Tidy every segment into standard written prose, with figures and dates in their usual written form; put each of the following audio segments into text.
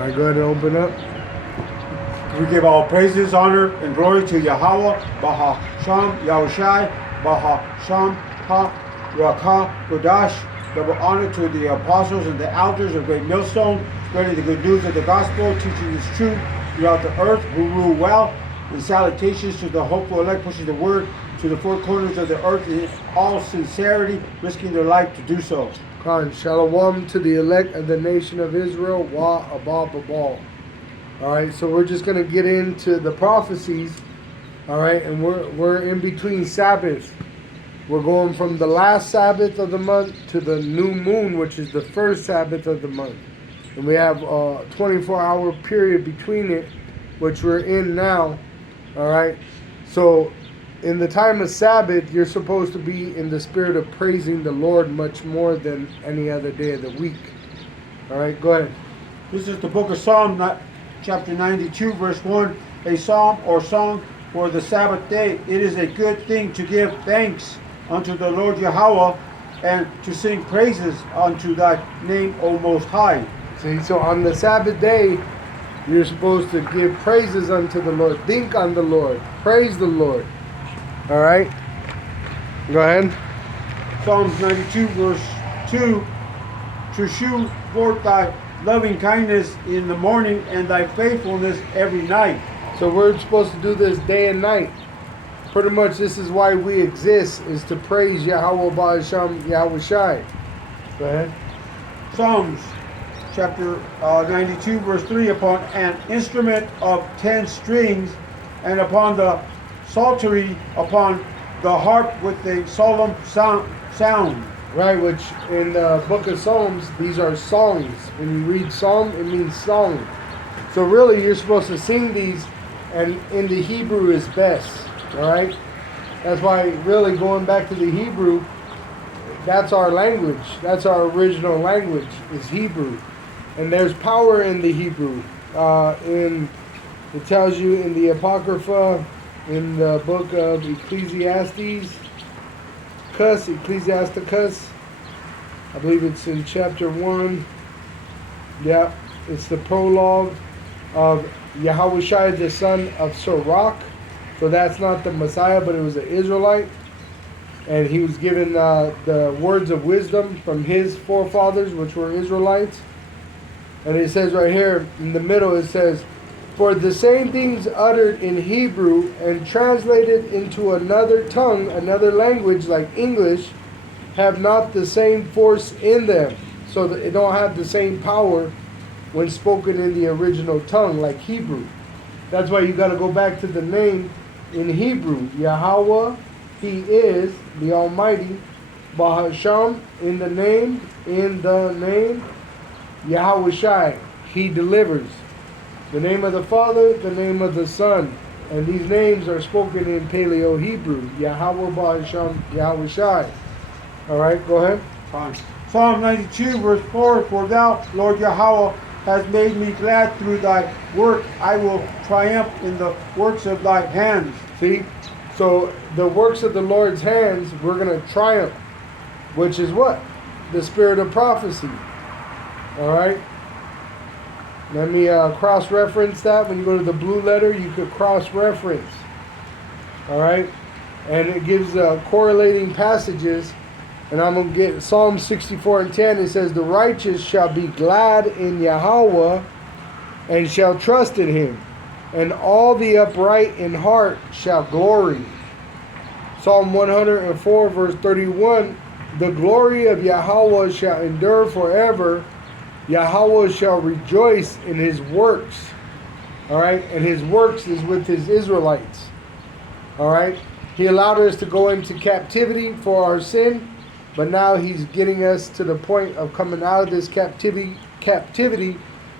right, go ahead and open up. We give all praises, honor, and glory to Yahweh, Bahasham, Yahushai, Bahasham, Ha, Rakah, Kodash. Double honor to the apostles and the elders of Great Millstone, spreading the good news of the gospel, teaching His truth throughout the earth, who rule well. And salutations to the hopeful elect, pushing the word to the four corners of the earth in all sincerity, risking their life to do so. Khan, Shalom to the elect of the nation of Israel, Wa Abba Babal. Alright, so we're just going to get into the prophecies. Alright, and we're in between Sabbaths. We're going from the last Sabbath of the month to the new moon, which is the first Sabbath of the month. And we have a 24-hour period between it, which we're in now. Alright, so in the time of Sabbath, you're supposed to be in the spirit of praising the Lord much more than any other day of the week. Alright, go ahead. This is the book of Psalm, chapter 92, verse 1. A psalm or song for the Sabbath day. It is a good thing to give thanks unto the Lord Yahweh and to sing praises unto thy name, O Most High. See, so on the Sabbath day, you're supposed to give praises unto the Lord. Think on the Lord. Praise the Lord. Alright? Go ahead. Psalms 92, verse 2. To shew forth thy loving kindness in the morning and thy faithfulness every night. So we're supposed to do this day and night. Pretty much this is why we exist, is to praise Yahweh Ba'asham Yahushai. Go ahead. Psalms chapter 92, verse 3. Upon an instrument of 10 strings, and upon the psaltery, upon the harp with a solemn sound. Right, which in the book of Psalms, these are songs. When you read Psalm, it means song. So really, you're supposed to sing these, and in the Hebrew is best. All right? That's why, really, going back to the Hebrew, that's our language. That's our original language, is Hebrew. And there's power in the Hebrew. It tells you in the Apocrypha, in the book of Ecclesiasticus, I believe it's in chapter 1. Yeah, it's the prologue of Yahushai, the son of Sirach. So that's not the Messiah, but it was an Israelite. And he was given the words of wisdom from his forefathers, which were Israelites. And it says right here in the middle, it says, for the same things uttered in Hebrew and translated into another tongue, another language like English, have not the same force in them. So that it don't have the same power when spoken in the original tongue like Hebrew. That's why you got to go back to the name in Hebrew. Yahweh, He is the Almighty. Bahasham, in the name, Yahushai, He delivers. The name of the Father, the name of the Son. And these names are spoken in Paleo Hebrew. Yahweh Bahasham Yahushai. Alright, go ahead. Psalm 92, verse 4. For thou, Lord Yahweh, hast made me glad through thy work. I will triumph in the works of thy hands. See? So the works of the Lord's hands, we're going to triumph. Which is what? The spirit of prophecy. Alright? Let me cross-reference that. When you go to the blue letter, you could cross-reference. Alright? And it gives correlating passages. And I'm going to get Psalm 64 and 10. It says, the righteous shall be glad in Yahweh and shall trust in Him. And all the upright in heart shall glory. Psalm 104 verse 31. The glory of Yahweh shall endure forever. Yahweh shall rejoice in His works. Alright? And His works is with His Israelites. Alright? He allowed us to go into captivity for our sin. But now He's getting us to the point of coming out of this captivity,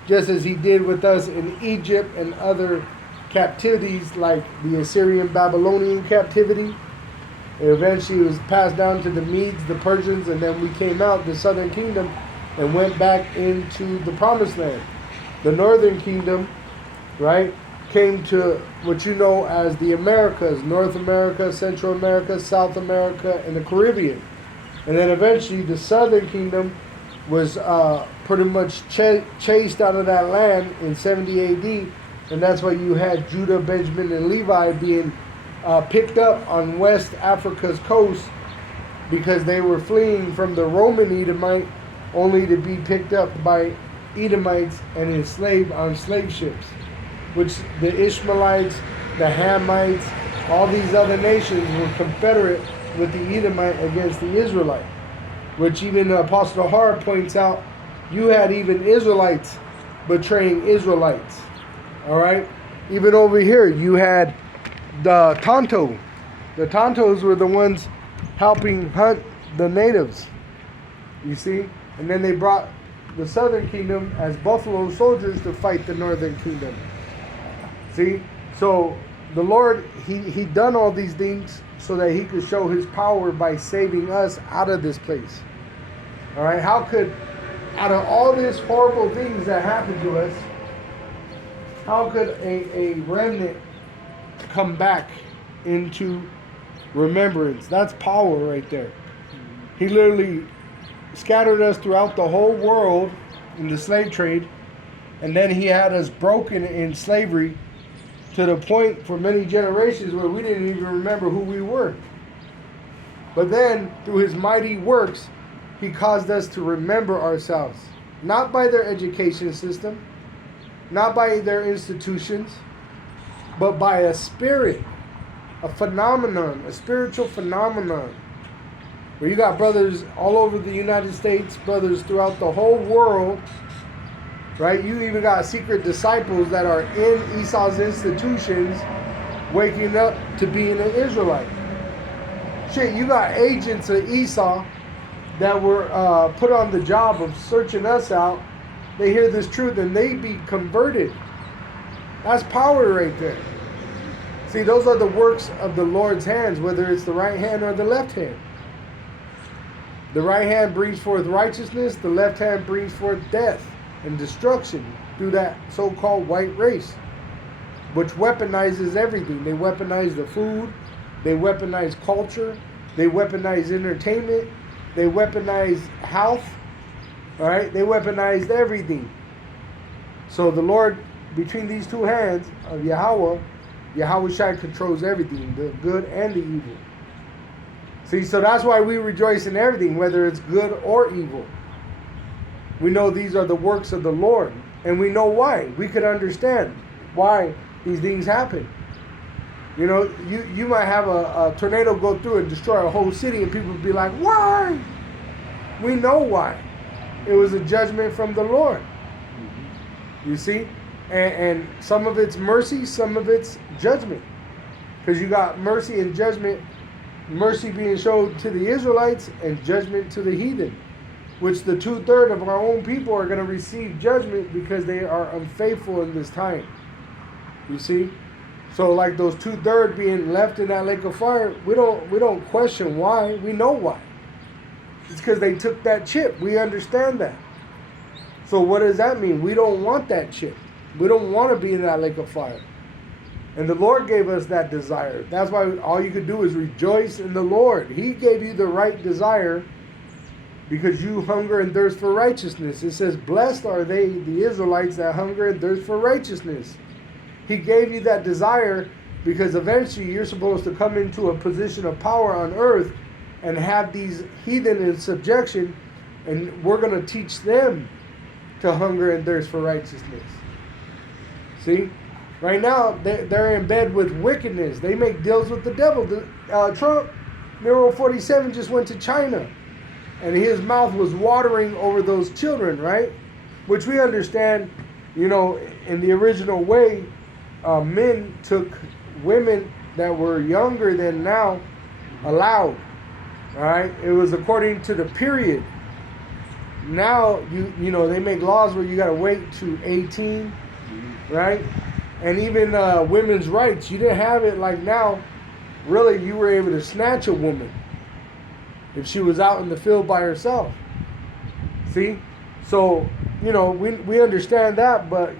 just as He did with us in Egypt and other captivities like the Assyrian Babylonian captivity. It eventually was passed down to the Medes, the Persians, and then we came out, the southern kingdom, and went back into the promised land. The northern kingdom, right, came to what you know as the Americas, North America, Central America, South America, and the Caribbean. And then eventually the southern kingdom was pretty much chased out of that land in 70 AD, and that's why you had Judah, Benjamin, and Levi being picked up on West Africa's coast because they were fleeing from the Roman Edomite, only to be picked up by Edomites and enslaved on slave ships, which the Ishmaelites, the Hamites, all these other nations were confederate with the Edomite against the Israelite, which even Apostle Har points out, you had even Israelites betraying Israelites. All right? Even over here, you had the Tonto. The Tontos were the ones helping hunt the natives. You see? And then they brought the southern kingdom as buffalo soldiers to fight the northern kingdom. See? So the Lord, he done all these things so that he could show his power by saving us out of this place. All right? How could, out of all these horrible things that happened to us, how could a remnant come back into remembrance? That's power right there. He literally scattered us throughout the whole world in the slave trade, and then he had us broken in slavery to the point for many generations where we didn't even remember who we were. But then, through his mighty works, he caused us to remember ourselves, not by their education system, not by their institutions, but by a spirit, a phenomenon, a spiritual phenomenon, where you got brothers all over the United States, brothers throughout the whole world, right? You even got secret disciples that are in Esau's institutions waking up to being an Israelite. Shit, you got agents of Esau that were put on the job of searching us out. They hear this truth and they be converted. That's power right there. See, those are the works of the Lord's hands, whether it's the right hand or the left hand. The right hand brings forth righteousness, the left hand brings forth death and destruction through that so-called white race, which weaponizes everything. They weaponize the food, they weaponize culture, they weaponize entertainment, they weaponize health, all right? They weaponized everything. So the Lord, between these two hands of Yahweh Shai controls everything, the good and the evil. See, so that's why we rejoice in everything, whether it's good or evil. We know these are the works of the Lord, and we know why. We could understand why these things happen. You know, you might have a tornado go through and destroy a whole city, and people would be like, why? We know why. It was a judgment from the Lord. You see? And some of it's mercy, some of it's judgment. Because you got mercy and judgment, mercy being shown to the Israelites and judgment to the heathen, which the 2/3 of our own people are going to receive judgment because they are unfaithful in this time. You see? So like those 2/3 being left in that lake of fire, we don't question why. We know why. It's because they took that chip. We understand that. So what does that mean? We don't want that chip. We don't want to be in that lake of fire. And the Lord gave us that desire. That's why all you could do is rejoice in the Lord. He gave you the right desire because you hunger and thirst for righteousness. It says, blessed are they, the Israelites, that hunger and thirst for righteousness. He gave you that desire because eventually you're supposed to come into a position of power on earth and have these heathen in subjection, and we're going to teach them to hunger and thirst for righteousness. See? Right now, they're in bed with wickedness. They make deals with the devil. Trump, Nero 47, just went to China, and his mouth was watering over those children, right? Which we understand, you know, in the original way, men took women that were younger than now allowed, all right? It was according to the period. Now, you know, they make laws where you got to wait to 18, right? And even women's rights, you didn't have it like now. Really, you were able to snatch a woman if she was out in the field by herself. See? So, you know, we understand that, but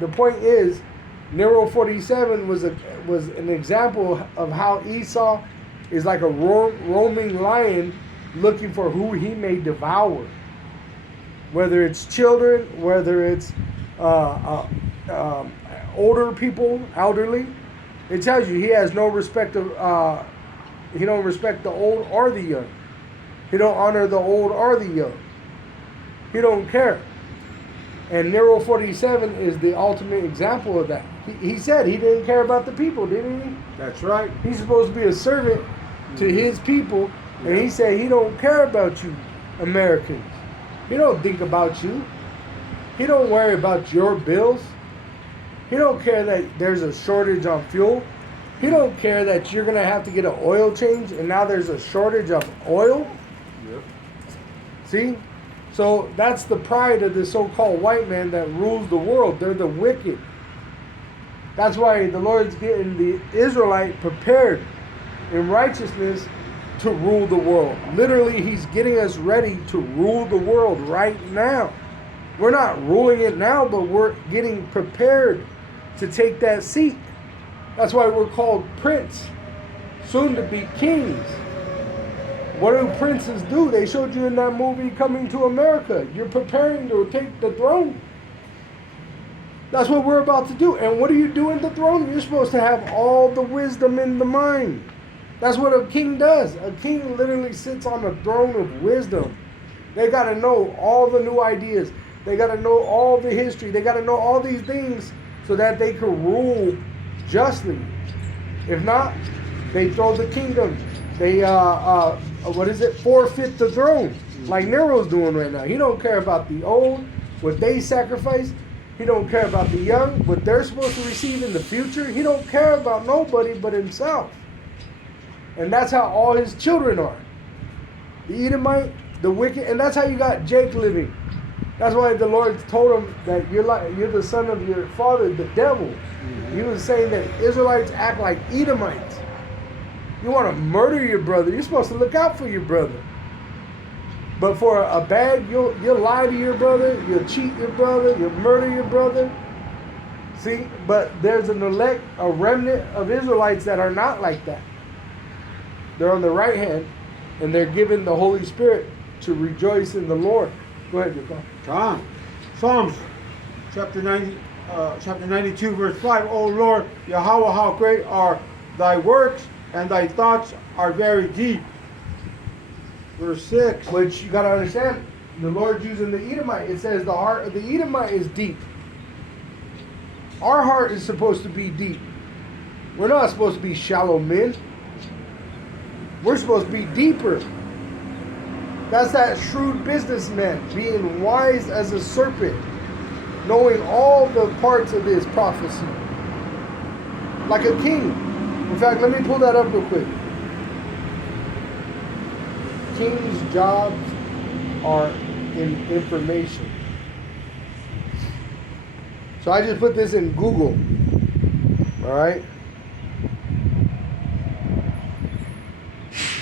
the point is, Nero 47 was an example of how Esau is like a roaming lion looking for who he may devour. whether it's children, whether it's older people, elderly. It tells you he has no respect of, he don't respect the old or the young. He don't honor the old or the young. He don't care. And Nero 47 is the ultimate example of that. He said he didn't care about the people, didn't he? That's right. He's supposed to be a servant to his people, and he said he don't care about you, Americans. He don't think about you. He don't worry about your bills. He don't care that there's a shortage on fuel. He don't care that you're gonna have to get an oil change, and now there's a shortage of oil. Yep. See? So that's the pride of the so-called white man that rules the world. They're the wicked. That's why the Lord's getting the Israelite prepared in righteousness to rule the world. Literally, he's getting us ready to rule the world right now. We're not ruling it now, but we're getting prepared to take that seat. That's why we're called prince, soon to be kings. What do princes do? They showed you in that movie Coming to America. You're preparing to take the throne. That's what we're about to do. And what do you do in the throne? You're supposed to have all the wisdom in the mind. That's what a king does. A king literally sits on a throne of wisdom. They got to know all the new ideas. They got to know all the history. They got to know all these things so that they can rule justly. If not, they throw the kingdom. They forfeit the throne, like Nero's doing right now. He don't care about the old, what they sacrifice. He don't care about the young, what they're supposed to receive in the future. He don't care about nobody but himself. And that's how all his children are. The Edomite, the wicked, and that's how you got Jake living. That's why the Lord told him that you're the son of your father, the devil. He was saying that Israelites act like Edomites. You want to murder your brother, you're supposed to look out for your brother. But for a bag, you'll lie to your brother, you'll cheat your brother, you'll murder your brother. See, but there's a remnant of Israelites that are not like that. They're on the right hand, and they're given the Holy Spirit to rejoice in the Lord. Go ahead, Yukon. Tom. Psalms chapter 92, verse 5. O Lord, Yahweh, how great are thy works, and thy thoughts are very deep. Verse 6. Which you got to understand, the Lord's using the Edomite. It says the heart of the Edomite is deep. Our heart is supposed to be deep. We're not supposed to be shallow men. We're supposed to be deeper. That's that shrewd businessman, being wise as a serpent, knowing all the parts of this prophecy. Like a king. In fact, let me pull that up real quick. King's jobs are in information. So I just put this in Google. All right.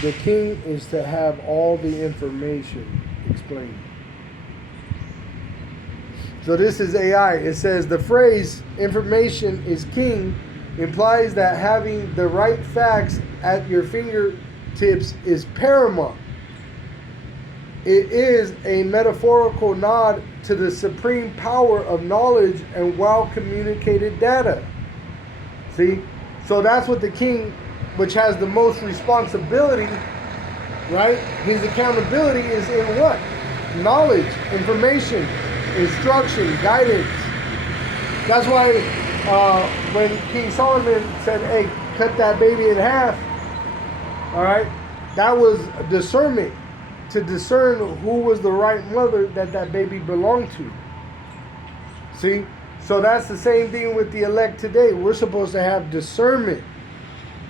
The king is to have all the information explained. So this is AI. It says the phrase information is king implies that having the right facts at your fingertips is paramount. It is a metaphorical nod to the supreme power of knowledge and well-communicated data. See? So that's what the king, which has the most responsibility, right? His accountability is in what? Knowledge, information, instruction, guidance. That's why when King Solomon said, hey, cut that baby in half, all right, that was discernment, to discern who was the right mother that baby belonged to. See? So that's the same thing with the elect today. We're supposed to have discernment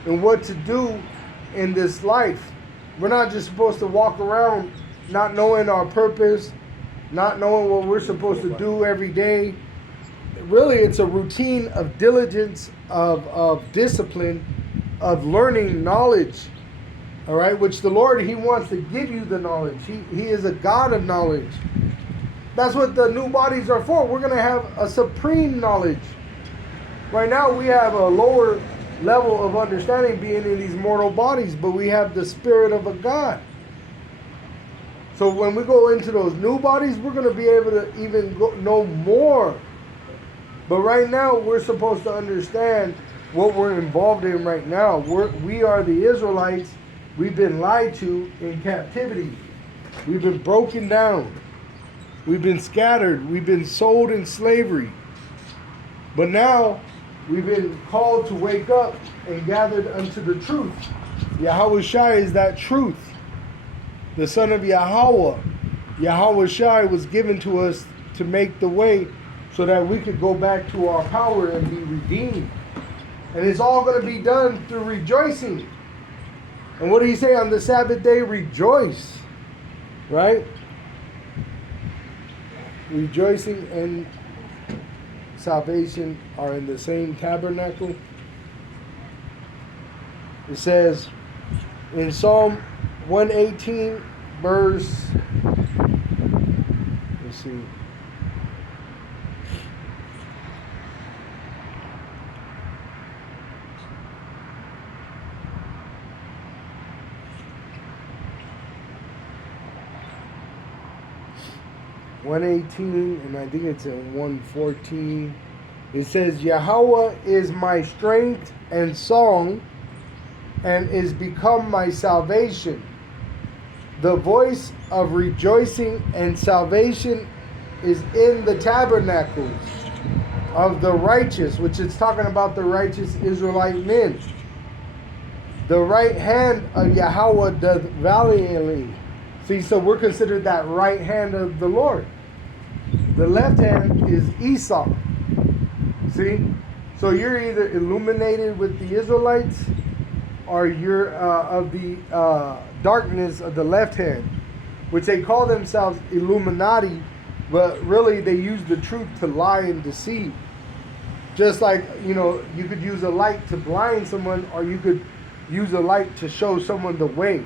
in what to do in this life. We're not just supposed to walk around not knowing our purpose, not knowing what we're supposed to do every day. Really, it's a routine of diligence, of discipline, of learning knowledge. All right, which the Lord, He wants to give you the knowledge. He is a God of knowledge. That's what the new bodies are for. We're going to have a supreme knowledge. Right now, we have a lower level of understanding being in these mortal bodies, but we have the spirit of a God. So when we go into those new bodies, we're going to be able to even know more. But right now, we're supposed to understand what we're involved in right now. We are the Israelites. We've been lied to in captivity. We've been broken down. We've been scattered. We've been sold in slavery. But now, we've been called to wake up and gathered unto the truth. Yahweh Shai is that truth. The son of Yahweh. Yahweh Shai was given to us to make the way so that we could go back to our power and be redeemed. And it's all going to be done through rejoicing. And what do you say on the Sabbath day? Rejoice. Right? Rejoicing and salvation are in the same tabernacle. It says in Psalm 118 verse, let's see, and I think it's in 114. It says, Yahweh is my strength and song, and is become my salvation. The voice of rejoicing and salvation is in the tabernacles of the righteous, which is talking about the righteous Israelite men. The right hand of Yahweh doth valiantly. See, so we're considered that right hand of the Lord. The left hand is Esau. See? So you're either illuminated with the Israelites, or you're of the darkness of the left hand, which they call themselves Illuminati, but really they use the truth to lie and deceive. Just like, you could use a light to blind someone, or you could use a light to show someone the way.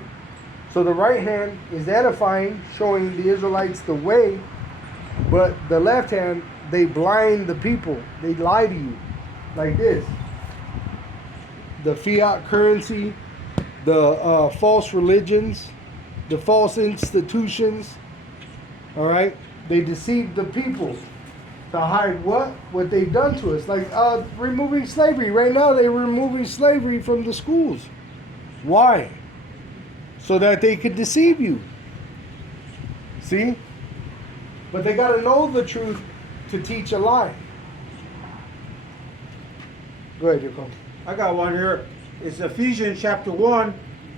So the right hand is edifying, showing the Israelites the way, but the left hand, they blind the people. They lie to you like this. The fiat currency, the false religions, the false institutions, all right? They deceive the people to hide what they've done to us. Like removing slavery. Right now, they're removing slavery from the schools. Why? So that they could deceive you. See? But they got to know the truth to teach a lie. Go ahead, Yoko. I got one here. It's Ephesians chapter 1,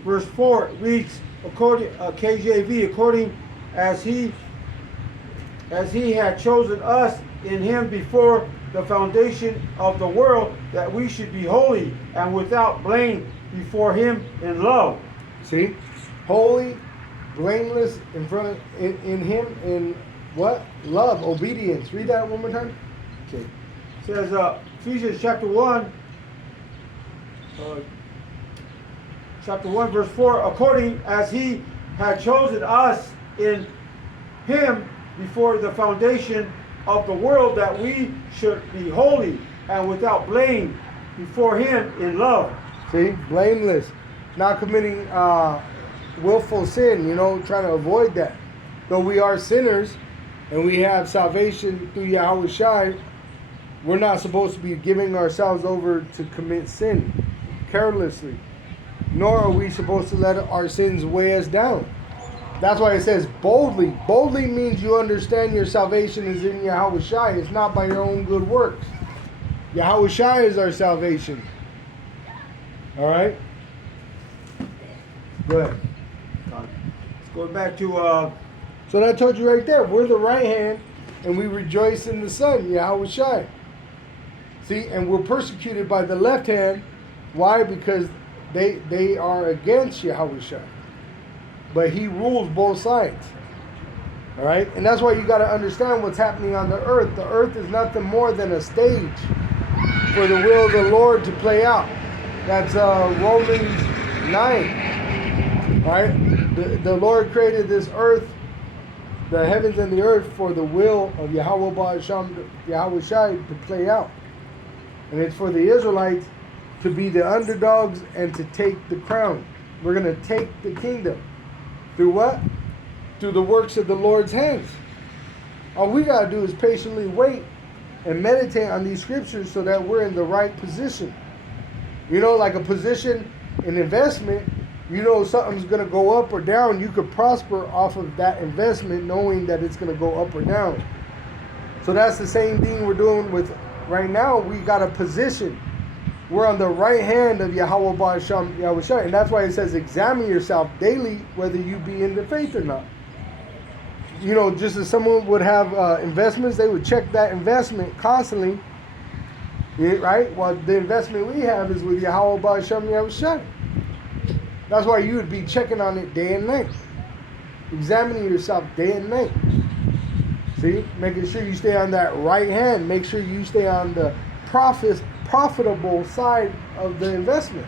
verse 4. It reads, according KJV, according as he had chosen us in him before the foundation of the world, that we should be holy and without blame before him in love. See? Holy, blameless in him in what? Love, obedience. Read that one more time. Okay. It says Ephesians chapter 1, verse 4, according as he had chosen us in him before the foundation of the world, that we should be holy and without blame before him in love. See? Blameless. Not committing willful sin, trying to avoid that. Though we are sinners and we have salvation through Yahweh Shai, we're not supposed to be giving ourselves over to commit sin carelessly. Nor are we supposed to let our sins weigh us down. That's why it says boldly. Boldly means you understand your salvation is in Yahweh Shai. It's not by your own good works. Yahweh Shai is our salvation. All right? Go ahead. Let's go back to... So that told you right there. We're the right hand, and we rejoice in the Son, Yahweh Shai. See, and we're persecuted by the left hand. Why? Because they are against Yahweh Shai. But he rules both sides. All right? And that's why you got to understand what's happening on the earth. The earth is nothing more than a stage for the will of the Lord to play out. That's Romans 9. All right? The Lord created this earth, the heavens and the earth, for the will of Yahweh Ba'asham, Yahweh Shai, to play out. And it's for the Israelites to be the underdogs and to take the crown. We're going to take the kingdom. Through what? through the works of the Lord's hands. All we got to do is patiently wait and meditate on these scriptures so that we're in the right position. You know, like a position in investment, you know something's going to go up or down. You could prosper off of that investment knowing that it's going to go up or down. So that's the same thing we're doing with right now. We got a position. We're on the right hand of Yahweh Ba'asham Yahushua. And that's why it says examine yourself daily whether you be in the faith or not. You know, just as someone would have investments, they would check that investment constantly. Yeah, right? Well, the investment we have is with Yahweh Ba'asham Yahushua. That's why you would be checking on it day and night. Examining yourself day and night. See? Making sure you stay on that right hand. Make sure you stay on the profitable side of the investment.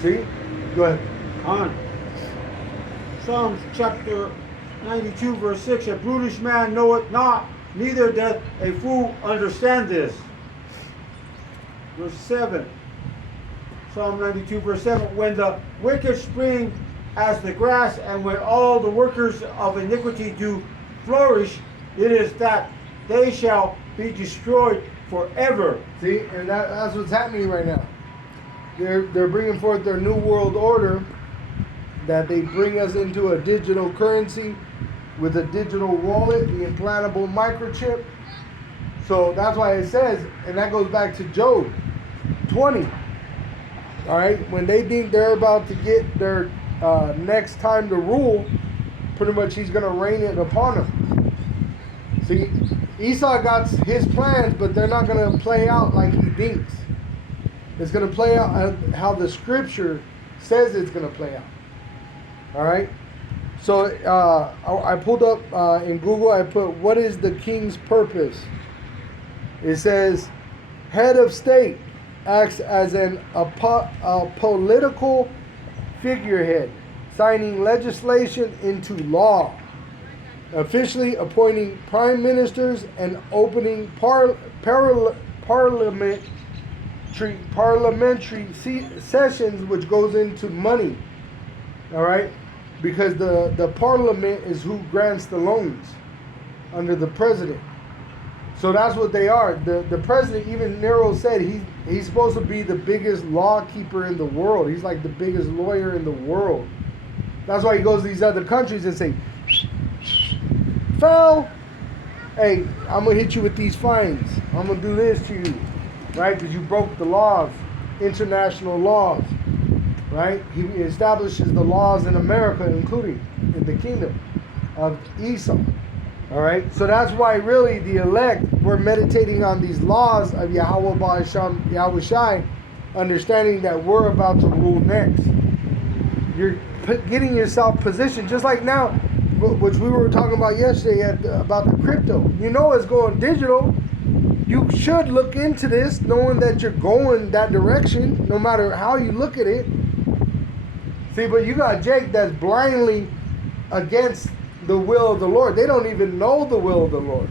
See? Go ahead. On Psalms chapter 92 verse 6, a brutish man knoweth not, neither doth a fool understand this. Verse 7, Psalm 92 verse 7, when the wicked spring as the grass, and when all the workers of iniquity do flourish, it is that they shall be destroyed forever. See, and that's what's happening right now. They're bringing forth their new world order, that they bring us into a digital currency with a digital wallet, the implantable microchip. So that's why it says, and that goes back to Job 20. All right, when they think they're about to get their next time to rule, pretty much he's going to rain it upon them. See, Esau got his plans, but they're not going to play out like he thinks. It's going to play out how the scripture says it's going to play out. All right. So I pulled up in Google, I put, what is the king's purpose? It says, head of state acts as a political figurehead, signing legislation into law, officially appointing prime ministers and opening parliamentary sessions, which goes into money. All right, because the parliament is who grants the loans under the president. So that's what they are. The president, even Nero said he's supposed to be the biggest law keeper in the world. He's like the biggest lawyer in the world. That's why he goes to these other countries and say, "Foul, hey, I'm gonna hit you with these fines. I'm gonna do this to you, right? Because you broke the laws, international laws." Right? He establishes the laws in America, including in the kingdom of Esau. All right? So that's why really the elect, we're meditating on these laws of Yahweh Ba'asham Yahushai, understanding that we're about to rule next. You're getting yourself positioned, just like now, which we were talking about yesterday about the crypto. You know it's going digital. You should look into this, knowing that you're going that direction, no matter how you look at it. See, but you got Jake that's blindly against the will of the Lord. They don't even know the will of the Lord.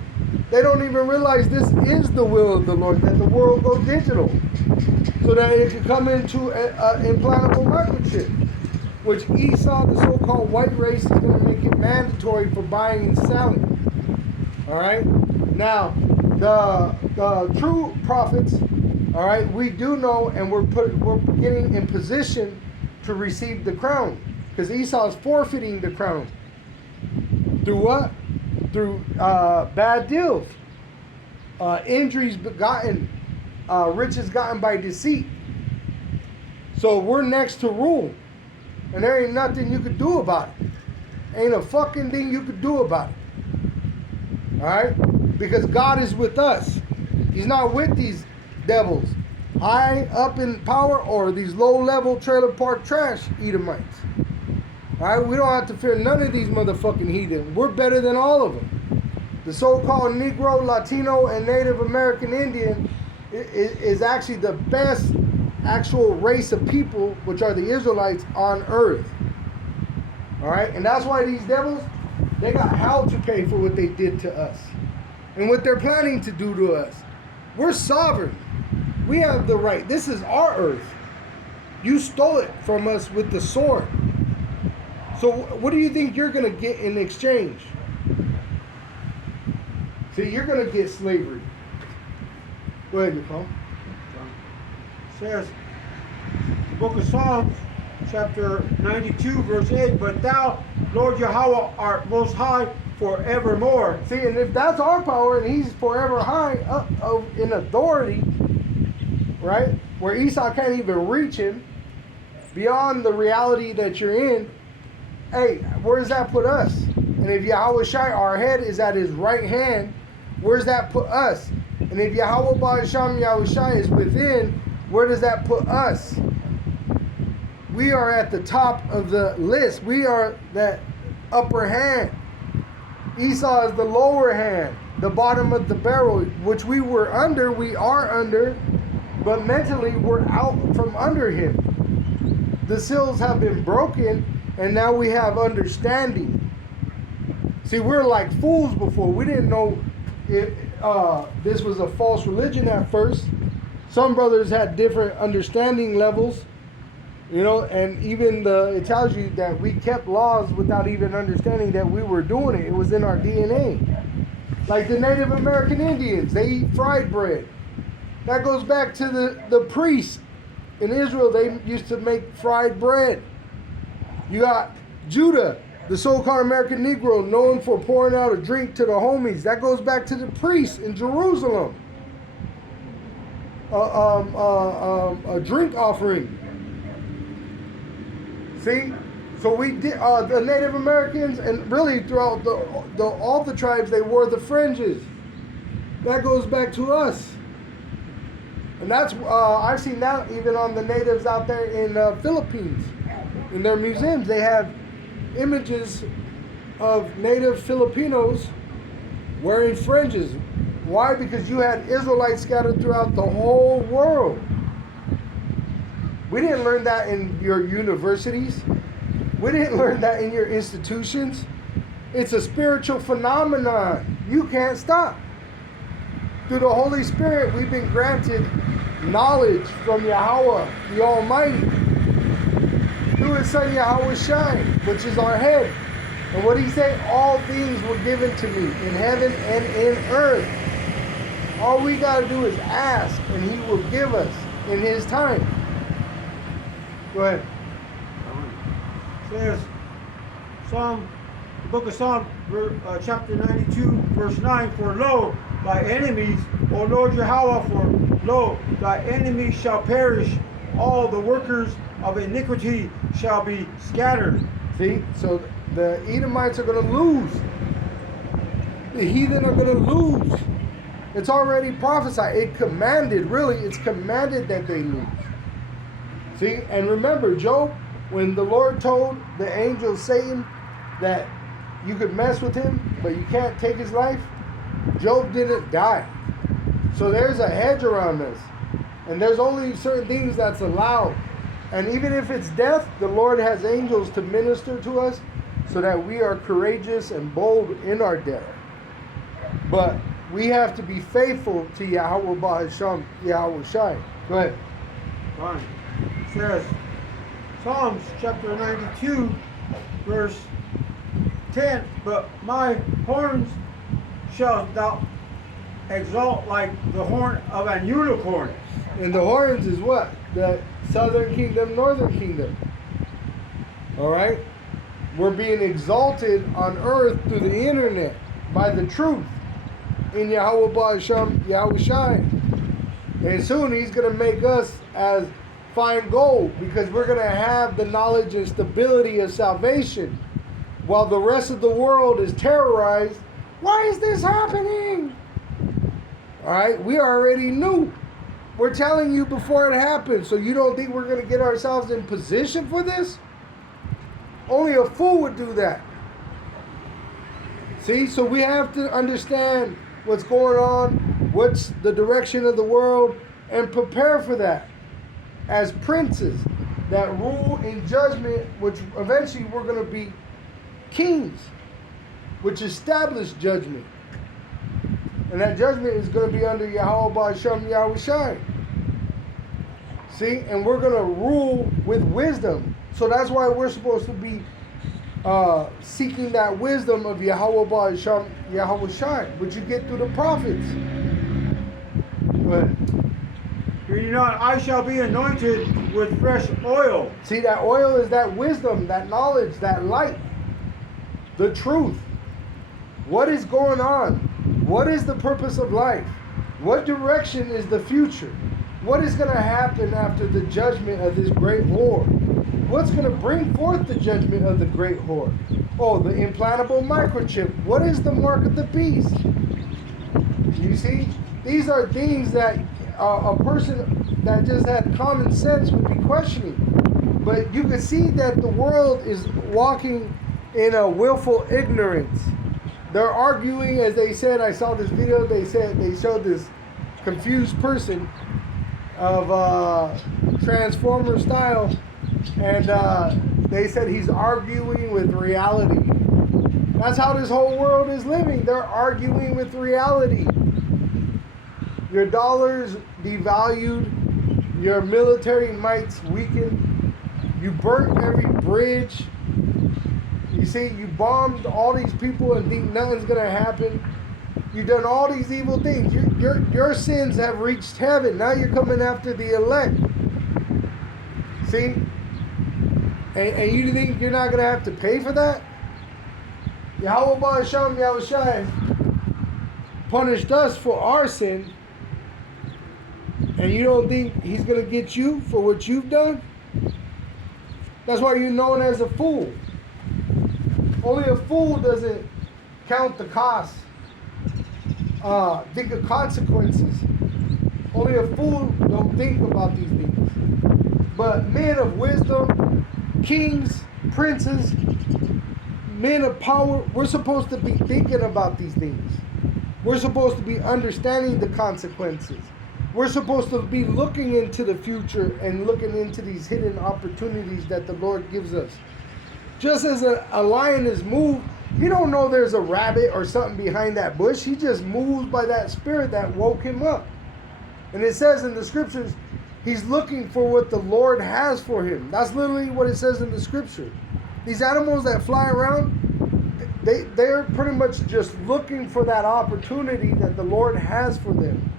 They don't even realize this is the will of the Lord, that the world go digital, so that it can come into an implantable microchip, which Esau, the so-called white race, is going to make it mandatory for buying and selling. All right? Now, the true prophets, all right, we do know, and we're getting in position to receive the crown, because Esau is forfeiting the crown through what? Through bad deals, injuries begotten, riches gotten by deceit. So we're next to rule, and there ain't nothing you could do about it. Ain't a fucking thing you could do about it. All right, because God is with us. He's not with these devils high up in power or these low-level trailer park trash Edomites. All right, we don't have to fear none of these motherfucking heathen. We're better than all of them. The so-called Negro, Latino, and Native American Indian is actually the best actual race of people, which are the Israelites on earth. All right, and that's why these devils, they got hell to pay for what they did to us and what they're planning to do to us. We're sovereign. We have the right. This is our earth. You stole it from us with the sword. So what do you think you're going to get in exchange? See, you're going to get slavery. Go ahead, Nicole. Says the book of Psalms, chapter 92, verse 8, but thou, Lord Yahweh, art most high forevermore. See, and if that's our power and he's forever high up in authority, right? Where Esau can't even reach him, beyond the reality that you're in, hey, where does that put us? And if Yahweh Shai, our head is at his right hand, where does that put us? And if Yahweh Ba'asham Yahweh Shai is within, where does that put us? We are at the top of the list. We are that upper hand. Esau is the lower hand, the bottom of the barrel, which we were under, we are under, but mentally we're out from under him. The seals have been broken, and now we have understanding. See, we were like fools before. We didn't know this was a false religion at first. Some brothers had different understanding levels, you know, and even it tells you that we kept laws without even understanding that we were doing it. It was in our DNA. Like the Native American Indians, they eat fried bread. That goes back to the priests. In Israel, they used to make fried bread. You got Judah, the so-called American Negro, known for pouring out a drink to the homies. That goes back to the priests in Jerusalem. A drink offering. See? So we did the Native Americans, and really throughout all the tribes, they wore the fringes. That goes back to us. And that's I've seen that even on the natives out there in Philippines. In their museums, they have images of native Filipinos wearing fringes. Why? Because you had Israelites scattered throughout the whole world. We didn't learn that in your universities. We didn't learn that in your institutions. It's a spiritual phenomenon. You can't stop. Through the Holy Spirit, we've been granted knowledge from Yahweh, the Almighty, through his son Yahweh Shai, which is our head. And what he said, all things were given to me in heaven and in earth. All we got to do is ask, and he will give us in his time. Go ahead. Says the book of Psalm, chapter 92, verse 9, for lo, thy enemies, O Lord Yahweh, for lo, thy enemies shall perish, all the workers of iniquity shall be scattered. See, so the Edomites are going to lose. The heathen are going to lose. It's already prophesied. It's commanded that they lose. See, and remember, Job, when the Lord told the angel Satan that you could mess with him, but you can't take his life, Job didn't die. So there's a hedge around us. And there's only certain things that's allowed. And even if it's death, the Lord has angels to minister to us so that we are courageous and bold in our death. But we have to be faithful to Yahweh Ba'asham, Yahweh Shai. Go ahead. Fine. It says, Psalms chapter 92, verse 10, but my horns shalt thou exalt like the horn of an unicorn. And the horns is what? The southern kingdom, northern kingdom. All right? We're being exalted on earth through the internet by the truth in Yahweh Ba'asham, Yahweh Shai. And soon he's going to make us as fine gold because we're going to have the knowledge and stability of salvation while the rest of the world is terrorized. Why is this happening? All right? We already knew. We're telling you before it happens, so you don't think we're going to get ourselves in position for this? Only a fool would do that. See, so we have to understand what's going on, what's the direction of the world, and prepare for that as princes that rule in judgment, which eventually we're going to be kings, which establish judgment. And that judgment is going to be under Yahweh Ba'asham Yahweh Shai. See, and we're going to rule with wisdom. So that's why we're supposed to be seeking that wisdom of Yahweh Ba'asham, Yahweh Shai, which you get through the prophets. But Hear ye not, I shall be anointed with fresh oil. see, that oil is that wisdom, that knowledge, that light, the truth. What is going on? What is the purpose of life? What direction is the future? What is going to happen after the judgment of this great whore? What's going to bring forth the judgment of the great whore? Oh, the implantable microchip. What is the mark of the beast? You see, these are things that a person that just had common sense would be questioning. But you can see that the world is walking in a willful ignorance. They're arguing, as they said, I saw this video, they showed this confused person of Transformer style, and they said he's arguing with reality. That's how this whole world is living. They're arguing with reality. Your dollar's devalued, your military might's weakened, you burnt every bridge. You see, you bombed all these people and think nothing's gonna happen. You've done all these evil things. Your sins have reached heaven. Now you're coming after the elect. See? And you think you're not gonna have to pay for that? Yahweh Ba'asham Yahushai punished us for our sin, and you don't think he's gonna get you for what you've done? That's why you're known as a fool. Only a fool doesn't count the cost, think of consequences. Only a fool don't think about these things. But men of wisdom, kings, princes, men of power, we're supposed to be thinking about these things. We're supposed to be understanding the consequences. We're supposed to be looking into the future and looking into these hidden opportunities that the Lord gives us. Just as a lion is moved, he don't know there's a rabbit or something behind that bush. He just moves by that spirit that woke him up. And it says in the scriptures, he's looking for what the Lord has for him. That's literally what it says in the scripture. These animals that fly around, they're pretty much just looking for that opportunity that the Lord has for them.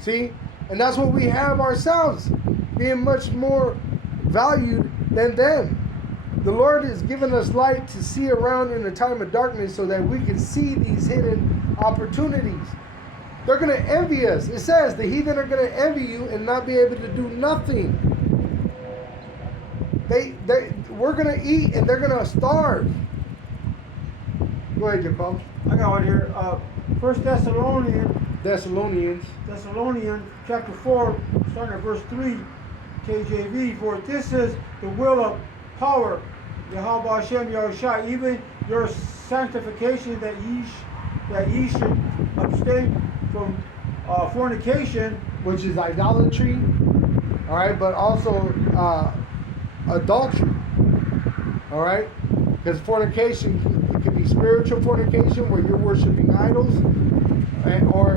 See? And that's what we have ourselves, being much more valued than them. The Lord has given us light to see around in a time of darkness so that we can see these hidden opportunities. They're going to envy us. It says the heathen are going to envy you and not be able to do nothing. We're going to eat and they're going to starve. Go ahead, Jacob. I got one here. 1 Thessalonians chapter 4, starting at verse 3, KJV. For this is the will of power, Yahweh Hashem Yahushua, even your sanctification, that ye should abstain from fornication, which is idolatry, all right, but also adultery, all right, because fornication, it could be spiritual fornication where you're worshiping idols, or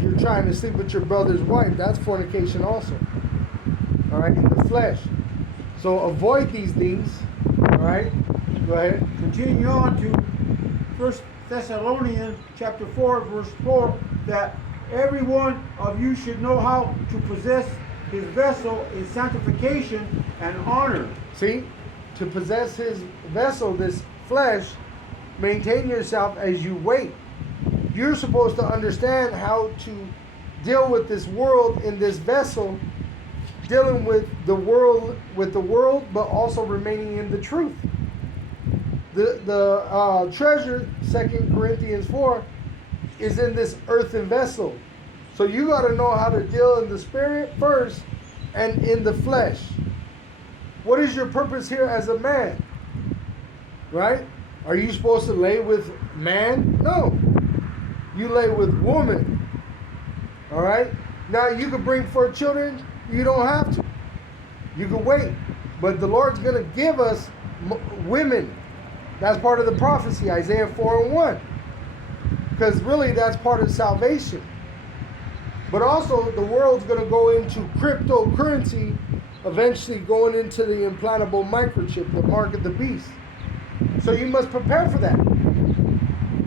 you're trying to sleep with your brother's wife. That's fornication also, all right, in the flesh. So avoid these things, all right? Go ahead. Continue on to 1 Thessalonians chapter 4, verse 4, that every one of you should know how to possess his vessel in sanctification and honor. See? To possess his vessel, this flesh, maintain yourself as you wait. You're supposed to understand how to deal with this world in this vessel, dealing with the world, but also remaining in the truth. The treasure, 2 Corinthians 4, is in this earthen vessel. So you got to know how to deal in the spirit first and in the flesh. What is your purpose here as a man? Right? Are you supposed to lay with man? No. You lay with woman. All right? Now you can bring forth children. You don't have to. You can wait. But the Lord's going to give us women. That's part of the prophecy, Isaiah 4:1. Because really that's part of salvation. But also the world's going to go into cryptocurrency, eventually going into the implantable microchip, the mark of the beast. So you must prepare for that.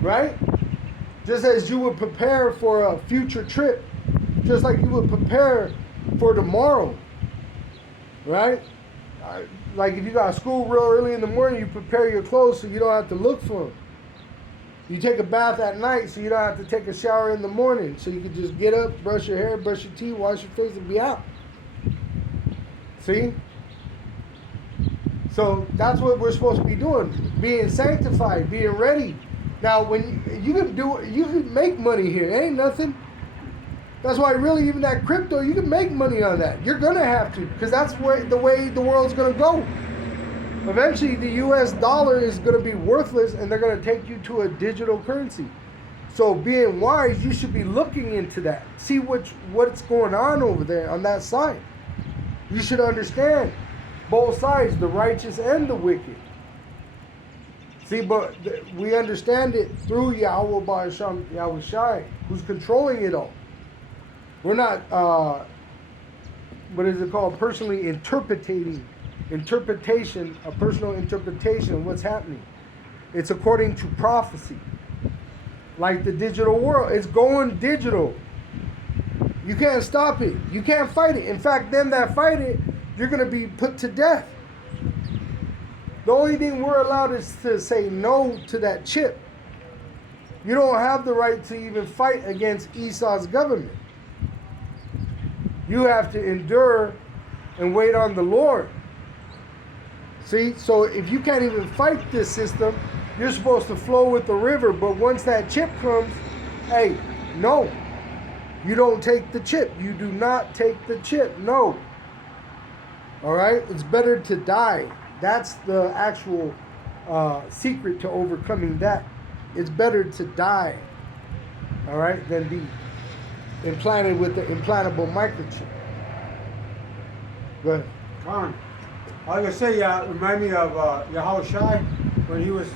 Right? Just as you would prepare for a future trip, just like you would prepare for tomorrow. Right? Like if you got school real early in the morning, you prepare your clothes so you don't have to look for them. You take a bath at night so you don't have to take a shower in the morning. So you can just get up, brush your hair, brush your teeth, wash your face, and be out. See? So that's what we're supposed to be doing. Being sanctified, being ready. Now when you can make money here. It ain't nothing. That's why really even that crypto, you can make money on that. You're gonna have to, because that's the way the world's gonna go. Eventually the US dollar is gonna be worthless and they're gonna take you to a digital currency. So being wise, you should be looking into that. See what's going on over there on that side. You should understand both sides, the righteous and the wicked. See, but we understand it through Yahweh Ba'asham Yahweh Shai, who's controlling it all. We're not, what is it called? Personally interpretation, a personal interpretation of what's happening. It's according to prophecy. Like the digital world, it's going digital. You can't stop it. You can't fight it. In fact, them that fight it, you're going to be put to death. The only thing we're allowed is to say no to that chip. You don't have the right to even fight against Esau's government. You have to endure and wait on the Lord. See, so if you can't even fight this system, you're supposed to flow with the river. But once that chip comes, hey, no. You don't take the chip. You do not take the chip. No. All right? It's better to die. That's the actual secret to overcoming that. It's better to die, all right, than be implanted with the implantable microchip. Go ahead. Con. I was going to say, remind me of Yahweh Shai when he was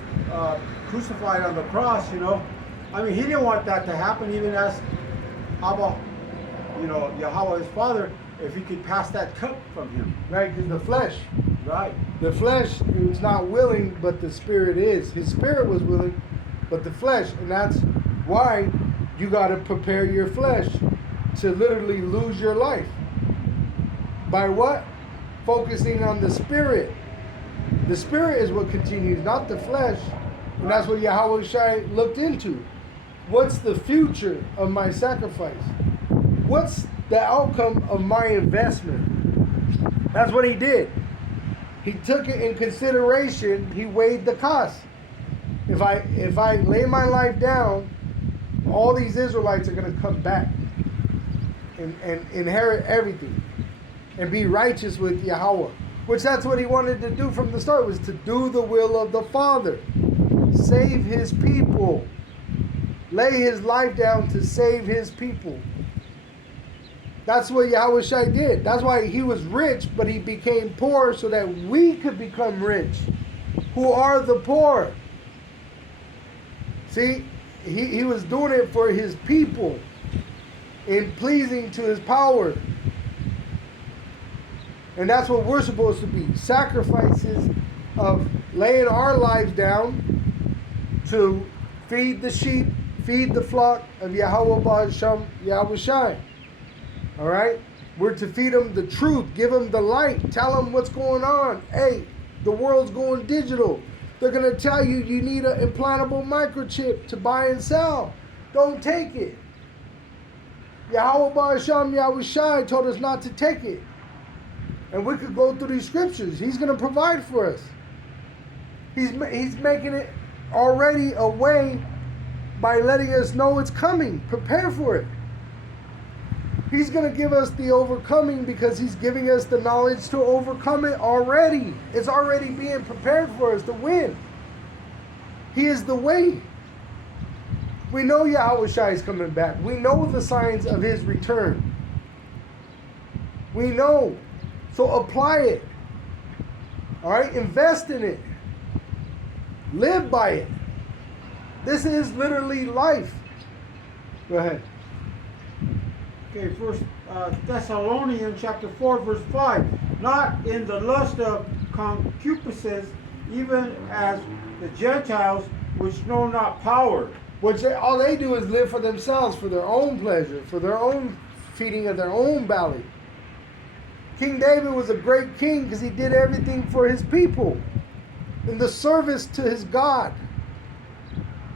crucified on the cross, you know. I mean, he didn't want that to happen, even as Abba, you know, Yahweh, his father, if he could pass that cup from him. Right, because the flesh. Right. The flesh is not willing, but the spirit is. His spirit was willing, but the flesh. And that's why you got to prepare your flesh to literally lose your life. By what? Focusing on the spirit. The spirit is what continues, not the flesh. And that's what Yahweh Shai looked into. What's the future of my sacrifice? What's the outcome of my investment? That's what he did. He took it in consideration. He weighed the cost. If I lay my life down, all these Israelites are going to come back and inherit everything and be righteous with Yahweh. Which that's what he wanted to do from the start, was to do the will of the Father. Save his people. Lay his life down to save his people. That's what Yahweh Shai did. That's why he was rich, but he became poor so that we could become rich. Who are the poor? See, he was doing it for his people in pleasing to his power. And that's what we're supposed to be. Sacrifices of laying our lives down to feed the sheep, feed the flock of Yahweh Ba'asham Yahweh Shai. All right? We're to feed them the truth, give them the light, tell them what's going on. Hey, the world's going digital. They're going to tell you you need an implantable microchip to buy and sell. Don't take it. Yahweh Ba'asham Yahweh Shai told us not to take it. And we could go through these scriptures. He's going to provide for us. He's making it already a way by letting us know it's coming. Prepare for it. He's going to give us the overcoming because he's giving us the knowledge to overcome it already. It's already being prepared for us to win. He is the way. We know Yahweh Shai is coming back. We know the signs of his return. We know. So apply it. All right? Invest in it. Live by it. This is literally life. Go ahead. Okay, First Thessalonians chapter 4, verse 5. Not in the lust of concupiscence even as the Gentiles which know not power. Which all they do is live for themselves, for their own pleasure, for their own feeding of their own belly. King David was a great king because he did everything for his people in the service to his God.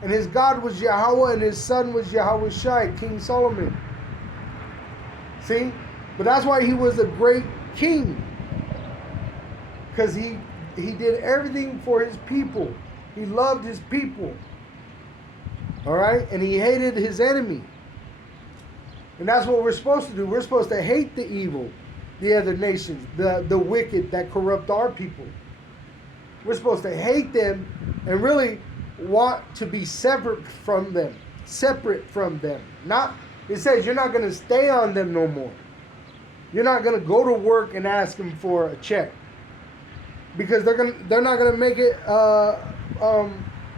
And his God was Yahweh and his son was Yahweh Shai, King Solomon. See? But that's why he was a great king. Because he did everything for his people. He loved his people. All right? And he hated his enemy. And that's what we're supposed to do. We're supposed to hate the evil, the other nations, the wicked that corrupt our people. We're supposed to hate them and really want to be separate from them. Separate from them. Not, it says you're not going to stay on them no more. You're not going to go to work and ask them for a check. Because they're not going to make it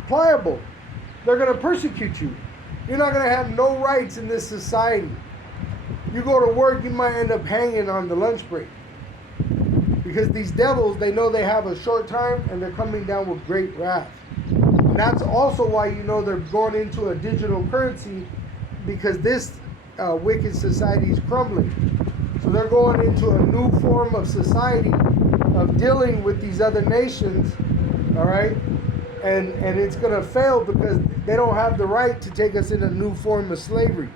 pliable. They're going to persecute you. You're not going to have no rights in this society. You go to work, you might end up hanging on the lunch break. Because these devils, they know they have a short time and they're coming down with great wrath. And that's also why you know they're going into a digital currency, because this wicked society is crumbling. So they're going into a new form of society of dealing with these other nations, all right? And it's going to fail because they don't have the right to take us in a new form of slavery.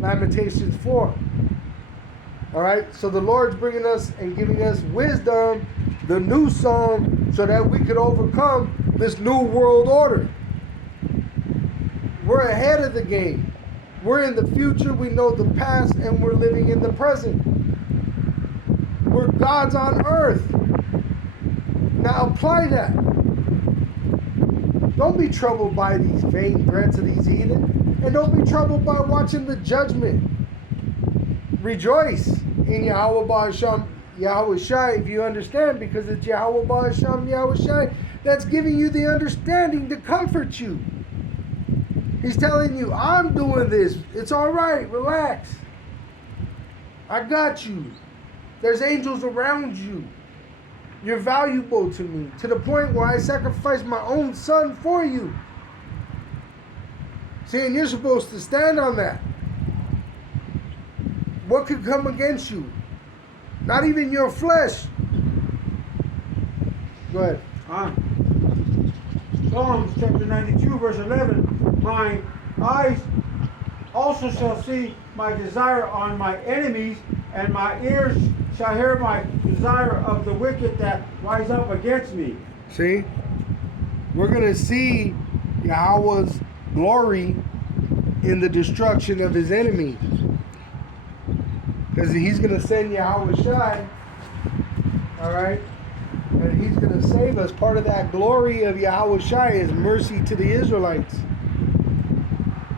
Lamentations 4. All right? So the Lord's bringing us and giving us wisdom, the new song, so that we could overcome this new world order. We're ahead of the game. We're in the future, we know the past, and we're living in the present. We're gods on earth. Now apply that. Don't be troubled by these vain threats of these heathen. And don't be troubled by watching the judgment. Rejoice in Yahweh Ba'asham, Yahweh Shai, if you understand, because it's Yahweh Ba'asham, Yahweh Shai that's giving you the understanding to comfort you. He's telling you, I'm doing this. It's all right. Relax. I got you. There's angels around you. You're valuable to me, to the point where I sacrificed my own son for you. See, and you're supposed to stand on that. What could come against you? Not even your flesh. Go ahead. Psalms chapter 92, verse 11. My eyes also shall see my desire on my enemies, and my ears shall hear my desire of the wicked that rise up against me. See? We're going to see Yahweh's glory in the destruction of his enemies. Because he's going to send Yahweh Shai, all right? And he's going to save us. Part of that glory of Yahweh Shai is mercy to the Israelites.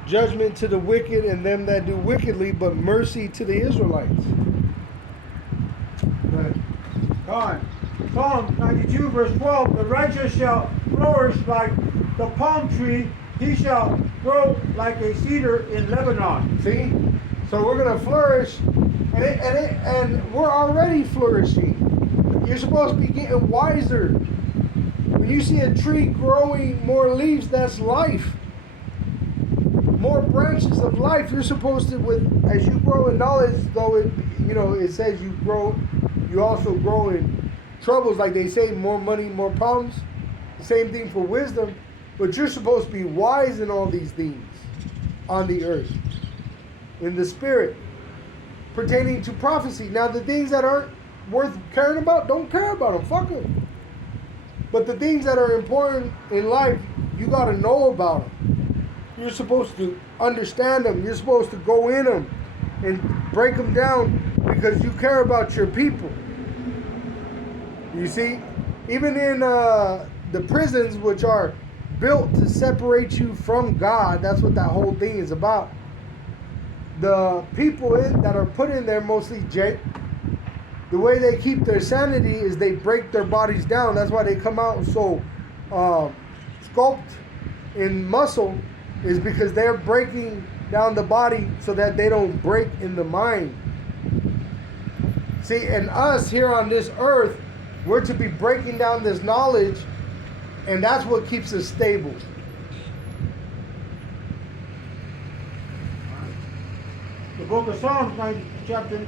Judgment to the wicked and them that do wickedly, but mercy to the Israelites. God. Psalm 92, verse 12. The righteous shall flourish like the palm tree. He shall grow like a cedar in Lebanon. See? So we're going to flourish, and we're already flourishing. You're supposed to be getting wiser. When you see a tree growing more leaves, that's life. More branches of life. You're supposed to, as you grow in knowledge, though it says you grow, you also grow in troubles, like they say, more money, more problems. The same thing for wisdom. But you're supposed to be wise in all these things on the earth, in the spirit, pertaining to prophecy. Now, the things that aren't worth caring about, don't care about them. Fuck them. But the things that are important in life, you got to know about them. You're supposed to understand them. You're supposed to go in them and break them down because you care about your people. You see, even in the prisons, which are built to separate you from God, that's what that whole thing is about. The people that are put in there, mostly Jake, the way they keep their sanity is they break their bodies down. That's why they come out so sculpted in muscle, is because they're breaking down the body so that they don't break in the mind. See, and us here on this earth, we're to be breaking down this knowledge And that's what keeps us stable. The book of Psalms, chapter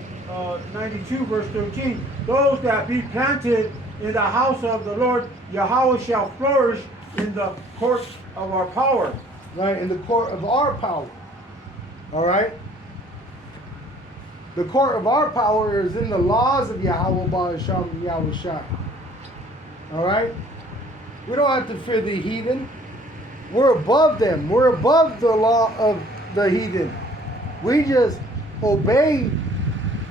92, verse 13. Those that be planted in the house of the Lord Yahweh shall flourish in the court of our power. Right? In the court of our power. All right? The court of our power is in the laws of Yahweh Ba'asham Yahweh Shai. All right? We don't have to fear the heathen. We're above them. We're above the law of the heathen. We just obey,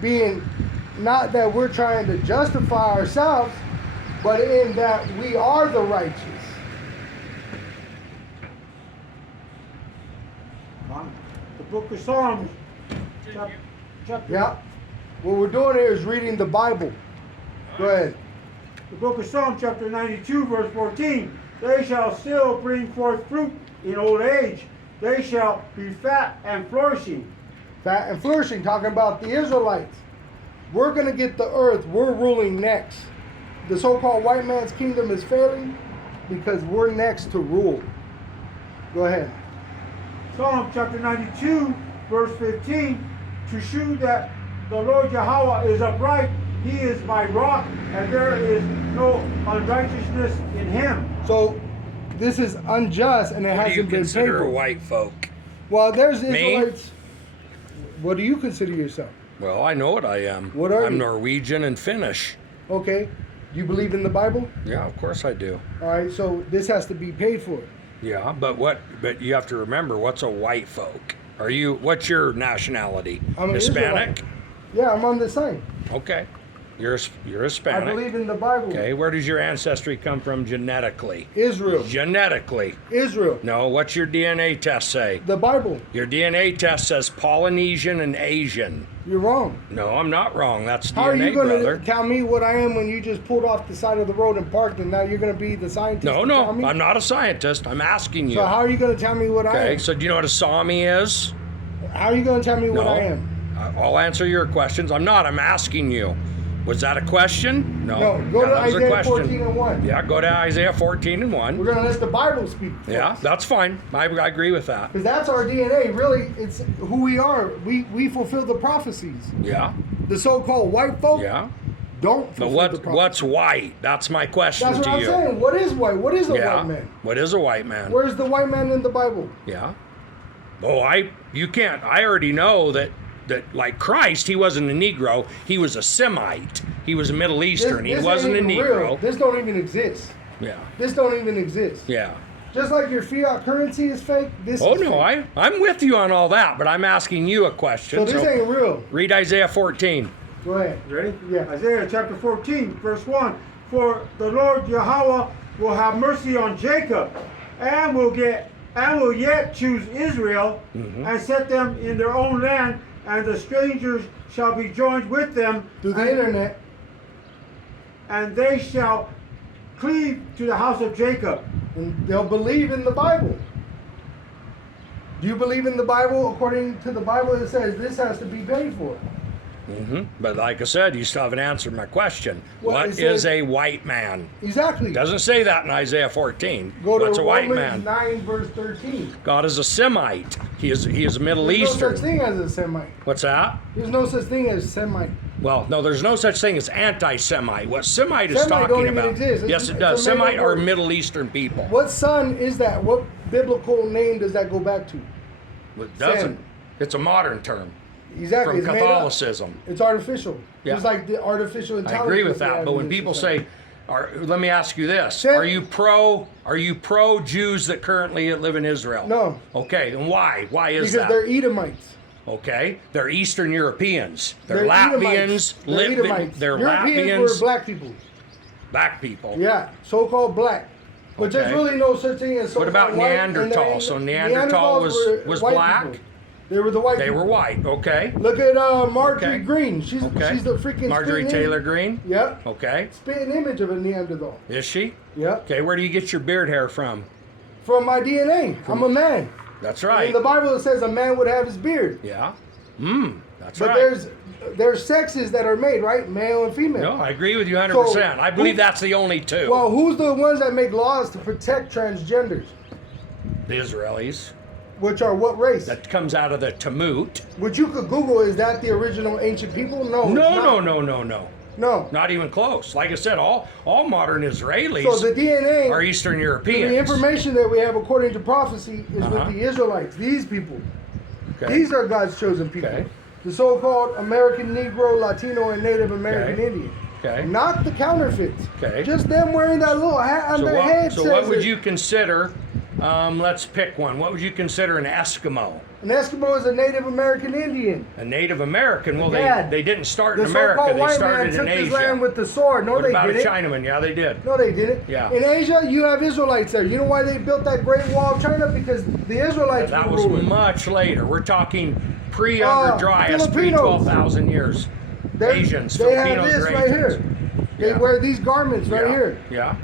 being not that we're trying to justify ourselves, but in that we are the righteous. The book of Psalms, chapter. Yeah. What we're doing here is reading the Bible. Go ahead. The book of Psalms, chapter 92, verse 14. They shall still bring forth fruit in old age. They shall be fat and flourishing. Fat and flourishing, talking about the Israelites. We're going to get the earth. We're ruling next. The so-called white man's kingdom is failing because we're next to rule. Go ahead. Psalm chapter 92, verse 15. To shew that the Lord Yahweh is upright, he is my rock, and there is no unrighteousness in him. So this is unjust, and it What do you hasn't been consider paid. white folk? Well, there's Me? Israelites. What do you consider yourself? Well, I know what I am. What are I'm you? Norwegian and Finnish. Okay. You believe in the Bible? Yeah, of course I do. All right. So this has to be paid for. Yeah, but you have to remember, what's a white folk? What's your nationality? I'm an Hispanic? Israelite. Yeah, I'm on the sign. Okay. You're I Hispanic. believe in the Bible. Okay, where does your ancestry come from genetically? Israel. Genetically. Israel. No, what's your DNA test say? The Bible. Your DNA test says Polynesian and Asian. You're wrong. No, I'm not wrong. That's How are DNA, you going brother. to tell me what I am when you just pulled off the side of the road and parked, and now you're going to be the scientist? No, to no, tell me? I'm not a scientist. I'm asking you. So how are you going to tell me what I Okay, am? so do you know what a Sami is? How are you going to tell me what No. I am? I'll answer your questions. I'm not. I'm asking you. Was that a question? No, go to that was a Isaiah question. 14 and 1. Yeah, go to Isaiah 14 and 1. We're going to let the Bible speak for Yeah, us. that's fine. I agree with that. Because that's our DNA. Really, it's who we are. We fulfill the prophecies. Yeah, The so-called white folk yeah. don't But fulfill the prophecies. what's white? That's my question That's what to I'm you. saying. What is white? What is a Yeah. white man? What is a white man? Where's the white man in the Bible? Yeah. Oh, you can't. I already know that like Christ, he wasn't a Negro. He was a Semite. He was a Middle Eastern. This he wasn't a ain't even Negro. real. This don't even exist. Yeah. This don't even exist. Yeah. Just like your fiat currency is fake, this Oh is no, fake. I'm with you on all that, but I'm asking you a question. So this ain't real. Read Isaiah 14. Go ahead. Ready? Yeah. Isaiah chapter 14, verse 1. For the Lord Yahweh will have mercy on Jacob, and will yet choose Israel, and set them in their own land, and the strangers shall be joined with them Through the and, internet. and they shall cleave to the house of Jacob. And they'll believe in the Bible. Do you believe in the Bible? According to the Bible, it says this has to be paid for. But like I said, you still haven't answered my question. Well, What it says- is a white man? Exactly. Doesn't say that in Isaiah 14. Go to What's a white Romans man? 9, verse 13. God is a Semite. He is a Middle There's no Eastern. such thing as a Semite. What's that? There's no such thing as Semite. Well, no, there's no such thing as anti-Semite. What Semite is Semite don't talking even about? exist. Yes, It's it a does. made-up Semite are word. Middle Eastern people. What son is that? What biblical name does that go back to? It doesn't. Sem. It's a modern term Exactly. from It's made up. Catholicism. It's artificial. Yeah. Just like the artificial I intelligence. agree with they that. have But in when this people society. say, let me ask you this: Sem- Are you pro Jews that currently live in Israel? No. Okay, and why? Why is because that? they're Edomites. Okay, they're Eastern Europeans. They're Edomites. Latvians. They're Edomites. They're Europeans Latvians. were black people. Black people. Yeah, so-called black. But there's Okay. really no such thing as so-called What about white, and there Neanderthal? ain't- So Neanderthal Neanderthals was were white black? people. They were the white They people. were white. Okay. Look at Marjorie Okay. Green. She's Okay. the freaking Marjorie spitting Taylor image. Green. Yep. Okay. Spitting image of a Neanderthal. Is she? Yep. Okay. Where do you get your beard hair from? From my DNA. I'm a man. That's In right. the Bible it says a man would have his beard. Yeah. That's But right. there's there's sexes that are made, right? Male and female. No, I agree with you 100%. So, I believe who- that's the only two. Well, who's the ones that make laws to protect transgenders? The Israelis. Which are what race? That comes out of the Tamut. Which you could Google, is that the original ancient people? No. it's No, not. no. No. Not even close. Like I said, all modern Israelis So the DNA, are Eastern Europeans. the information that we have according to prophecy is Uh-huh. with the Israelites, these people. Okay. These are God's chosen people. Okay. The so-called American Negro, Latino, and Native American Okay. Indian. Okay. Not the counterfeits. Okay. Just them wearing that little hat on So their what, head. so what says would it. you consider? Let's pick one. What would you consider an Eskimo? An Eskimo is a Native American Indian. A Native American? Well, Dad, they didn't start The in America. so-called They white man started took in this land Asia. with the sword. No, What they about a didn't. Chinaman? Yeah, they did. No, they didn't. Yeah. In Asia, you have Israelites there. You know why they built that Great Wall of China? Because the Israelites That were was ruling. much later. We're talking pre-Under Dryas, Filipinos. pre-12,000 years. Asians, They have Filipinos this are right Asians. here. They Yeah. wear these garments right Yeah. here. Yeah.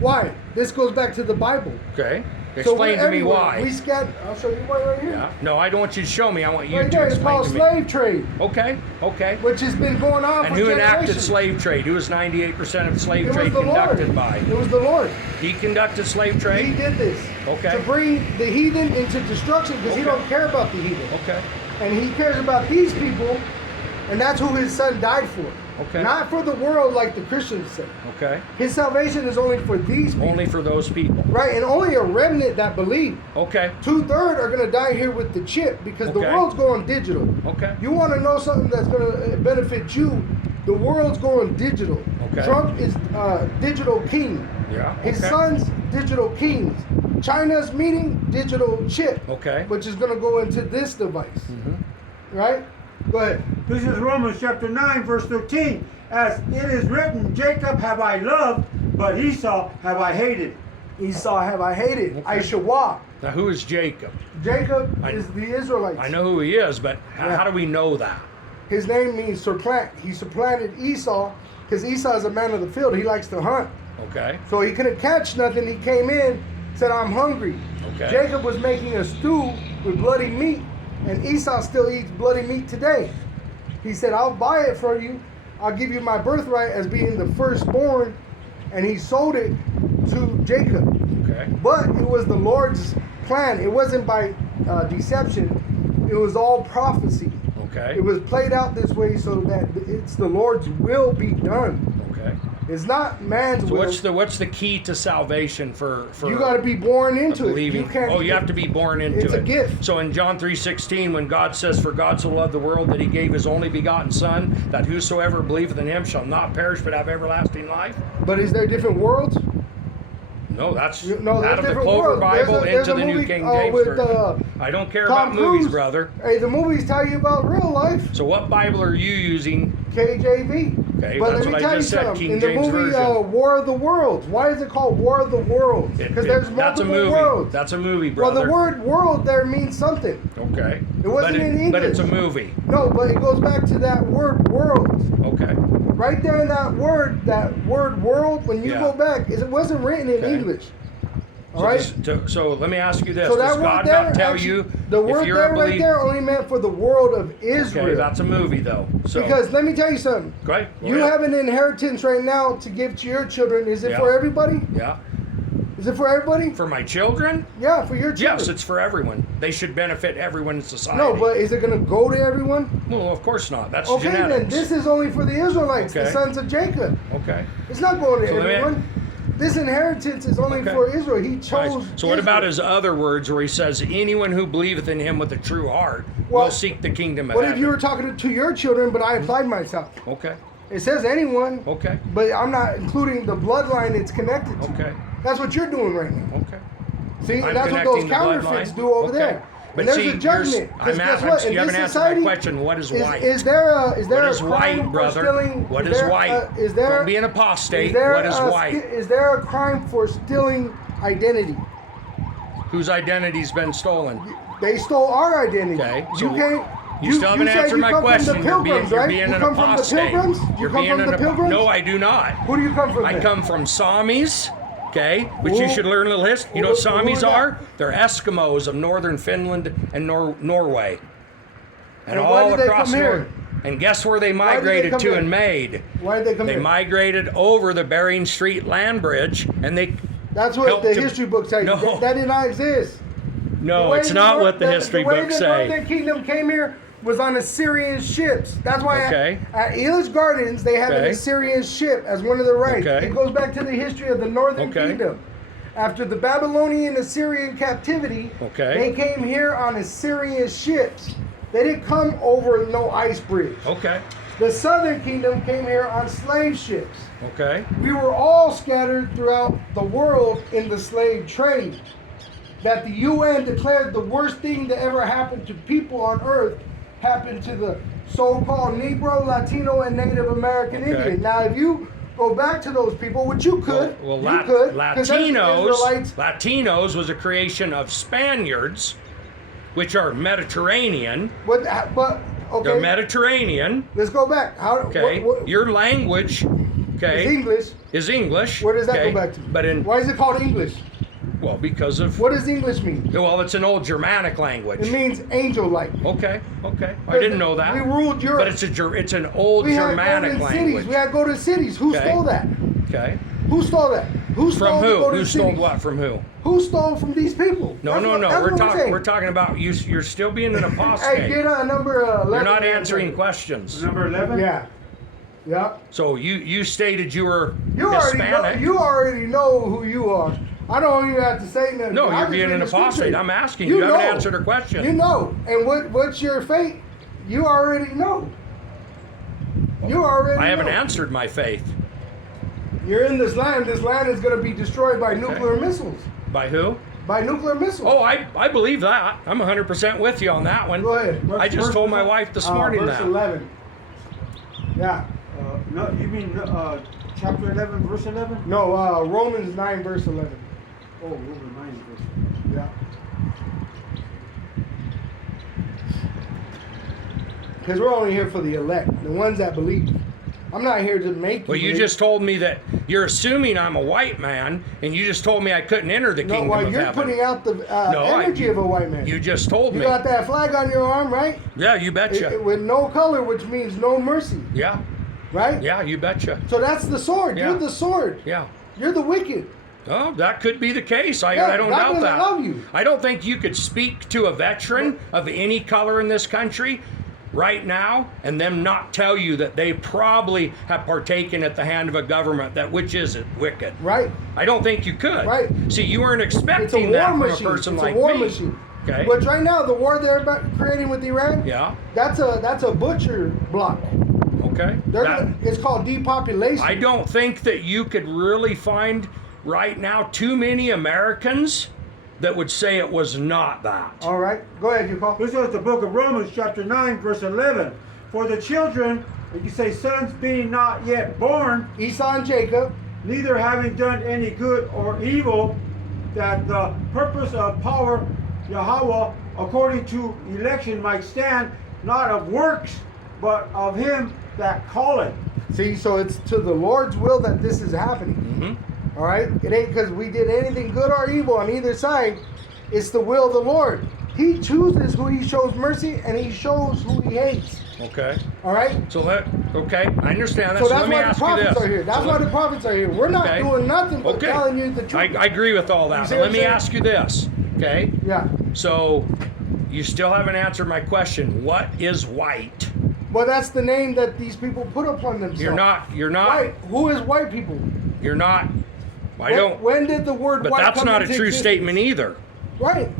Why? This goes back to the Bible. Okay. So Explain we're to me everywhere. why. We scat. I'll show you why right here. Yeah. No, I don't want you to show me. I want you Right to there. It's explain called to me. slave trade, Okay. Okay. which has been going on And for who enacted generations. slave trade? Who was 98% of slave It was trade the Lord. conducted by? It was the Lord. He conducted slave He trade? did this Okay. to bring the heathen into destruction because he Okay. don't care about the heathen. Okay. And he cares about these people, and that's who his son died for. Okay. Not for the world like the Christians say. Okay. His salvation is only for these people. Only for those people. Right, and only a remnant that believe. Okay. 2/3 are going to die here with the chip because the Okay. world's going digital. Okay. You want to know something that's going to benefit you? The world's going digital. Okay. Trump is digital king. Yeah. His okay. son's digital kings. China's meeting digital chip. Okay. Which is going to go into this device. Right? Go ahead. This is Romans chapter 9, verse 13. As it is written, Jacob have I loved, but Esau have I hated. Esau have I hated. Okay. Aishawah. Now, who is Jacob? Jacob I- is the Israelites. I know who he is, but Yeah. how do we know that? His name means supplant. He supplanted Esau because Esau is a man of the field. He likes to hunt. Okay. So he couldn't catch nothing. He came in, said, I'm hungry. Okay. Jacob was making a stew with bloody meat, and Esau still eats bloody meat today. He said, I'll buy it for you. I'll give you my birthright as being the firstborn. And he sold it to Jacob. Okay. But it was the Lord's plan. It wasn't by deception. It was all prophecy. Okay. It was played out this way so that it's the Lord's will be done. Okay. It's not man's So will. what's the key to salvation for You got to be born into it. believing? You can't. Oh, you have to be born into it. It's a gift. So in John 3:16, when God says, "For God so loved the world that He gave His only begotten Son, that whosoever believeth in Him shall not perish but have everlasting life." But is there different worlds? No, that's No, there's out of the different Clover worlds. Bible There's into a the New movie, King James with, Version. I don't care Tom about movies, Cruise. brother. Hey, the movies tell you about real life. So what Bible are you using? KJV. Okay, But that's let me what I tell you just said, something. King In the James movie Version. War of the Worlds, why is it called War of the Worlds? Because there's That's a multiple movie. worlds. That's a movie, Well, brother. the word world there means something. Okay. It wasn't in English. But it's a movie. No, but it goes back to that word worlds. Okay. Right there in that word world, when you Yeah. go back, it wasn't written in Okay. English. All So, right? so let me ask you this: So that Does word God there, not tell actually, you the if word you're there a right believer? there only meant for the world of Israel. Okay, that's a movie, though. So Because let me tell you something. go ahead. Go You ahead. have an inheritance right now to give to your children. Is it Yeah. for everybody? Yeah. Is it for everybody? For my children? Yeah, for your children. Yes, it's for everyone. They should benefit everyone in society. No, but is it going to go to everyone? well, of course not. That's Okay, then genetics. this is only for the Israelites, the Okay. sons of Jacob. Okay. It's not going to So let me- everyone. This inheritance is only Okay. for Israel. He Nice. chose. So what about Israel. his other words where he says, "Anyone who believeth in Him with a true heart Well, will seek the kingdom of What heaven"? if you were talking to your children, but I applied myself? Okay. It says anyone, Okay. but I'm not including the bloodline it's connected to. Okay. That's what you're doing right now. Okay. See, I'm and that's what connecting those the counterfeits bloodline. do over Okay. there. But And there's see, a judgment. 'Cause I'm guess at- what? In you haven't this answered my society, question. What is white? Is there a What is crime white, for brother? stealing? What is is there, white? is there? Don't be an apostate. Is there What is a white? Is there a crime for stealing identity? Whose identity's been stolen? They stole our identity. Okay, You so can't. You still haven't said answered you my come question. From the You're being, Pilgrims, you're right? being You an come from the apostate. Pilgrims? You You're come being from an the Pilgrims? No, I do not. Who do you come from? I then? come from Samis, okay, which Who- you should learn a little history. You know what who Samis is that? are? They're Eskimos of northern Finland and Norway. And And why all did they across come here? North. And guess where they did they migrated come to in? and made? Why did they come They here? migrated over the Bering Street land bridge, and they That's what helped the to- history books say. No. That did not exist. No, way it's the not Nor- what the history way books the say. Northern Kingdom came here was on Assyrian ships. That's why Okay. at Elish Gardens they have an Okay. Assyrian ship as one of the rights. Okay. It goes back to the history of the Northern Okay. Kingdom. After the Babylonian Assyrian captivity, Okay. they came here on Assyrian ships. They didn't come over no ice bridge. Okay. The Southern Kingdom came here on slave ships. Okay. We were all scattered throughout the world in the slave trade. That the UN declared the worst thing to ever happen to people on earth happened to the so-called Negro, Latino, and Native American Okay. Indian. Now, if you go back to those people, which you could, Well, you could, 'cause there's Israelites. Latinos was a creation of Spaniards, which are Mediterranean. But They're okay, Mediterranean. let's go back. How? Okay. What, Your language, okay, is English? is English. Where does that okay? go back to? But in Why is it called English? well, because of What does English mean? well, it's an old Germanic language. It means angel-like. Okay. Okay. I didn't know that. We ruled Europe. But it's an old We had Germanic golden language. cities. We had golden cities. Who Okay. stole that? Okay. Who stole that? Who stole From the who? golden Who stole cities? what from who? Who stole from these people? No, That's no, what- no. that's We're what talking. saying. We're talking about you. You're still being an Hey, apostate. get on number 11. You're not answering questions. Number 11? Yeah. Yeah. So you stated you were You already know. Hispanic. You already know who you are. I don't even have to say nothing. No, I you're just being read an the apostate. scripture. I'm asking you. You haven't know. answered her question. You know. And what's your fate? You already know. You already I haven't know. answered my faith. You're in this land. This land is going to be destroyed by nuclear missiles. By who? By nuclear missiles. Oh, I believe that. I'm 100% with you on that one. Go ahead. I just told my wife this morning verse that. 11. Yeah. No, you mean chapter 11, verse 11? No, Romans 9, verse 11. Oh, Romans 9, verse. Yeah. Because we're only here for the elect, the ones that believe. I'm not here to make Well, you believe. just told me that you're assuming I'm a white man, and you just told me I couldn't enter the No, kingdom well, of you're heaven. putting out the No, energy of a white man. You just told You me. got that flag on your arm, right? Yeah, you betcha. With no color, which means no mercy, Yeah, right? yeah, you betcha. So that's the sword. Yeah. You're the sword. Yeah. You're the wicked. Oh, that could be the case. I Yeah, don't God doubt doesn't that. love you. I don't think you could speak to a veteran of any color in this country right now and them not tell you that they probably have partaken at the hand of a government that which isn't wicked. Right. I don't think you could. Right. See, you weren't It's a expecting war that from machine. a person it's like a war me. machine. Okay. But right now, the war they're creating with Iran, Yeah. that's a butcher block. Okay. It's called depopulation. I don't think that you could really find right now too many Americans that would say it was not that. All right. Go ahead, you call. This is the book of Romans, chapter 9, verse 11. For the children, you say sons being not yet born, Esau and Jacob. neither having done any good or evil, that the purpose of power Yahweh according to election might stand, not of works, but of him that calleth. See, so it's to the Lord's will that this is happening. Mhm. All right? It ain't because we did anything good or evil on either side. It's the will of the Lord. He chooses who he shows mercy and he shows who he hates. Okay. All right? So okay, I understand that. So So that's let me why the ask you prophets this. are here. That's So why let- the prophets are here. We're not Okay. doing nothing but Okay. telling you the truth. I agree with all that. You see But what let I'm me saying? ask you this, okay? Yeah. So you still haven't answered my question. What is white? Well, that's the name that these people put upon themselves. You're not White. Who is white people? you're not I When- don't When did the word but white that's come not a into true existence? statement either. Right.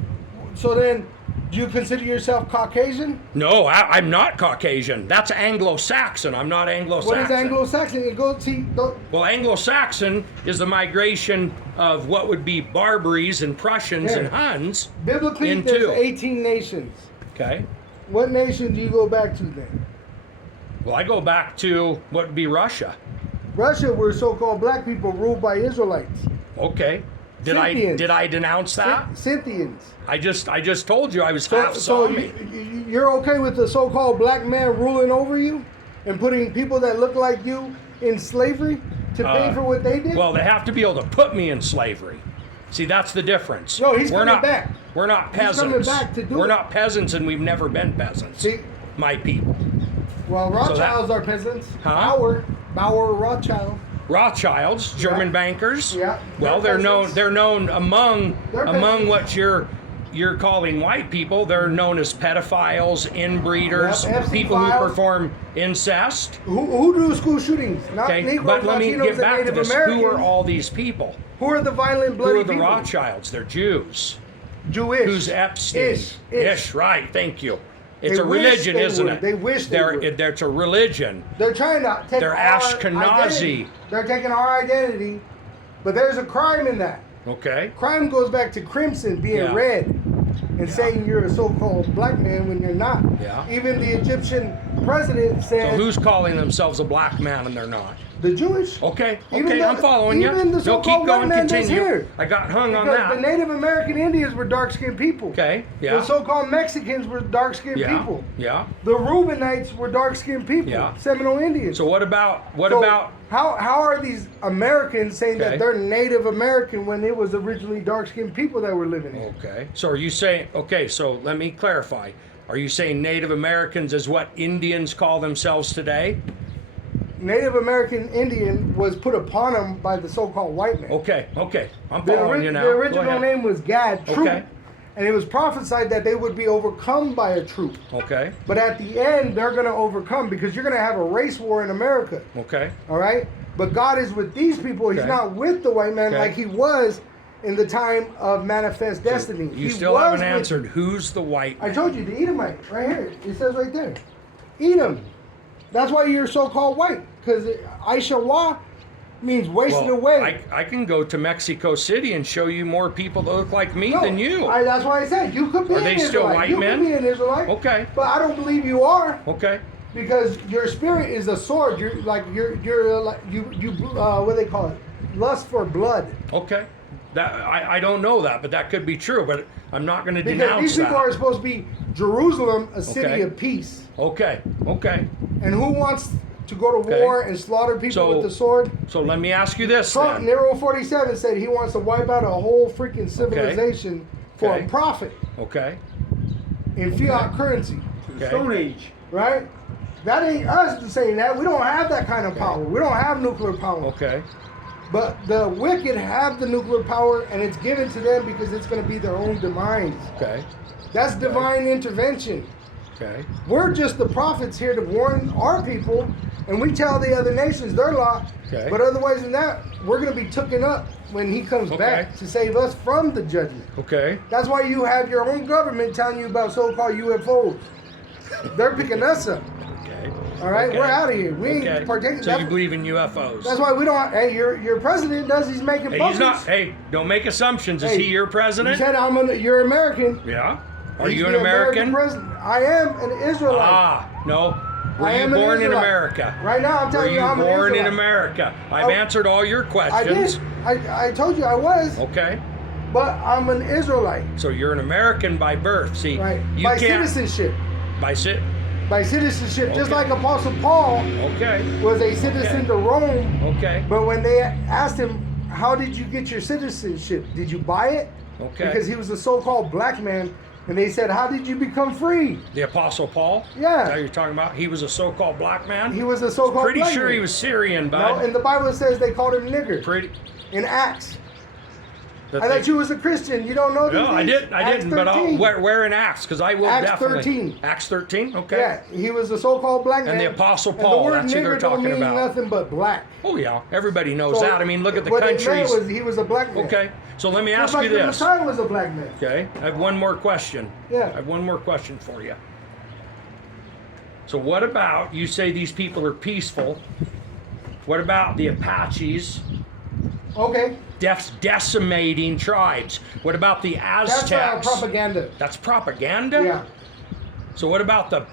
So then, do you consider yourself Caucasian? No, I'm not Caucasian. That's Anglo-Saxon. I'm not Anglo-Saxon. What is Anglo-Saxon? It goes, see, Well, Anglo-Saxon is the migration of what would be Barbaries and Prussians Yeah. and Huns. biblically, Into. there's 18 nations. Okay. What nation do you go back to then? Well, I go back to what would be Russia. Russia were so-called black people ruled by Israelites. Okay. Did Scythians. I denounce that? Scythians. I just told you I was So, half so Sami. you're okay with the so-called black man ruling over you and putting people that look like you in slavery to pay for what they did? Well, they have to be able to put me in slavery. See, that's the difference. No, he's we're coming not, back. We're not He's peasants. coming back to do we're it. not peasants, and we've never been peasants. See? My people. Well, So that- Rothschilds are peasants. Huh? Bauer Rothschild. Rothschilds, German Yeah. bankers. Yeah. Well, they're known. peasants. They're known among They're among peasants. what you're calling white people. They're known as pedophiles, inbreeders, Yep, Epstein people who files. perform incest. Who do school shootings? Not Okay, Negroes, but let me Latinos, get and back to Native this. Americans. Who are all these people? Who are the violent, bloody Who are the people? Rothschilds? They're Jews. Jewish. Who's Epstein? Ish. Right. Thank you. It's They a wish religion, they isn't would. it? They wish they would. It's a religion. They're trying to take They're our Ashkenazi. identity. They're taking our identity, but there's a crime in that. Okay. Crime goes back to crimson being Yeah. red and saying you're a so-called black man when you're not. Yeah. Even the Egyptian president So said who's calling themselves a black man and they're not? the Jewish. Okay. Even Okay. the- I'm following you. even the No, so-called keep white going. man that's Continue. here. I got hung on Because the that. Native American Indians were dark-skinned people. Okay. Yeah. The so-called Mexicans were dark-skinned Yeah. people. Yeah. The Reubenites were dark-skinned people. Yeah. Seminole Indians. So what about So how are these Americans saying Okay. that they're Native American when it was originally dark-skinned people that were living here? Okay. So are you saying? Okay. So let me clarify. Are you saying Native Americans is what Indians call themselves today? Native American Indian was put upon them by the so-called white man. Okay. Okay. I'm The, following you now. the Go original ahead. name was Gad, troop, Okay. and it was prophesied that they would be overcome by a troop. Okay. But at the end, they're going to overcome because you're going to have a race war in America. Okay. All right? But God is with these people. He's Okay. not with the white man Okay. like he was in the time of Manifest Destiny. You He still was haven't with- answered who's the white I man. told you, the Edomite, right here. It says right there. Edom. That's why you're so-called white. Because Aishawa means wasted Well, away. I can go to Mexico City and show you more people that look like me No, than you. that's why I said you could be Are an they still Israelite. white you men? could be an Israelite. Okay. But I don't believe you are. Okay. Because your spirit is a sword. You're like what do they call it? Lust for blood. Okay. That I don't know that, but that could be true. But I'm not going to Because denounce these people that. are supposed to be Jerusalem, a city Okay. of peace. Okay. Okay. And who wants to go to Okay. war and slaughter people So- with the sword? So let me ask you this Trump, then. Nero 47 said he wants to wipe out a whole freaking civilization for Okay. a profit Okay. in fiat currency, Okay. Stone Age. right? That ain't us saying that. We don't have that kind of power. We don't have nuclear power. Okay. But the wicked have the nuclear power, and it's given to them because it's going to be their own demise. Okay. That's divine intervention. Okay. We're just the prophets here to warn our people, and we tell the other nations their lot. Okay. But otherwise than that, we're going to be taken up when he comes Okay. back to save us from the judgment. Okay. That's why you have your own government telling you about so-called UFOs. They're picking us up. Okay. All right, Okay. we're out of here. We ain't Okay. partaking. So you believe in UFOs? That's why we don't. Hey, your president does. He's making Hey, puppets. he's not. Hey, don't make assumptions. Is Hey, he your You president? said you're American. Yeah. Are He's you an the American? president. I am an Israelite. Ah, no. Were I you am an born in Israelite. America? Right now, I'm Were telling you you, I'm an born in Israelite. America? I've Oh, answered all your I questions. did. I told you I was, Okay. but I'm an Israelite. So you're an American by birth. See, Right. you By can't citizenship. by sit. By citizenship, just Okay. like Apostle Paul Okay. was a citizen Okay. to Rome. Okay. But when they asked him, "How did you get your citizenship? Did you buy it?" Okay. Because he was a so-called black man, and they said, "How did you become free?" The Apostle Paul. Yeah. Is that what you're talking about? He was a so-called black man. He was a so-called Pretty black sure man. he was Syrian, No, bud. and the Bible says they called him nigger Pretty. in Acts. that I they- thought you was a Christian. You don't know these No, I things? didn't. I Acts didn't. But I'll, 13. where in Acts? Because I will Acts definitely. 13. Acts 13. Okay. Yeah, he was a so-called black man. And the Apostle And Paul, the word that's who they're nigger don't talking mean about. nothing but black. Oh yeah, everybody knows So that. I mean, look at the what it meant countries. was he was a black man. Okay. So let me Just ask like you the this. Messiah was a black man. Okay. I have one more question. Yeah. I have one more question for you. So what about, you say these people are peaceful. What about the Apaches Okay, decimating tribes? What about the that's Aztecs? propaganda. That's propaganda? Yeah, So what about the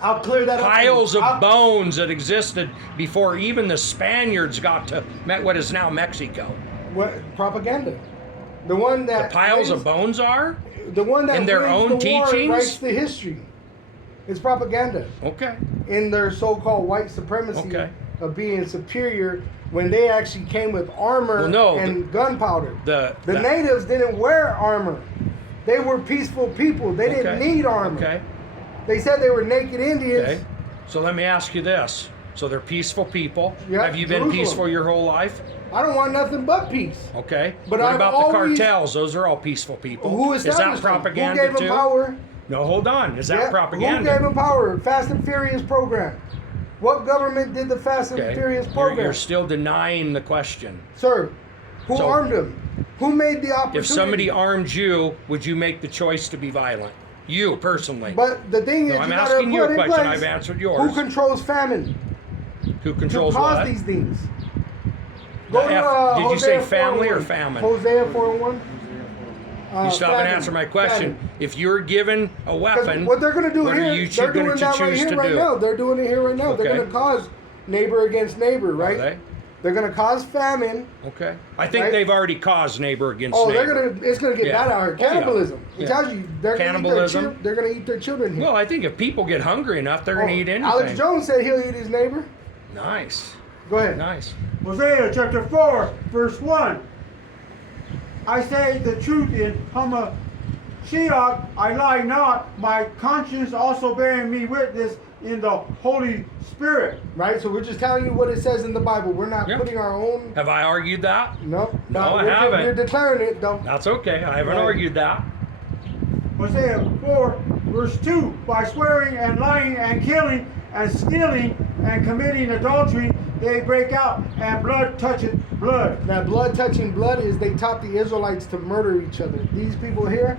I'll clear that up. piles of I'll- bones that existed before even the Spaniards got to what is now Mexico? What propaganda? The one The that piles wins- of bones are? the one that in their wins own the war teachings? writes the history. It's propaganda Okay. in their so-called white supremacy Okay. of being superior when they actually came with armor Well, no, and gunpowder. The natives didn't wear armor. They were peaceful people. They didn't Okay. need armor. Okay. They said they were naked Indians. Okay. So let me ask you this. So they're peaceful people. Yeah, Have you been Jerusalem. peaceful your whole life? I don't want nothing but peace. Okay. But what I've about always- the cartels? Those are all peaceful people. Who Is established that them? propaganda Who gave too? them power? No, hold on. Is that Yeah, propaganda? Who gave them power? Fast and Furious program. What government did the Fast and Okay. Furious You're, program? you're still denying the question. Sir, who So- armed them? Who made the opportunity? If somebody armed you, would you make the choice to be violent? You personally. But the thing No, is, I'm you gotta asking you a put in question. place I've answered yours. Who controls famine Who to controls cause what? these things? The F- did you say Hosea family or 4:1. famine? Hosea 4:1. You still haven't answered my question. If you're given a weapon, What they're going to do what here, are you they're going doing to that right choose here, to right do? now. They're doing it here right now. They're Okay. going to cause neighbor against neighbor, right? Are they? They're going to cause famine. Okay. I think Right? they've already caused neighbor against Oh, neighbor. they're gonna. It's gonna get Yeah. bad out here. Oh, yeah. Cannibalism. It Yeah. tells you they're Cannibalism. Gonna eat they're gonna eat their children here. Well, I think if people get hungry enough, they're going to eat anything. Alex Jones said he'll eat his neighbor. Nice. Go ahead. Nice. Hosea chapter 4, verse 1. I say the truth in Hamashiach, I lie not, my conscience also bearing me witness in the Holy Spirit. Right. So we're just telling you what it says in the Bible. We're not Yeah. putting our own. Have I argued that? No. No, I we're, haven't. We're declaring it though. That's okay. I haven't Right. argued that. Hosea 4, verse 2. By swearing and lying and killing and stealing and committing adultery, they break out, and blood toucheth blood. That blood touching blood is they taught the Israelites to murder each other. These people here,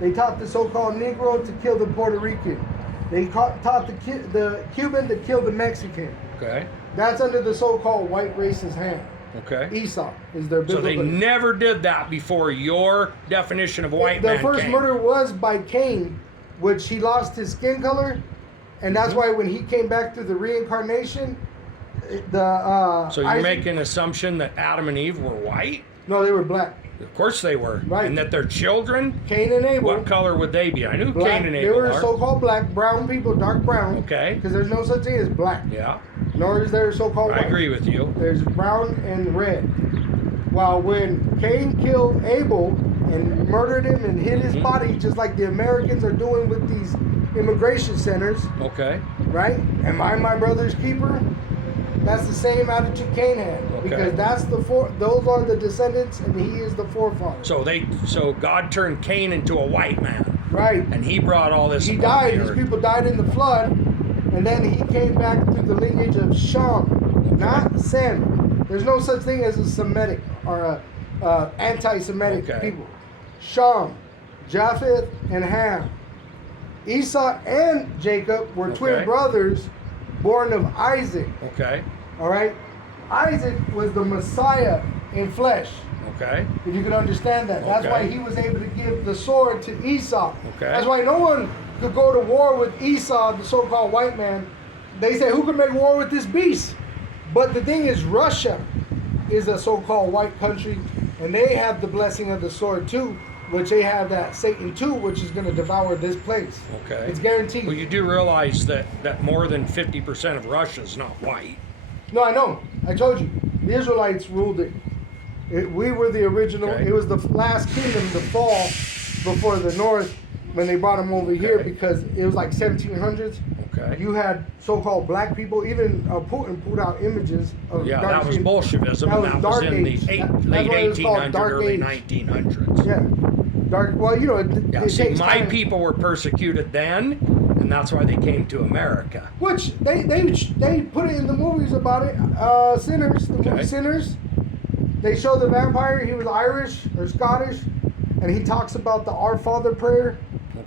they taught the so-called Negro to kill the Puerto Rican. They taught the Cuban to kill the Mexican. Okay. That's under the so-called white racist hand. Okay. Esau is their So biblical. they never did that before your definition of white The man first came. murder was by Cain, which he lost his skin color, and that's why when he came back through the reincarnation, So you're Isaac- making an assumption that Adam and Eve were white? no, they were black. Of course they were. Right. And that their children, Cain and Abel. what color would they be? I knew Black, Cain and they Abel were are. so-called black, brown people, dark brown. Okay. Because there's no such thing as black. Yeah, Nor is there so-called I white. agree with you. There's brown and red. While when Cain killed Abel and murdered him and hid his Mhm. body, just like the Americans are doing with these immigration centers, Okay. right? Am I my brother's keeper? That's the same attitude Cain had, Okay. because that's those are the descendants, and he is the forefather. So God turned Cain into a white man, Right. and he brought all this. He upon died. the His earth. people died in the flood, and then he came back through the lineage of Shem, not Sem. There's no such thing as a Semitic or a anti-Semitic Okay. people. Shem, Japheth, and Ham. Esau and Jacob were Okay. twin brothers, born of Isaac. Okay. All right, Isaac was the Messiah in flesh. Okay. If you can understand that. That's Okay. why he was able to give the sword to Esau. Okay. That's why no one could go to war with Esau, the so-called white man. They say, who could make war with this beast? But the thing is, Russia is a so-called white country, and they have the blessing of the sword too, which they have that Satan too, which is going to devour this place. Okay. It's guaranteed. Well, you do realize that more than 50% of Russia is not white. No, I know. I told you. The Israelites ruled it. We were the original. Okay. It was the last kingdom to fall before the North when they brought them over here, Okay. because it was like 1700s. Okay. You had so-called black people. Even Putin put out images of Yeah, dark that was skin. Bolshevism, That and was that was dark in age. the That's late why it was called 1800s, dark early age. 1900s. Yeah, dark. Well, you know, Yeah, it see, takes my time. people were persecuted then, and that's why they came to America. Which they put it in the movies about it. Sinners, the Okay. movie Sinners. They show the vampire. He was Irish or Scottish, and he talks about the Our Father prayer.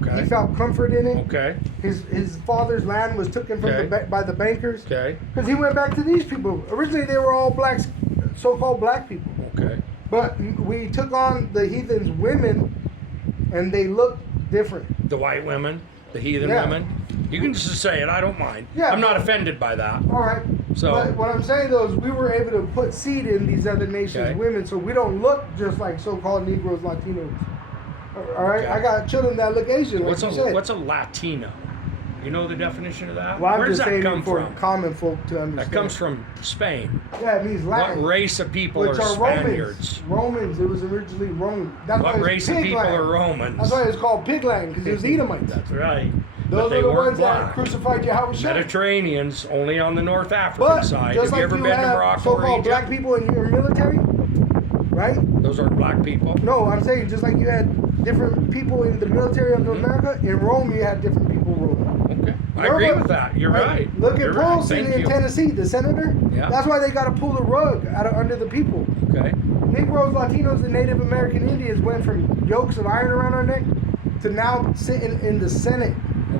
Okay. He felt comfort in it. Okay. His father's land was taken from Okay. by the bankers. Okay. Because he went back to these people. Originally, they were all blacks, so-called black people. Okay. But we took on the heathens' women, and they looked different. The white women, the heathen Yeah. women. You can just say it. I don't mind. Yeah, I'm not but- offended by that. All right. So- but what I'm saying though is we were able to put seed in these other nations' Okay. women, so we don't look just like so-called Negroes, Latinos. All right. Okay. I got children that look Asian, like What's you said. a Latino? You know the definition of that? well, I'm Where does just that saying come it for from? common folk to understand. That comes from Spain. Yeah, it means Latin. What race of people Which are are Spaniards? Romans. It was originally Roman. That's why What it's race of pig people land. are Romans? That's why it's called pig land, because it was Edomites. That's right. but Those they are the weren't ones that black. crucified Yahushua. Mediterraneans only on the North African But side. just Have you like ever you been to have Morocco or so-called black Egypt? people in your military, right? Those aren't black people. No, I'm saying just like you had different people in the military of America, in Rome you had different people ruling. Okay, I agree with that. You're right. Look You're at right. Paulson Thank in you. Tennessee, the senator. Yeah. That's why they got to pull the rug out of under the people. Okay. Negroes, Latinos, and Native American Indians went from yokes of iron around our neck to now sitting in the Senate.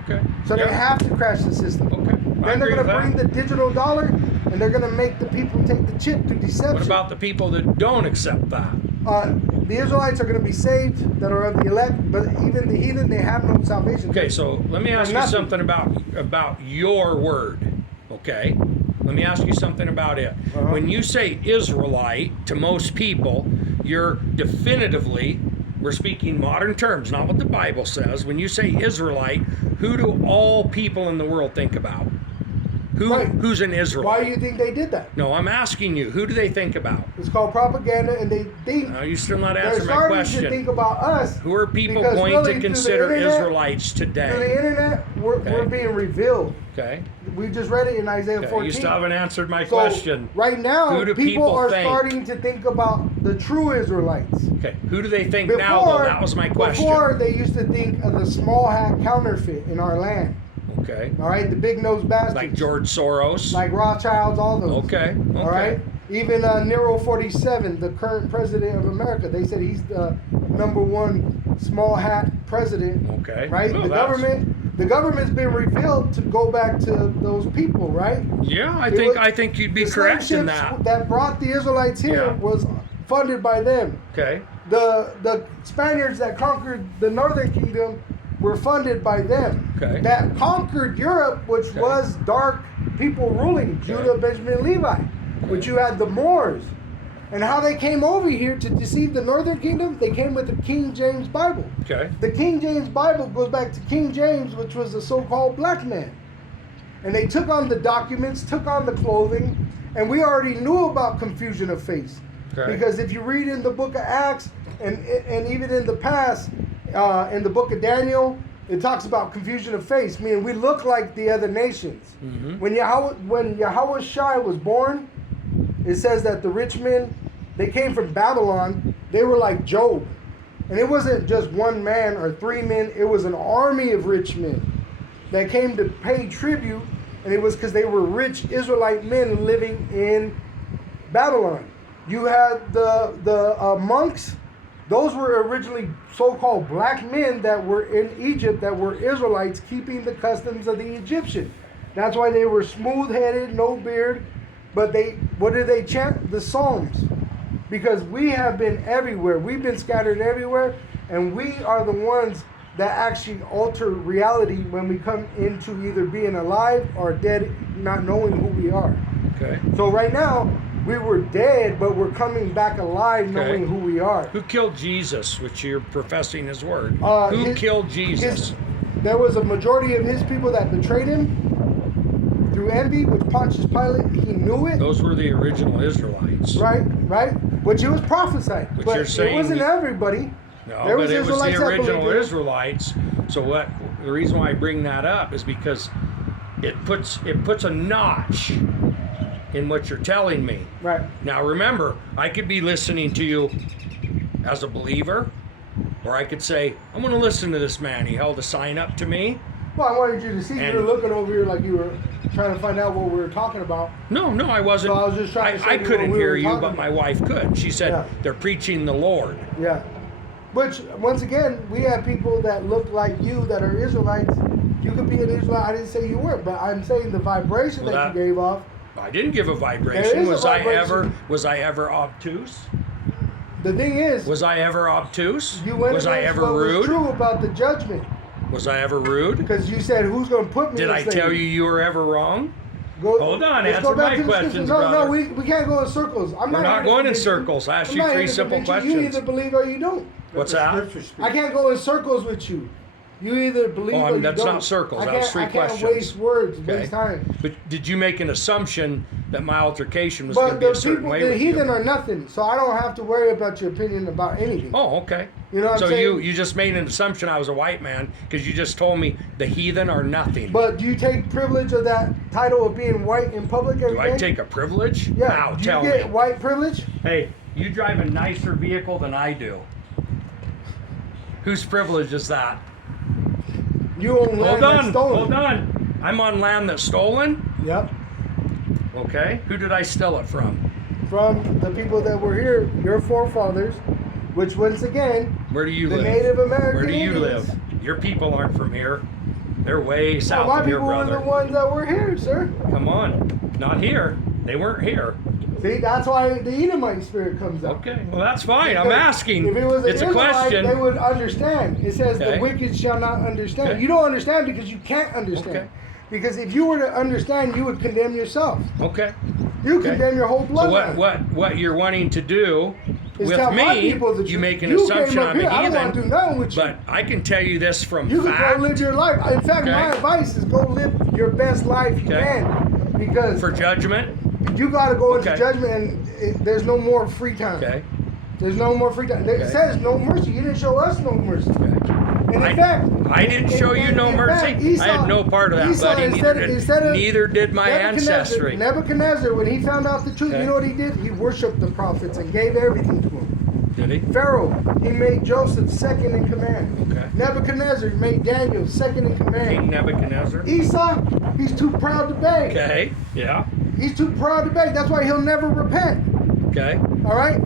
Okay. So Yeah. they have to crash the system. Okay. I Then they're agree going to with bring that. the digital dollar, and they're going to make the people take the chip through deception. What about the people that don't accept that? The Israelites are going to be saved that are of the elect, but even the heathen, they have no salvation. Okay, so let me ask you Nothing. something about your word. Okay, let me ask you something about it. Uh-huh. When you say Israelite to most people, you're definitively, we're speaking modern terms, not what the Bible says. When you say Israelite, who do all people in the world think about? Right. Who's an Israelite? Why do you think they did that? No, I'm asking you. Who do they think about? It's called propaganda, and they think No, you're still not they're answering my starting question. to think about us. Who are people because going really, to through the consider internet- Israelites Through the today? internet, we're Okay. being revealed. Okay. We just read it in Isaiah Okay, 14. you still haven't answered my So, question. right now, Who do people people are think? starting to think about the true Israelites. Okay, who do they think now, though? That was my question. Before, they used to think of the small hat counterfeit in our land. Okay. All right, the big nose bastards. Like George Soros? Like Rothschilds, all those. Okay, okay. All right. Even Nero 47, the current president of America, they said he's the #1 small hat president. Okay. Right. Well, The government's been revealed to go back to those people, right? Yeah, I It think was- you'd be the correct slave in ships that. that brought the Israelites here Yeah. was funded by them. Okay. The Spaniards that conquered the Northern Kingdom were funded by them. Okay. That conquered Europe, which Okay. was dark people ruling, Judah, Benjamin, Levi, which you had the Moors. And how they came over here to deceive the Northern Kingdom, they came with the King James Bible. Okay. The King James Bible goes back to King James, which was a so-called black man. And they took on the documents, took on the clothing, and we already knew about confusion of face. Okay. Because if you read in the book of Acts, and even in the past, in the book of Daniel, it talks about confusion of face, meaning we look like the other nations. Mhm. When Yahweh Shai was born, it says that the rich men, they came from Babylon, they were like Job. And it wasn't just one man or three men, it was an army of rich men that came to pay tribute, and it was because they were rich Israelite men living in Babylon. You had the monks, those were originally so-called black men that were in Egypt that were Israelites keeping the customs of the Egyptian. That's why they were smooth-headed, no beard, but what did they chant? The Psalms. Because we have been everywhere. We've been scattered everywhere, and we are the ones that actually alter reality when we come into either being alive or dead, not knowing who we are. Okay. So right now, we were dead, but we're coming back alive knowing Okay. who we are. Who killed Jesus, which you're professing his word? Who His- killed Jesus? There was a majority of his people that betrayed him through envy, which Pontius Pilate, he knew it. Those were the original Israelites. Right? Which it was prophesied. But But you're saying it wasn't everybody. No, There but was it was Israelites the that original believed it. Israelites. So what? The reason why I bring that up is because it puts a notch in what you're telling me. Right. Now remember, I could be listening to you as a believer, or I could say, I'm going to listen to this man. He held a sign up to me. Well, I wanted you to see. And- You were looking over here like you were trying to find out what we were talking about. No, I wasn't. So I was just trying to show I you what couldn't we hear were you, talking but about. my wife could. She said, Yeah. they're preaching the Lord. Yeah. Which, once again, we have people that look like you that are Israelites. You could be an Israelite. I didn't say you were, but I'm saying the vibration Well, that that- you gave off. I didn't give a There vibration. is a Was vibration. I ever obtuse? The thing is, Was I ever obtuse? you went Was I against ever what was rude? true about the judgment. Was I ever rude? Because you said, who's going to put me Did in I tell you were ever wrong? Go, Hold on, let's go answer back my to the questions, scripture. No, brother. we can't go in circles. I'm We're not here to going in convince you. circles. I asked I'm you not three here to simple convince You questions. either believe or you don't. What's Let the that? scripture speak. I can't go in circles with you. You either believe or you that's don't. not circles. I That was can't- three I can't questions. waste words, Okay. waste time. But did you make an assumption that my altercation was going But to be the a certain people, way the with heathen you? are nothing, so I don't have to worry about your opinion about anything. Oh, okay. You know what So I'm saying? you just made an assumption I was a white man because you just told me the heathen are nothing. But do you take privilege of that title of being white in public every Do day? I take a privilege? Yeah. How? Do you Tell get me. white privilege? Hey, you drive a nicer vehicle than I do. Whose privilege is that? You own land Hold that's on, stolen. hold on. I'm on land that's stolen. Yep. Okay. Who did I steal it from? From the people that were here, your forefathers, which once again, Where do you the live? Native American Where do you Indians. live? Your people aren't from here. They're way south my of here, people were brother. the ones that were here, sir. Come on. Not here. They weren't here. See, that's why the Edomite spirit comes out. Okay. Well, that's fine. I'm Because asking. If it was an It's a Israelite, question. they would understand. It says Okay. the wicked shall not understand. Okay. You don't understand because you can't understand. Okay. Because if you were to understand, you would condemn yourself. Okay. You Okay. condemn your whole So bloodline. what you're wanting to do Is with tell my me, people the you truth. make an You assumption came up I'm here, a I don't want to do heathen. nothing with you. But I can tell you this from You can fact. go live your life. In fact, Okay. my advice is go live your best life you Okay. can. Because For judgment. you got to go into Okay. judgment and there's no more free time. Okay. There's no more free time. It Okay. says no mercy. You didn't show us no mercy. Okay. And in I- fact, I didn't show you no in mercy. fact, Esau- I had no part of that, Esau, buddy. instead of Neither did my Nebuchadnezzar- ancestry. Nebuchadnezzar, when he found out the truth, Okay. you know what he did? He worshipped the prophets and gave everything to them. Did he? Pharaoh, he made Joseph second in command. Okay. Nebuchadnezzar made Daniel second in command. King Nebuchadnezzar. Esau, he's too proud to beg. Okay. Yeah. He's too proud to beg. That's why he'll never repent. Okay. All right?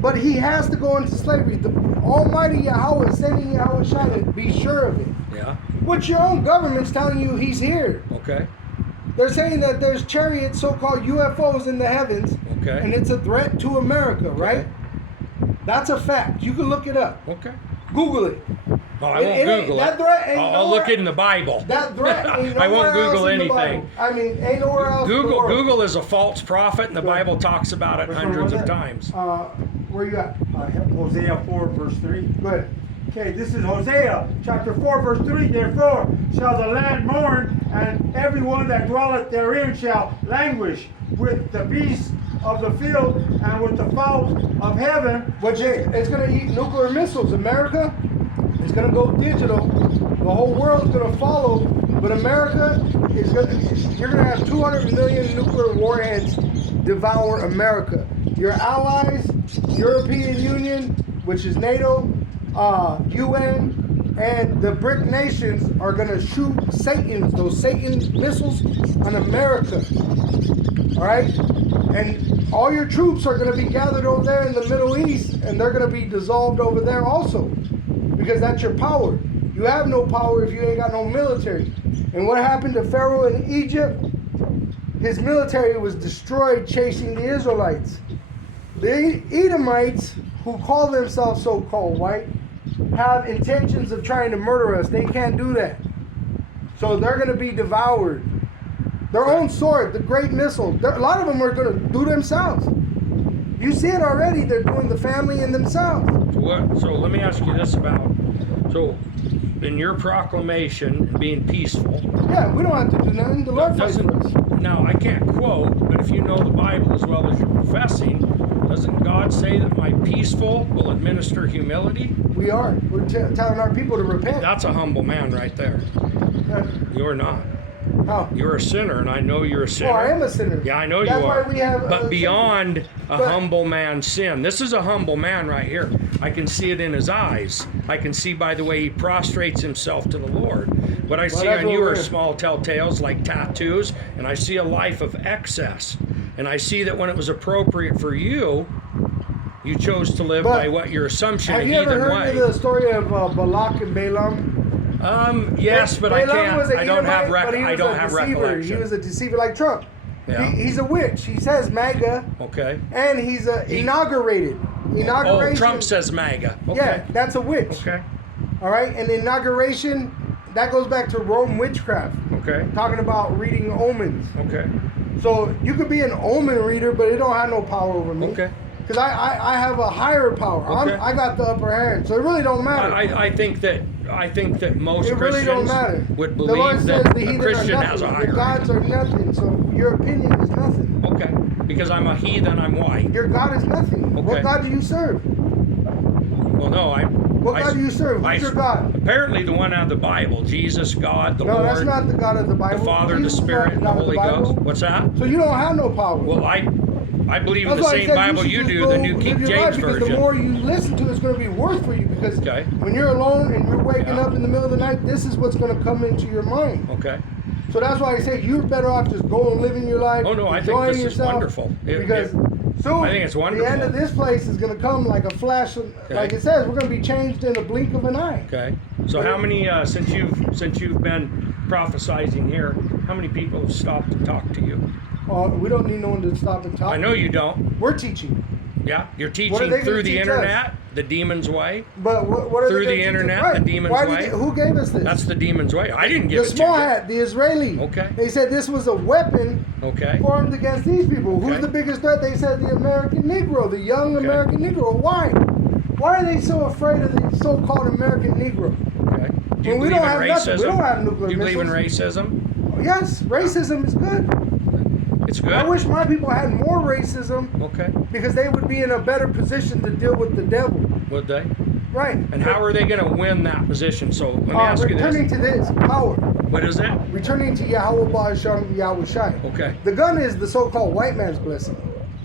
But he has to go into slavery. The Almighty Yahweh is sending Yahweh Shai. Be sure of it. Yeah. Which your own government's telling you he's here. Okay. They're saying that there's chariots, so-called UFOs in the heavens, Okay. and it's a threat to America, right? That's a fact. You can look it up. Okay. Google it. Oh, I It won't ain't- Google that it. threat ain't I'll look nowhere- in the Bible. That threat ain't I won't nowhere else Google in the anything. Bible. I mean, ain't nowhere else. in the Google world. Google is a false prophet, and the Right. Bible talks about it Which one hundreds was of it? times. Where you at? Hosea 4, verse 3. Go ahead. Okay, this is Hosea chapter 4, verse 3. Therefore shall the land mourn, and everyone that dwelleth therein shall languish with the beasts of the field and with the fowls of heaven. Which it's going to eat nuclear missiles. America is going to go digital. The whole world's going to follow. But America is going to, you're going to have 200 million nuclear warheads devour America. Your allies, European Union, which is NATO, UN, and the BRIC nations are going to shoot those Satan missiles on America. All right? And all your troops are going to be gathered over there in the Middle East, and they're going to be dissolved over there also. Because that's your power. You have no power if you ain't got no military. And what happened to Pharaoh in Egypt? His military was destroyed chasing the Israelites. The Edomites, who call themselves so-called white, have intentions of trying to murder us. They can't do that. So they're going to be devoured. Their own sword, the great missile, a lot of them are going to do themselves. You see it already. They're doing the family and themselves. So let me ask you this about, so in your proclamation and being peaceful, Yeah, we don't have to do nothing. The Lord fights for us. now I can't quote, but if you know the Bible as well as you're professing, doesn't God say that my peaceful will administer humility? We are. We're telling our people to repent. That's a humble man right there. You're not. How? You're a sinner, and I know you're a sinner. Oh, I am a sinner. Yeah, I know That's you are. why we have, but beyond a but- humble man's sin, this is a humble man right here. I can see it in his eyes. I can see by the way he prostrates himself to the Lord. What I see that's on you over are there. small telltales like tattoos, and I see a life of excess. And I see that when it was appropriate for you, you chose to live But by what your assumption Have a you ever heathen heard way. of the story of Balak and Balaam? Yes, but I Balaam can't. was an I don't have Edomite, but he I was don't a have deceiver. recollection. He was a deceiver like Trump. Yeah. He's a witch. He says MAGA, Okay. and he's inaugurated. Oh, Inauguration. Trump says MAGA. Okay. Yeah, that's a witch. Okay. All right, and inauguration, that goes back to Rome witchcraft, Okay. talking about reading omens. Okay. So you could be an omen reader, but it don't have no power over me. Okay. Because I have a higher power. Okay. I got the upper hand, so it really don't matter. I think that most it really don't Christians matter. would The Lord believe says that the a heathen Christian are has a nothing. higher The gods hand. are nothing. So your opinion is nothing. Okay. Because I'm a heathen, I'm white. Your God is nothing. Okay. What God do you serve? Well, no, What God do you serve? Who's your God? Apparently the one out of the Bible, Jesus, God, the No, Lord, that's not the God of the Bible. the Father, Jesus the is Spirit, not and the God of Holy Bible. Ghost. What's that? So you don't have no power. Well, I believe in That's the why I same said Bible should you just do, go the New live King your James life, because Version. the more you listen to it, it's going to be worse for you. Because Okay. when you're alone and you're waking Yeah. up in the middle of the night, this is what's going to come into your mind. Okay. So that's why I say you're better off just going living your life. Oh, no, I think enjoying this is yourself, wonderful. Because soon, I think it's the end wonderful. of this place is going to come like a flash. Like it says, we're going to be changed in a blink of an eye. Okay. So how many since you've been prophesizing here, how many people have stopped to talk to you? We don't need no one to stop and talk. I know you don't. We're teaching. Yeah, you're What are teaching they gonna through the teach internet, the demon's way. But what are Through they the gonna teach us? internet, Right. the demon's Why did way? who gave us this? That's the demon's way. I didn't give the it to small you. hat, the Israeli. Okay. They said this was a weapon Okay. formed against these people. Okay. Who's the biggest threat? They said the American Negro, the young Okay. American Negro. Why? Why are they so afraid of the so-called American Negro? Okay. Do you When we believe don't in have nothing. racism? We don't have nuclear Do you believe in missiles. racism? Yes, racism is good. It's good. I wish my people had more racism Okay. because they would be in a better position to deal with the devil. Would they? Right. And how are they going to win that position? So let me ask you returning this. to this power. What is it? Returning to Yahweh Ba'asham Yahweh Shai. Okay. The gun is the so-called white man's blessing.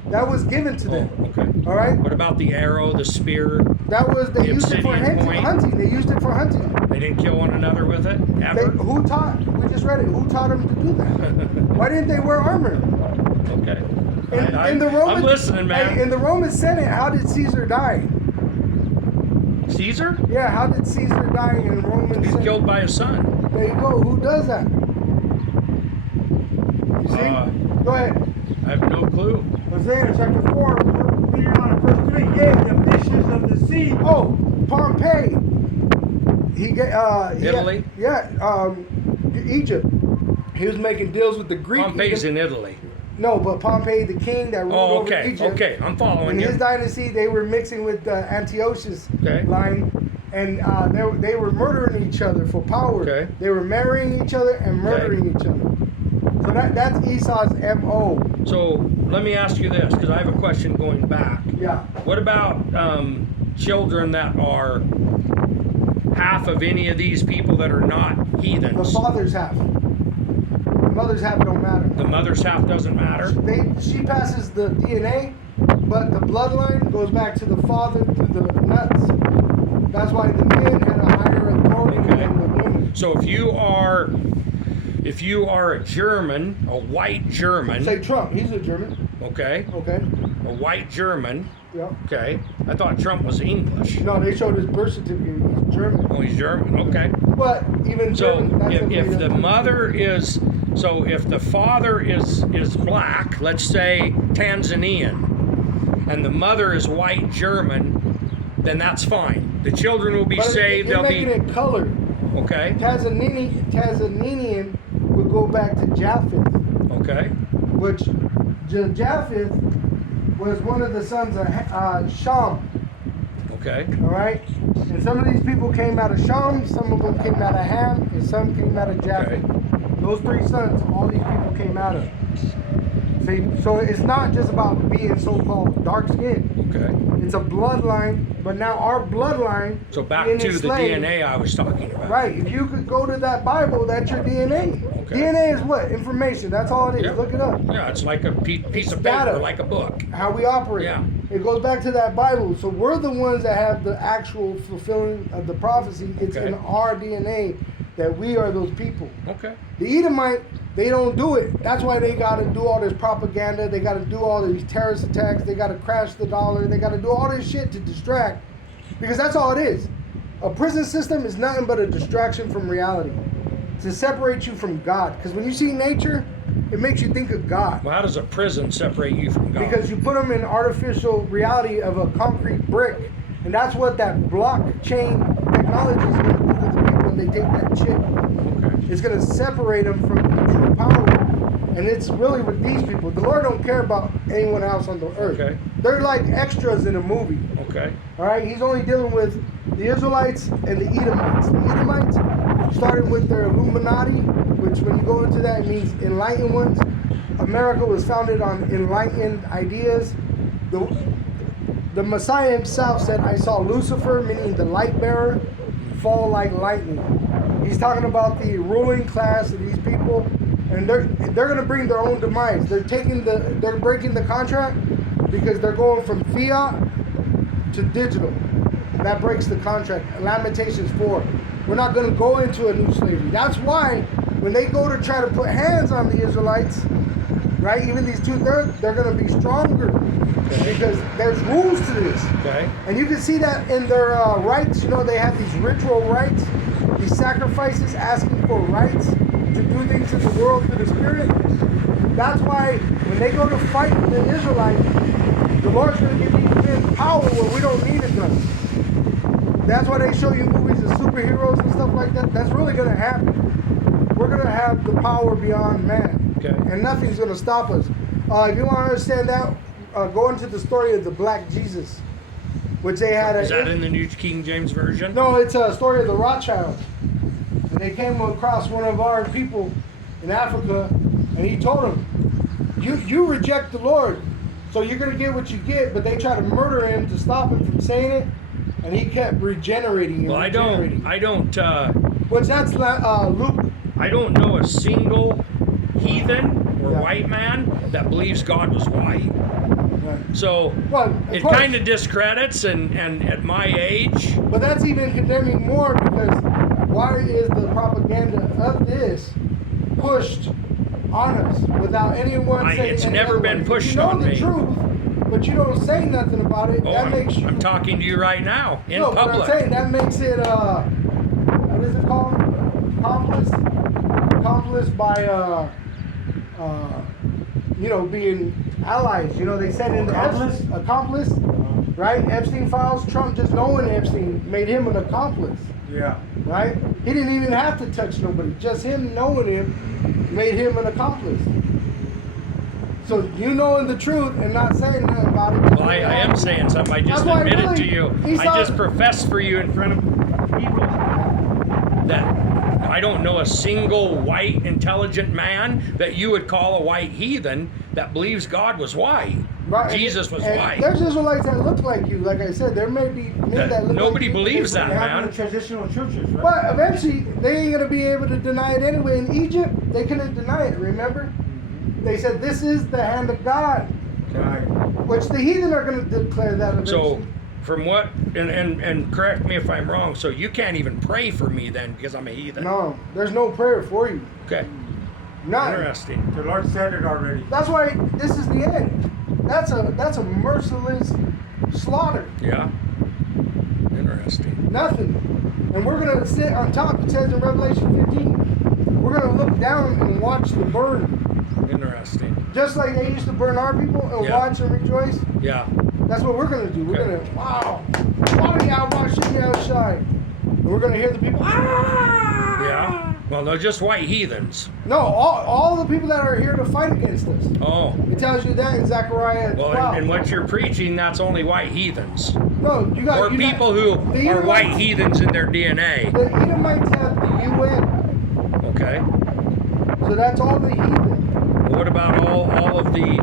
That was given to them. Oh, okay. All right. What about the arrow, the spear? That was they The used it for obsidian point? hunting. They used it for hunting. They didn't kill one another with it They, ever. who taught? We just read it. Who taught them to do that? Why didn't they wear armor? Okay. In the Roman, I'm listening, man. Hey, in the Roman Senate, how did Caesar die? Caesar? Yeah, how did Caesar die in the Roman He's Senate? killed by his son. There you go. Who does that? You see? Go ahead. I have no clue. Hosea chapter 4, reading on verse 3. Yea, the fishes of the sea. Oh, Pompey. Italy? Egypt. He was making deals with the Greek. Pompey's in Italy. No, but Pompey, the king that ruled Oh, over okay. Egypt. Okay, I'm following In you. his dynasty, they were mixing with Antiochus Okay. line, and they were murdering each other for power. Okay. They were marrying each other and murdering each other. So that's Esau's MO. So let me ask you this, because I have a question going back. Yeah. What about children that are half of any of these people that are not The heathens? father's half. The mother's half don't matter. The mother's half doesn't matter? She passes the DNA, but the bloodline goes back to the father through the nuts. That's why the men had a higher authority Okay. than the women. So if you are a German, a white German, Say Trump, he's a German. okay, Okay. a white German, Yeah. okay. I thought Trump was English. No, they showed his birth certificate. He's German. Oh, he's German, okay. But even So German, that's if the mother is, so if the father is black, let's say Tanzanian, and the mother is white German, then that's fine. The children will be saved. They're They'll making be it colored. okay. Tanzanian would go back to Japheth, Okay. which Japheth was one of the sons of Sham. Okay. All right, and some of these people came out of Sham, some of them came out of Ham, and some came out of Japheth. Those three sons, all these people came out of. See, so it's not just about being so-called dark skinned. Okay. It's a bloodline, but now our bloodline. So back being to the enslaved- DNA I was talking about. Right. If you could go to that Bible, that's your DNA. Okay. DNA is what? Information. That's all it is. Yeah. Look it up. Yeah, it's like a piece It's of data. paper, like a book. How we operate. Yeah. It goes back to that Bible. So we're the ones that have the actual fulfilling of the prophecy. It's Okay. in our DNA that we are those people. Okay. The Edomite, they don't do it. That's why they got to do all this propaganda. They got to do all these terrorist attacks. They got to crash the dollar. They got to do all this shit to distract. Because that's all it is. A prison system is nothing but a distraction from reality. To separate you from God. Because when you see nature, it makes you think of God. Well, how does a prison separate you from God? Because you put them in artificial reality of a concrete brick. And that's what that blockchain technology is going to do to the people when they take that chip. Okay. It's going to separate them from the true power. And it's really with these people. The Lord don't care about anyone else on the earth. Okay. They're like extras in a movie. Okay. All right? He's only dealing with the Israelites and the Edomites. The Edomites started with their Illuminati, which when you go into that, it means enlightened ones. America was founded on enlightened ideas. the Messiah himself said, I saw Lucifer, meaning the light bearer, fall like lightning. He's talking about the ruling class of these people, and they're going to bring their own demise. They're breaking the contract because they're going from fiat to digital. That breaks the contract. Lamentations 4. We're not going to go into a new slavery. That's why when they go to try to put hands on the Israelites, right? Even these two-thirds, they're going to be stronger because there's rules to this. Okay. And you can see that in their rites. You know, they have these ritual rites, these sacrifices asking for rights to do things in the world through the Spirit. That's why when they go to fight the Israelites, the Lord's going to give these men power where we don't need it done. That's why they show you movies of superheroes and stuff like that. That's really going to happen. We're going to have the power beyond man. Okay. And nothing's going to stop us. If you want to understand that, go into the story of the Black Jesus, which they had. Is that in the New King James Version? No, it's a story of the Rothschilds. And they came across one of our people in Africa, and he told them, you reject the Lord, so you're going to get what you get, but they tried to murder him to stop him from saying it, and he kept regenerating and Well, regenerating. I don't Which that's Luke. I don't know a single heathen or Yeah. white man that believes God was white. Right. So Well, of it course. kind of discredits, and at my age, But that's even condemning more because why is the propaganda of this pushed on us without anyone saying it's any never been otherwise? pushed If you know on the me. truth, but you don't say nothing about it. oh, That makes you. I'm talking to you right now in no, but I'm public. saying that makes it. What is it called? Accomplice by being allies. You know, they said in the accomplice, right? Epstein files. Trump just knowing Epstein made him an accomplice. Yeah. Right? He didn't even have to touch nobody. Just him knowing him made him an accomplice. So you knowing the truth and not saying nothing about it. Well, I am saying something. I just That's why admitted really, to you. he's I not- just professed for you in front of people that I don't know a single white, intelligent man that you would call a white heathen that believes God was white. Right, Jesus was and white. There's Israelites that look like you. Like I said, there may be men that look Nobody like you. believes that, They have in man. the traditional churches, right? But eventually, they ain't gonna be able to deny it anyway. In Egypt, they couldn't deny it. Remember? They said this is the hand of God, Right. which the heathen are gonna declare that eventually. So, from what, and correct me if I'm wrong, so you can't even pray for me then because I'm a heathen. No, there's no prayer for you. Okay, Not. interesting. The Lord said it already. That's why this is the end. That's a merciless slaughter. Yeah, interesting. Nothing. And we're gonna sit on top. It says in Revelation 15, we're gonna look down and watch the burn. Interesting. Just like they used to burn our people and Yeah. watch and rejoice. Yeah. That's what we're gonna do. We're Okay. gonna, wow, Wadi outside. And we're gonna hear the people, ah! Yeah. Well, no, just white heathens. No, all the people that are here to fight against us. Oh. It tells you that in Zechariah 12. Well, and what you're preaching, that's only white heathens. No, you got Or you got- people who the are white Edomites- heathens in their DNA. The Edomites have the UN, Okay. so that's all the heathen. What about all of the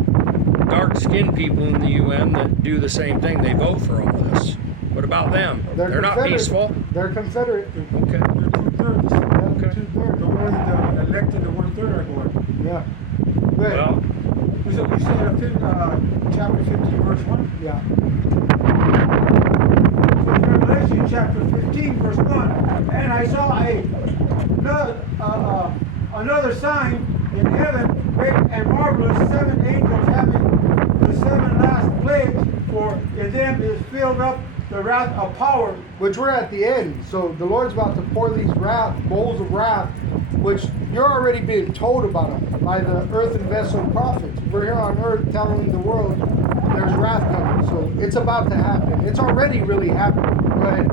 dark-skinned people in the UN that do the same thing? They vote for all this. What about them? They're not Confederate. peaceful. They're Confederate. Okay. They're 2/3. They're Okay. two-thirds. The one that elected the 1/3 are going. Yeah. Good. Well, You said chapter 15, verse 1. Yeah. Revelation chapter 15, verse 1. And I saw another sign in heaven, great and marvelous, 7 angels having the 7 last plagues, for in them is filled up the wrath of power. Which we're at the end. So the Lord's about to pour these bowls of wrath, which you're already being told about them by the earthen vessel prophets. We're here on earth telling the world there's wrath coming. So it's about to happen. It's already really happening. Go ahead.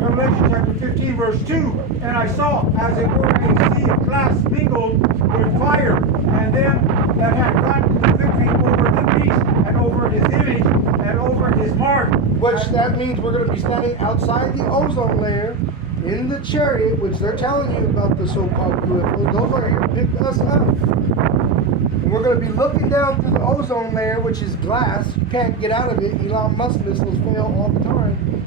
Revelation chapter 15, verse 2. And I saw, as it were, a sea of glass mingled with fire, and them that had gotten the victory over the beast, and over his image, and over his mark. Which that means we're going to be standing outside the ozone layer, in the chariot, which they're telling you about the so-called UFOs, those are here to pick us up. And we're going to be looking down through the ozone layer, which is glass. You can't get out of it. Elon Musk missiles fail all the time.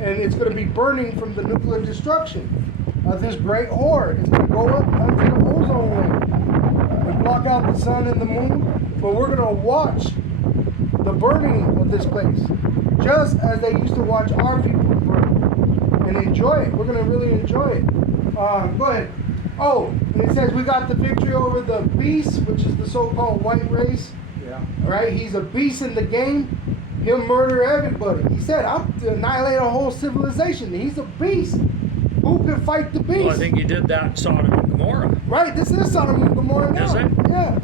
And it's going to be burning from the nuclear destruction of this great horde. It's going to go up under the ozone layer and block out the sun and the moon. But we're going to watch the burning of this place, just as they used to watch our people burn, and enjoy it. We're going to really enjoy it. Go ahead. Oh, and it says we got the victory over the beast, which is the so-called white race. Yeah. All right, he's a beast in the game. He'll murder everybody. He said, "I'm to annihilate a whole civilization." He's a beast. Who can fight the beast? Well, I think you did that in Sodom and Gomorrah. Right, this is Sodom and Gomorrah now. Is it? Yeah.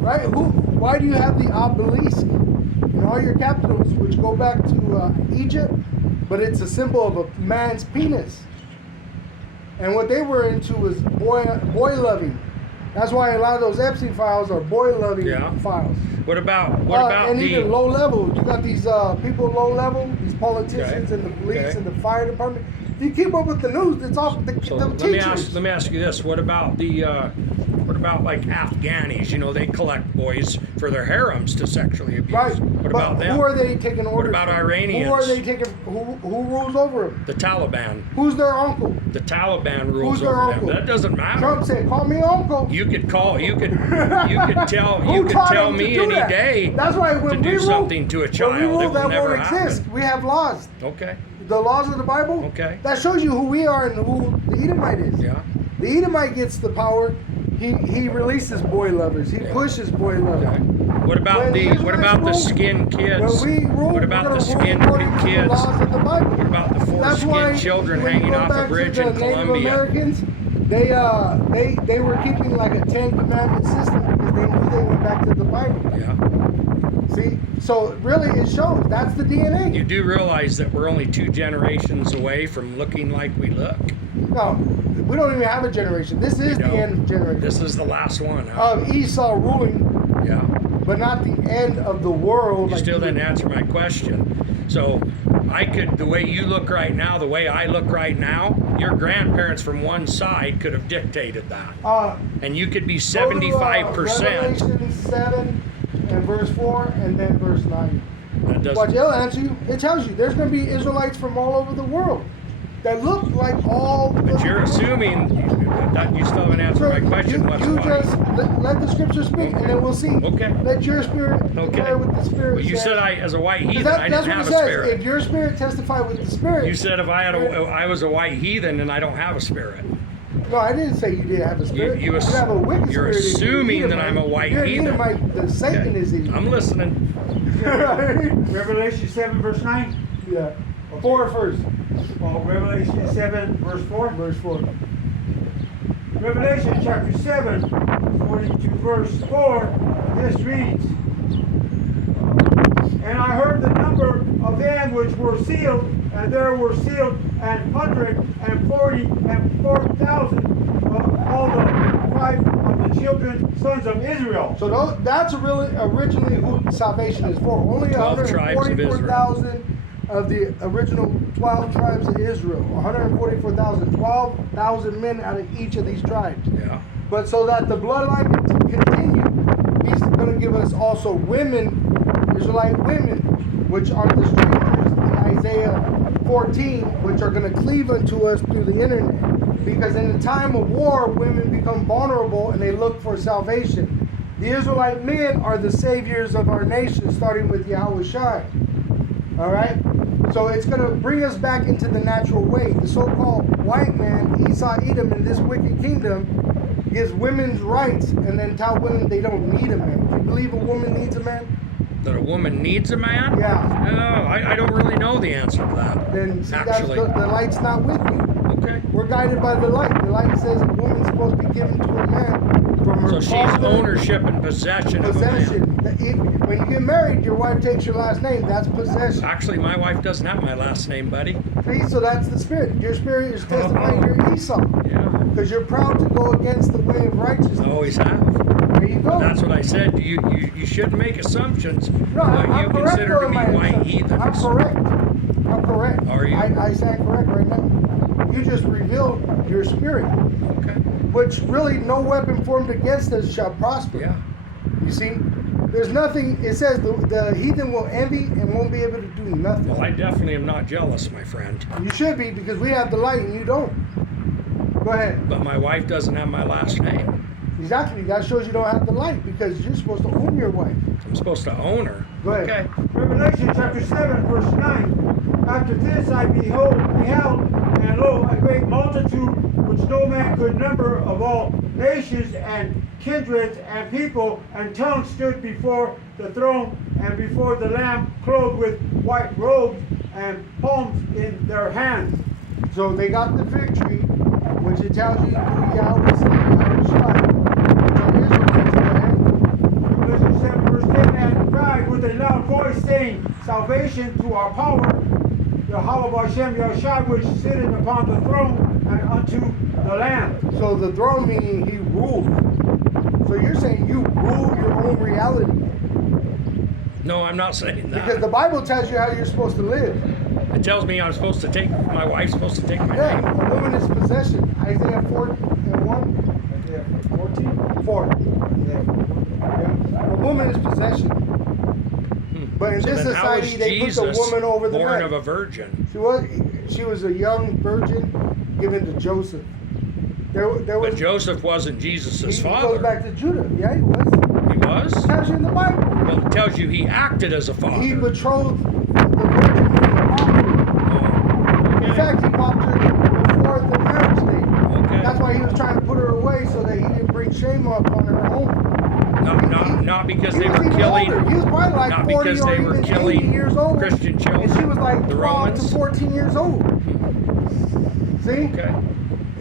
Right. Why do you have the obelisk in all your capitals, which go back to Egypt, but it's a symbol of a man's penis? And what they were into was boy loving. That's why a lot of those Epstein files are boy loving files. What about and the even low level? You got these people low level, these politicians and the police and the fire department. If you keep up with the news, it's all the teachers. let me ask you this: what about like Afghanis? You know, they collect boys for their harems to sexually abuse. Right. What But about them? who are they taking orders What about from? Iranians? Who are they taking? Who rules over them? The Taliban. Who's their uncle? The Taliban rules Who's their over uncle? them. That doesn't matter. Trump said, "Call me uncle." You could tell Who taught tell him to me do any that? day That's why when to we do rule, something to a child. when we rule, It will that never won't exist. happen. We have laws. Okay. The laws of the Bible. Okay. That shows you who we are and who the Edomite is. Yeah. The Edomite gets the power. He releases boy lovers. He pushes boy lovers. Okay. What about When the Israelites skin kids? When we rule, What we're about gonna the rule skin according to the kids? laws of the Bible. What about the That's why foreskin children when you hanging go off back a bridge to in the Native Colombia? Americans, they were keeping like a 10 commandment system because they knew they went back to the Bible. Yeah. See, so really it shows that's the DNA. You do realize that we're only 2 generations away from looking like we look. No, we don't even have a generation. This is the don't. end generation This is the last one. Huh? of Esau ruling, Yeah. but not the end of the world. You still didn't answer my question. So the way you look right now, the way I look right now, your grandparents from one side could have dictated that. And you could be 75%. Revelation 7 and verse 4 and then verse 9. That doesn't. Watch, it'll answer you. It tells you there's going to be Israelites from all over the world that look like all. But you're assuming that you still haven't answered my question. What's You why? just let the scripture speak, and then we'll see. Okay. Let your spirit declare what the spirit But you says. said as a white heathen, That's I didn't what have it a says. spirit. If your spirit testify with the spirit. You said if I was a white heathen and I don't have a spirit. No, I didn't say you didn't have a spirit. You have a wicked you're spirit. assuming that I'm a white heathen. The Satan is in you. I'm listening. Revelation 7 verse 9. Yeah. 4 first. Well, Revelation 7 verse 4. Verse 4. Revelation chapter 7, 42 verse 4, this reads, "And I heard the number of them which were sealed, and there were sealed 144,000 of all the tribe of the children, sons of Israel." So that's really originally who salvation is for. Only 12 tribes of Israel. 144,000 of the original 12 tribes of Israel. 144,000. 12,000 men out of each of these tribes. Yeah. But so that the bloodline can continue, he's going to give us also women, Israelite women, which are the strangers in Isaiah 14, which are going to cleave unto us through the internet. Because in the time of war, women become vulnerable and they look for salvation. The Israelite men are the saviors of our nation, starting with Yahweh Shai. All right? So it's going to bring us back into the natural way. The so-called white man, Esau Edom, in this wicked kingdom, gives women's rights and then tell women they don't need a man. Do you believe a woman needs a man? That a woman needs a man? Yeah. No, I don't really know the answer to that. Then see, Actually. the light's not with you. Okay. We're guided by the light. The light says a woman's supposed to be given to a man from her So she's father, ownership and possession of a man. possession. When you get married, your wife takes your last name. That's possession. Actually, my wife doesn't have my last name, buddy. See, so that's the spirit. Your spirit is testifying you're Esau. Yeah. Because you're proud to go against the way of righteousness. I always have. There you go. That's what I said. You shouldn't make assumptions No, what I'm you correct consider to on be my white assumptions. heathens. I'm correct. I'm correct. Are you? I stand correct right now. You just revealed your spirit, Okay. which really no weapon formed against us shall prosper. Yeah. You see, there's nothing. It says the heathen will envy and won't be able to do nothing. Well, I definitely am not jealous, my friend. You should be, because we have the light and you don't. Go ahead. But my wife doesn't have my last name. Exactly. That shows you don't have the light, because you're supposed to own your wife. I'm supposed to own her. Go ahead. Okay. Revelation chapter 7, verse 9. After this I beheld, and lo, a great multitude which no man could number, of all nations and kindreds and people and tongues, stood before the throne and before the Lamb, clothed with white robes and palms in their hands. So they got the victory, which it tells you who Yahweh said, Yahweh Shai. So Israelites, go ahead. Revelation 7, verse 10. And cried with a loud voice, saying, Salvation to our power, Yahweh Hashem Yahshua, which sitteth upon the throne, and unto the Lamb. So the throne meaning he ruled. So you're saying you rule your own reality. No, I'm not saying that. Because the Bible tells you how you're supposed to live. It tells me I'm supposed to take, my wife's supposed to take my Yeah, name. a woman is possession. Isaiah 4 and 1. Isaiah 14. 4. Yeah. A woman is possession. But in So this then how is society, they put Jesus the woman over the born man. of a virgin? She was a young virgin given to Joseph. There was. But Joseph wasn't Jesus' he goes father. back to Judah. Yeah, he was. He was? It tells you in the Bible. Well, it tells you he acted as a father. He betrothed the virgin in the Oh, In okay. fact, he popped her before the marriage day. Okay. That's why he was trying to put her away, so that he didn't bring shame up on her home. Not because He they was were even killing. older. He was probably like not 40 because or they were even killing 80 years old. Christian children, And she was like the 12 Romans. to 14 years old. See? Okay.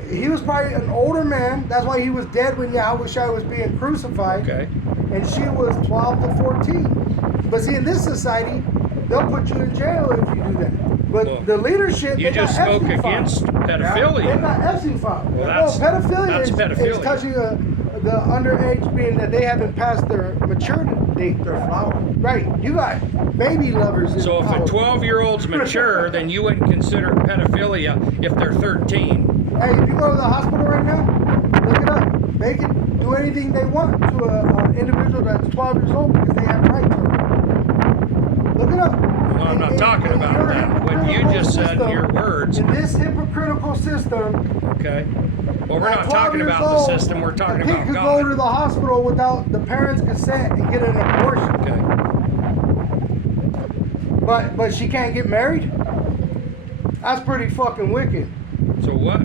He was probably an older man. That's why he was dead when Yahweh Shai was being crucified. Okay. And she was 12 to 14. But see, in this society, they'll put you in jail if you do that. But Well, the leadership, You they just got spoke Epstein against files. They pedophilia. got Epstein files. Well, No, pedophilia that's is pedophilia. touching the underage, being that they haven't passed their maturity date. Their flower. Right. You got baby lovers. In So if a power. 12-year-old's mature, then you wouldn't consider it pedophilia if they're 13. Hey, if you go to the hospital right now, look it up. They can do anything they want to an individual that's 12 years old because they have rights over it. Look it up. Well, I'm not talking about your that. What you hypocritical just said in your system- words. In this hypocritical system, Okay. Well, we're at not 12 talking years about the old, system. We're talking a kid about could go to God. the hospital without the parents' consent and get an abortion. Okay. But she can't get married? That's pretty fucking wicked. So what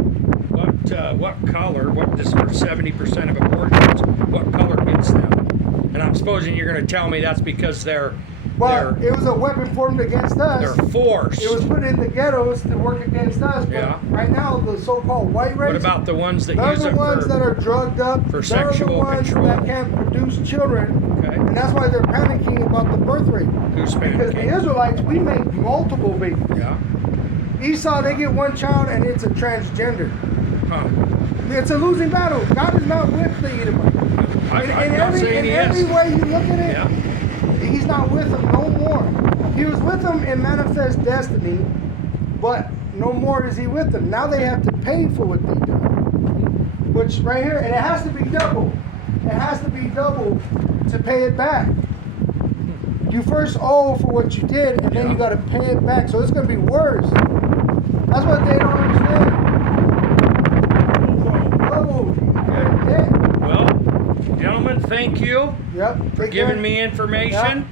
color? What does 70% of abortions? What color gets them? And I'm supposing you're going to tell me that's because they're It was a weapon formed against us. they're forced. It was put in the ghettos to work against us. But Yeah. right now, the so-called white race. What about the ones that they're use the it ones that for? are drugged up. for They're sexual the ones control? that can't produce children. Okay. And that's why they're panicking about the birth rate. Who's Because the panicking? Israelites, we make multiple babies. Yeah. Esau, they get one child and it's a transgender. Huh. It's a losing battle. God is not with the Edomites. I'm not saying he every is. way you look at it, Yeah. he's not with them no more. He was with them in Manifest Destiny, but no more is he with them. Now they have to pay for what they've done. Which right here, and it has to be double. It has to be double to pay it back. You first owe for what you did, and then Yeah. you got to pay it back. So it's going to be worse. That's what they don't understand. Double. Okay. Well, gentlemen, thank you Yep. for giving me information.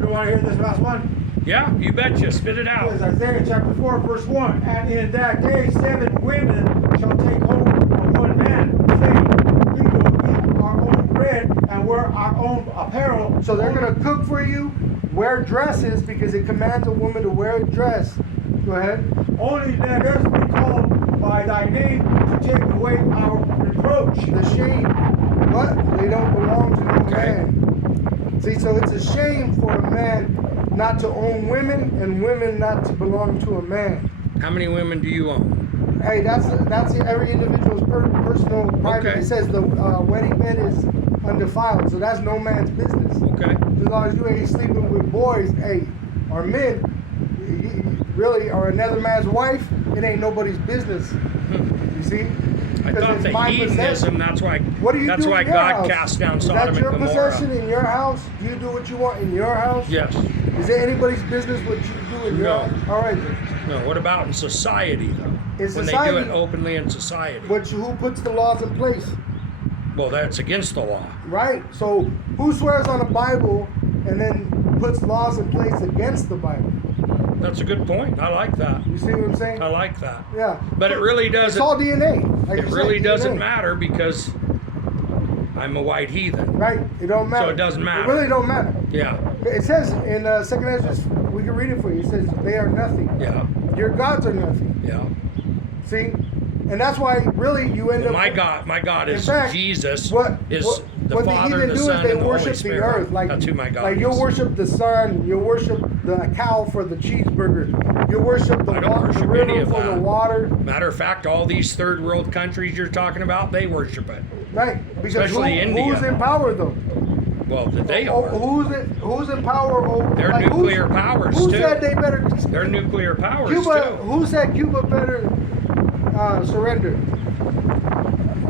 You want to hear this last one? Yeah, you betcha. Spit it It out. is Isaiah chapter 4, verse 1. And in that day 7 women shall take hold of one man, saying, We will eat our own bread and wear our own apparel. So they're going to cook for you, wear dresses, because it commands a woman to wear a dress. Go ahead. Only let us be called by thy name to take away our reproach. The shame. What? They don't belong to no Okay. man. See, so it's a shame for a man not to own women and women not to belong to a man. How many women do you own? Hey, that's every individual's personal private. Okay. It says the wedding bed is undefiled, so that's no man's business. Okay. As long as you ain't sleeping with boys, hey, or men, really, or another man's wife, it ain't nobody's business. You see? I Because thought it's the my hedonism. possession. That's why. What do you That's do why in your God house? cast down Is Sodom that your and Gomorrah. possession in your house? You do what you want in your house? Yes. Is it anybody's business what you do in your No. house? All right then. No. What about in society though? In When they society- do it openly in society. Who puts the laws in place? Well, that's against the law. Right. So who swears on a Bible and then puts laws in place against the Bible? That's a good point. I like that. You see what I'm saying? I like that. Yeah. But it really It's doesn't. all DNA. Like It you really said, doesn't DNA. matter because I'm a white heathen. Right. It don't matter. it doesn't matter. It really don't matter. Yeah. It says in 2nd Ezra, we can read it for you. It says they are nothing. Yeah. Your gods are nothing. Yeah. See? And that's why really you end Well, up. my God In is fact, Jesus. What Is the what Father, heathen the do Son, is they and the Holy worship the Spirit. earth. Like, That's who my God like is. you'll worship the sun, you'll worship the cow for the cheeseburger, you'll worship the, I don't the worship river any of for the that. water. Matter of fact, all these third world countries you're talking about, they worship it. Right. Because Especially India. who's in power though? Well, they Oh, are. who's in power over They're like, nuclear powers, who too. said they better They're nuclear powers Cuba too. who said Cuba better surrender?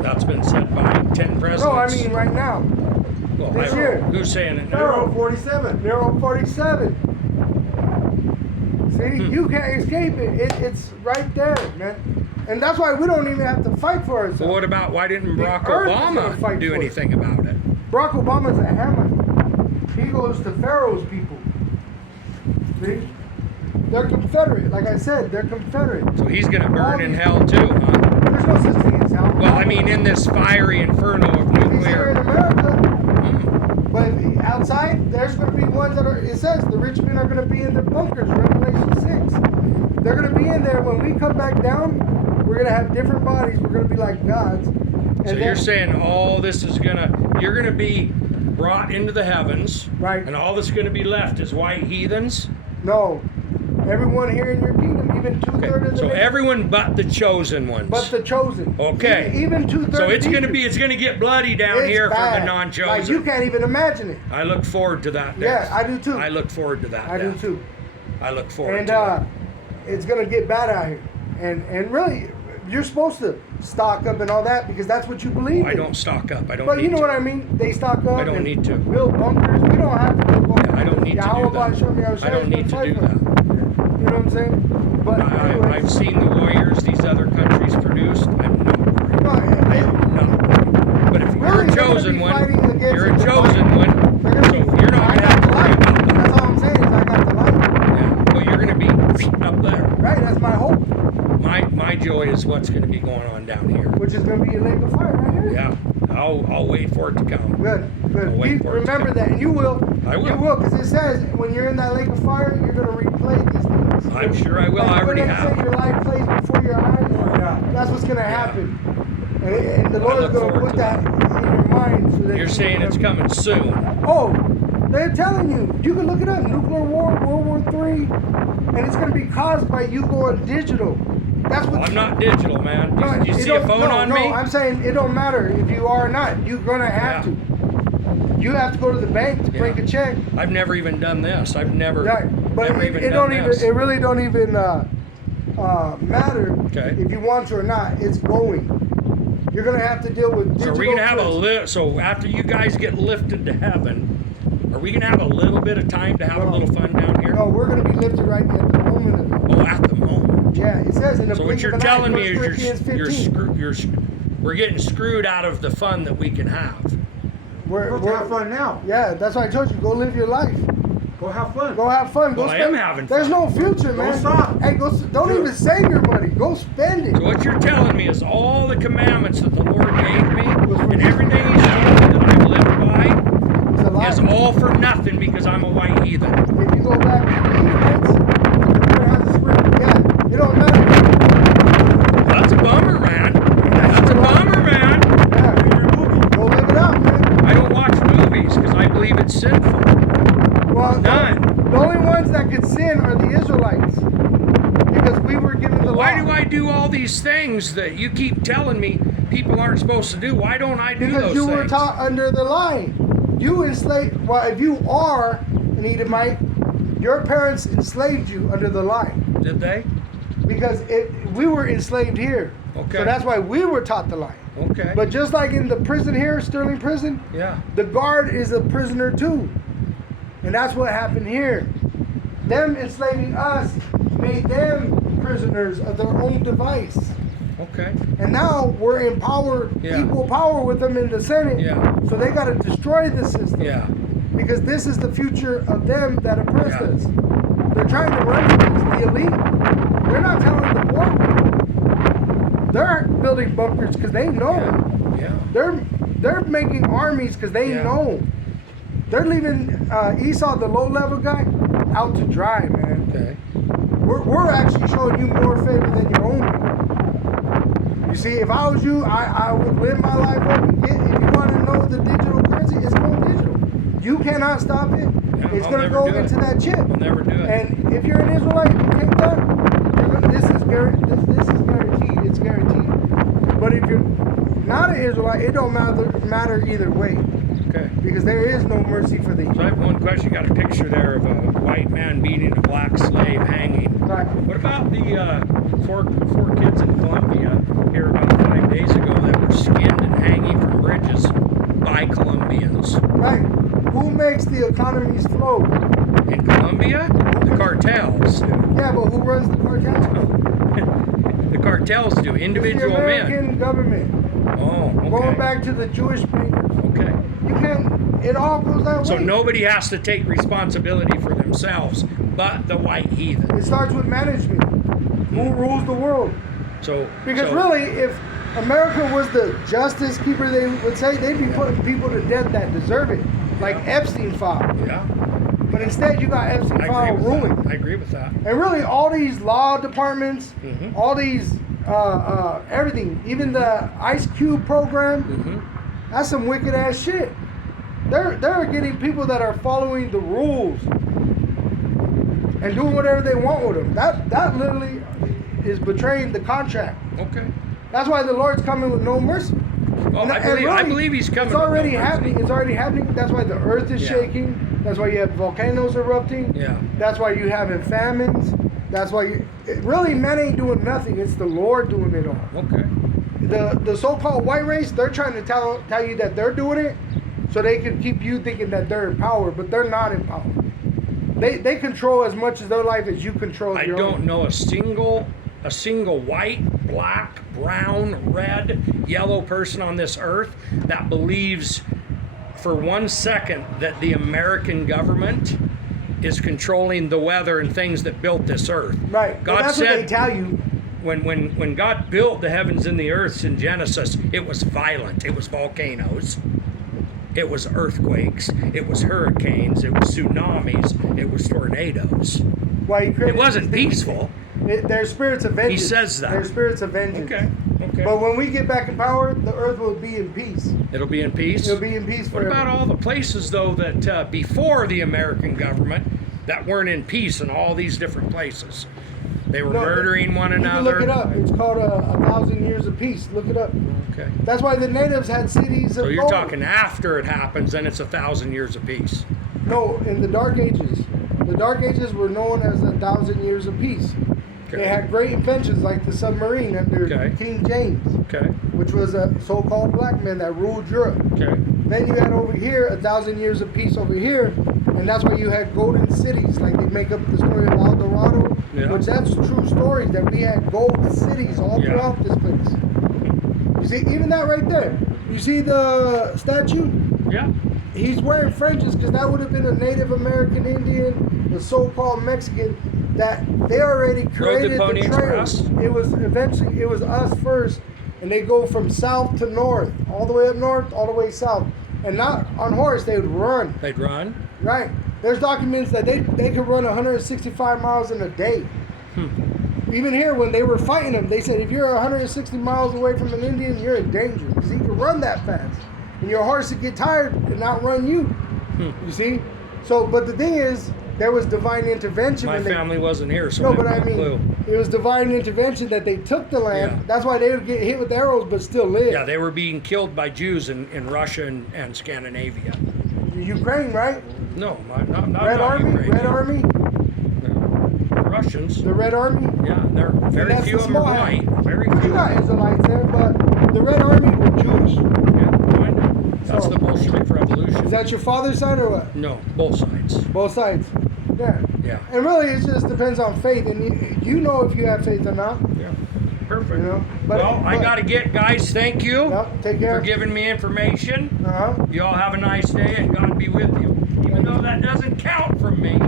That's been said by 10 presidents. No, I mean right now. well, this year. Who's saying it now? Pharaoh 47. Nero 47. See, you can't escape it. It's right there, man. And that's why we don't even have to fight for ourselves. So what about why didn't The Barack earth is gonna fight Obama do for it. anything about it? Barack Obama's a Hamite. He goes to Pharaoh's people. See? They're Confederate. Like I said, they're Confederate. So he's going to All burn in these- hell too, huh? There's no such thing as hell. Well, I mean, in this fiery inferno of He's here in nuclear. America. Hmm. But outside, there's going to be ones that are, it says the rich men are going to be in the bunkers, Revelation 6. They're going to be in there. When we come back down, we're going to have different bodies. We're going to be like gods. And So then- you're saying all this is you're gonna be brought into the heavens, Right. and all that's gonna be left is white heathens. No. Everyone here in your kingdom, even Okay. two-thirds of the So nation, everyone but the chosen ones. but the chosen. Okay. Even two-thirds. So it's of gonna Egypt. it's gonna get bloody down It's here for bad. the non-chosen. Like you can't even imagine it. I look forward to that day. Yeah, I do too. I look forward to that. I do death. too. I look forward And to it's gonna get bad out here. And really, you're supposed to stock up and all that because that's what you believe it. I in. don't stock up. I don't. But need you know to. what I mean? They stock up. I don't and need to. build bunkers. We don't have to build bunkers. Yeah, I don't need to Yahweh do that. showed me how I don't need to do that. You know what I'm saying? But anyway, I've seen the warriors these other countries produce. I'm not worried. no, I am not worried. But if you're Really, a they're gonna chosen be one, fighting against you're a the chosen light. one. they're gonna So be- you're not I gonna got have the to worry light. about that. That's all I'm saying is I got the light. Yeah. Well, you're gonna be up there. Right, that's my hope. My joy is what's gonna be going on down here. Which is gonna be a lake of fire right here. Yeah. I'll wait for it to come. Good, good. I'll wait for it to Remember come. that, and you will. I will. You will, because it says when you're in that lake of fire, you're gonna replay these things. I'm sure I will. Like, I already when they have. say your life plays before your eyes. Yeah. That's what's gonna happen. And the I Lord's look gonna forward put to that in your mind. So that You're you saying can it's remember. coming soon. Oh, they're telling you. You can look it up. Nuclear war, World War III, and it's gonna be caused by you going digital. That's what. Well, I'm not digital, man. No, You it see a don't- phone no, on no, me? I'm saying it don't matter if you are or not. You're gonna have Yeah. to. You have to go to the bank to Yeah. break a check. I've never even done this. I've never, Right, but never it, even it done don't this. even. It really don't even matter Okay. if you want to or not. It's going. You're gonna have to deal with. So Digital we're gonna have twins. so after you guys get lifted to heaven, are we gonna have a little bit of time to have a No. little fun down here? No, we're gonna be lifted right at the moment of it. Oh, at the moment. Yeah, it says in the. So what blink you're of an eye, telling me 1 is Corinthians 15. we're getting screwed out of the fun that we can have. We're, Go have fun now. Yeah, that's why I told you. Go live your life. Go have fun. Go have fun. Go Well, I spend. am having There's fun. no future, man. stop. Hey, don't Do it. even save your money. Go spend it. So what you're telling me is all the commandments that the Lord gave me Was for and you. everything He's told me that I've lived It's a by lie. is all for nothing because I'm a white heathen. If you go back to the Edomites, the Lord has a spirit. Yeah, it don't matter. That's a bummer, man. That's a bummer, man. Yeah, go live it out, man. I don't watch movies because I believe it's sinful. Well, Done. the only ones that could sin are the Israelites, because we were given the law. Why do I do all these things that you keep telling me people aren't supposed to do? Why don't I do Because those you things? were taught under the lie. You enslaved. Well, if you are an Edomite, your parents enslaved you under the lie. Did they? Because we were enslaved here. Okay. So that's why we were taught to lie. Okay. But just like in the prison here, Sterling Prison, yeah. the guard is a prisoner too. And that's what happened here. Them enslaving us made them prisoners of their own device. Okay. And now we're in power, Yeah. equal power with them in the Senate. Yeah. So they got to destroy the system. Yeah. Because this is the future of them that oppressed Yeah. us. They're trying to run against the elite. They're not telling the poor people. They're building bunkers because they know. Yeah. They're making armies because they Yeah. know. They're leaving Esau, the low-level guy, out to dry, man. Okay. We're actually showing you more favor than your own people. You see, if I was you, I would live my life up and get, if you want to know the digital currency, it's going digital. You cannot stop it. Yeah, It's I'll going to never go do it. into that chip. I'll never do it. And if you're an Israelite, you take that, this is guaranteed. It's guaranteed. But if you're not an Israelite, it don't matter either way. Okay. Because there is no mercy for thee. So I have one question. You got a picture there of a white man beating a black slave hanging. Right. What about the four kids in Colombia here about 5 days ago that were skinned and hanging from bridges by Colombians? Right. Who makes the economies flow? In Colombia, the cartels do. Yeah, but who runs the cartels? The cartels do. It's the Individual American men. government. Oh, okay. Going back to the Jewish bankers. Okay. You can't, it all goes that So way. nobody has to take responsibility for themselves but the white heathen. It starts with management. Who rules the world? So Because so- really, if America was the justice keeper, they would say they'd be putting people to death that deserve it. Like Epstein file. Yeah, But instead you got Epstein I file agree with ruined. that. I agree with that. And really, all these law departments, Mhm. all these, everything, even the Ice Cube program, Hmm. that's some wicked ass shit. They're getting people that are following the rules and doing whatever they want with them. That literally is betraying the contract. Okay. That's why the Lord's coming with no mercy. Well, And- I and really, believe he's coming. It's with no already mercy. happening. It's already happening. That's why the earth is Yeah. shaking. That's why you have volcanoes erupting. Yeah. That's why you having famines. That's why really men ain't doing nothing. It's the Lord doing it all. Okay. The so-called white race, they're trying to tell you that they're doing it so they can keep you thinking that they're in power, but they're not in power. They control as much of their life as you control I your don't own. know a single white, black, brown, red, yellow person on this earth that believes for 1 second that the American government is controlling the weather and things that built this earth. Right. But God that's what they said tell you. when God built the heavens and the earths in Genesis, it was violent. It was volcanoes. It was earthquakes. It was hurricanes. It was tsunamis. It was tornadoes. Why he created It wasn't these things. peaceful. They're spirits of vengeance. says that. They're spirits of vengeance. Okay. Okay. But when we get back in power, the earth will be in peace. It'll be in peace. It'll be in peace What forever. about all the places, though, that before the American government that weren't in peace in all these different places? They were No, murdering one You can another. look it up. It's called a thousand years of peace. Look it up. Okay. That's why the natives had cities of So you're gold. talking after it happens, then it's 1,000 years of peace. No, in the Dark Ages. The Dark Ages were known as 1,000 years of peace. Okay. They had great inventions like the submarine under Okay. King James, Okay. which was a so-called black man that ruled Europe. Okay. Then you had over here 1,000 years of peace over here, and that's why you had golden cities. Like they make up the story of El Dorado, Yeah. which that's true stories that we had gold cities all Yeah. throughout this place. You see, even that right there. You see the statue? Yeah. He's wearing fringes because that would have been a Native American Indian, the so-called Mexican, that they already created Pony the trail. Express? It was us first, and they go from south to north, all the way up north, all the way south, and not on horse. They would run. They'd run. Right. There's documents that they could run 165 miles in a day. Even here, when they were fighting him, they said if you're 160 miles away from an Indian, you're in danger because he can run that fast, and your horse would get tired and outrun you. You see? So, but the thing is, there was divine intervention. My when they, family wasn't here, so no, I but have I no mean, clue. it was divine intervention that they took the land. Yeah. That's why they would get hit with arrows, but still live. Yeah, they were being killed by Jews in Russia and Scandinavia. Ukraine, right? No, not Red not Army, Ukraine. Red Army. No. Russians. The Red Army. Yeah, they're very that's few the of them are small white. hand. Very You few. got Israelites there, but the Red Army were Jewish. Yeah, no, I know. That's So- the Bolshevik Revolution. Is that your father's side or what? No, both sides. Both sides. Yeah. Yeah. And really, it just depends on faith, and you know if you have faith or not. Yeah. Perfect. You know. Well, I gotta get, guys. Thank you Yep, take for care. giving me information. Uh-huh. You all have a nice day, and God be with you. Even though that doesn't count from me,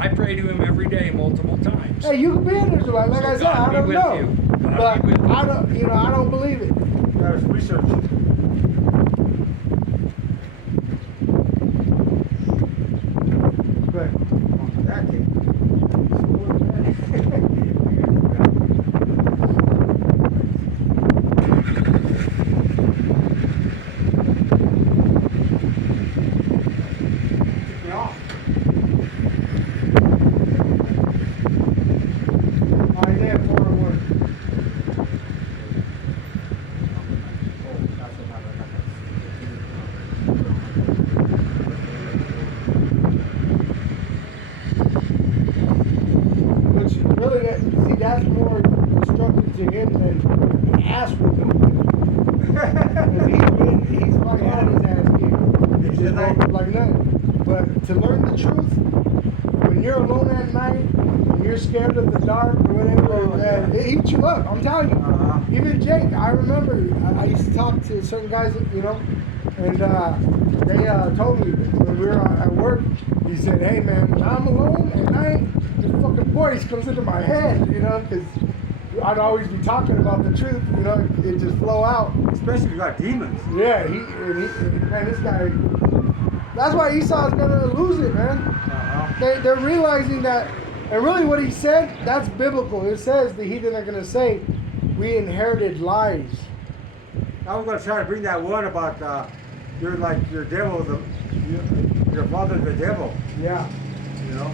I pray to Him every day, multiple times. Hey, you can be an Israelite. Like So I said, God I be don't with know, you. God but be with you. I don't. You know, I don't believe it. There's research. But On that thing. Took me off. Isaiah 4:1. Oh, that's another. Which really, that's more destructive to him than ass whooping. Because he's fucking had his ass kicked. He's just like nothing. But to learn the truth, when you're alone at night, and you're scared of the dark or whatever, man, it eats you up. I'm telling you. Uh-huh. Even Jake, I remember I used to talk to certain guys, you know, and they told me when we were at work, he said, hey man, when I'm alone at night, this fucking voice comes into my head, you know, because I'd always be talking about the truth, you know, it just flow out. Especially if you got demons. Yeah, man, this guy, that's why Esau's gonna lose it, man. Uh-huh. They're realizing that, and really what he said, that's biblical. It says the heathen are gonna say, we inherited lies. I was gonna try to bring that one about you're like your devil, your father's the devil. Yeah. You know.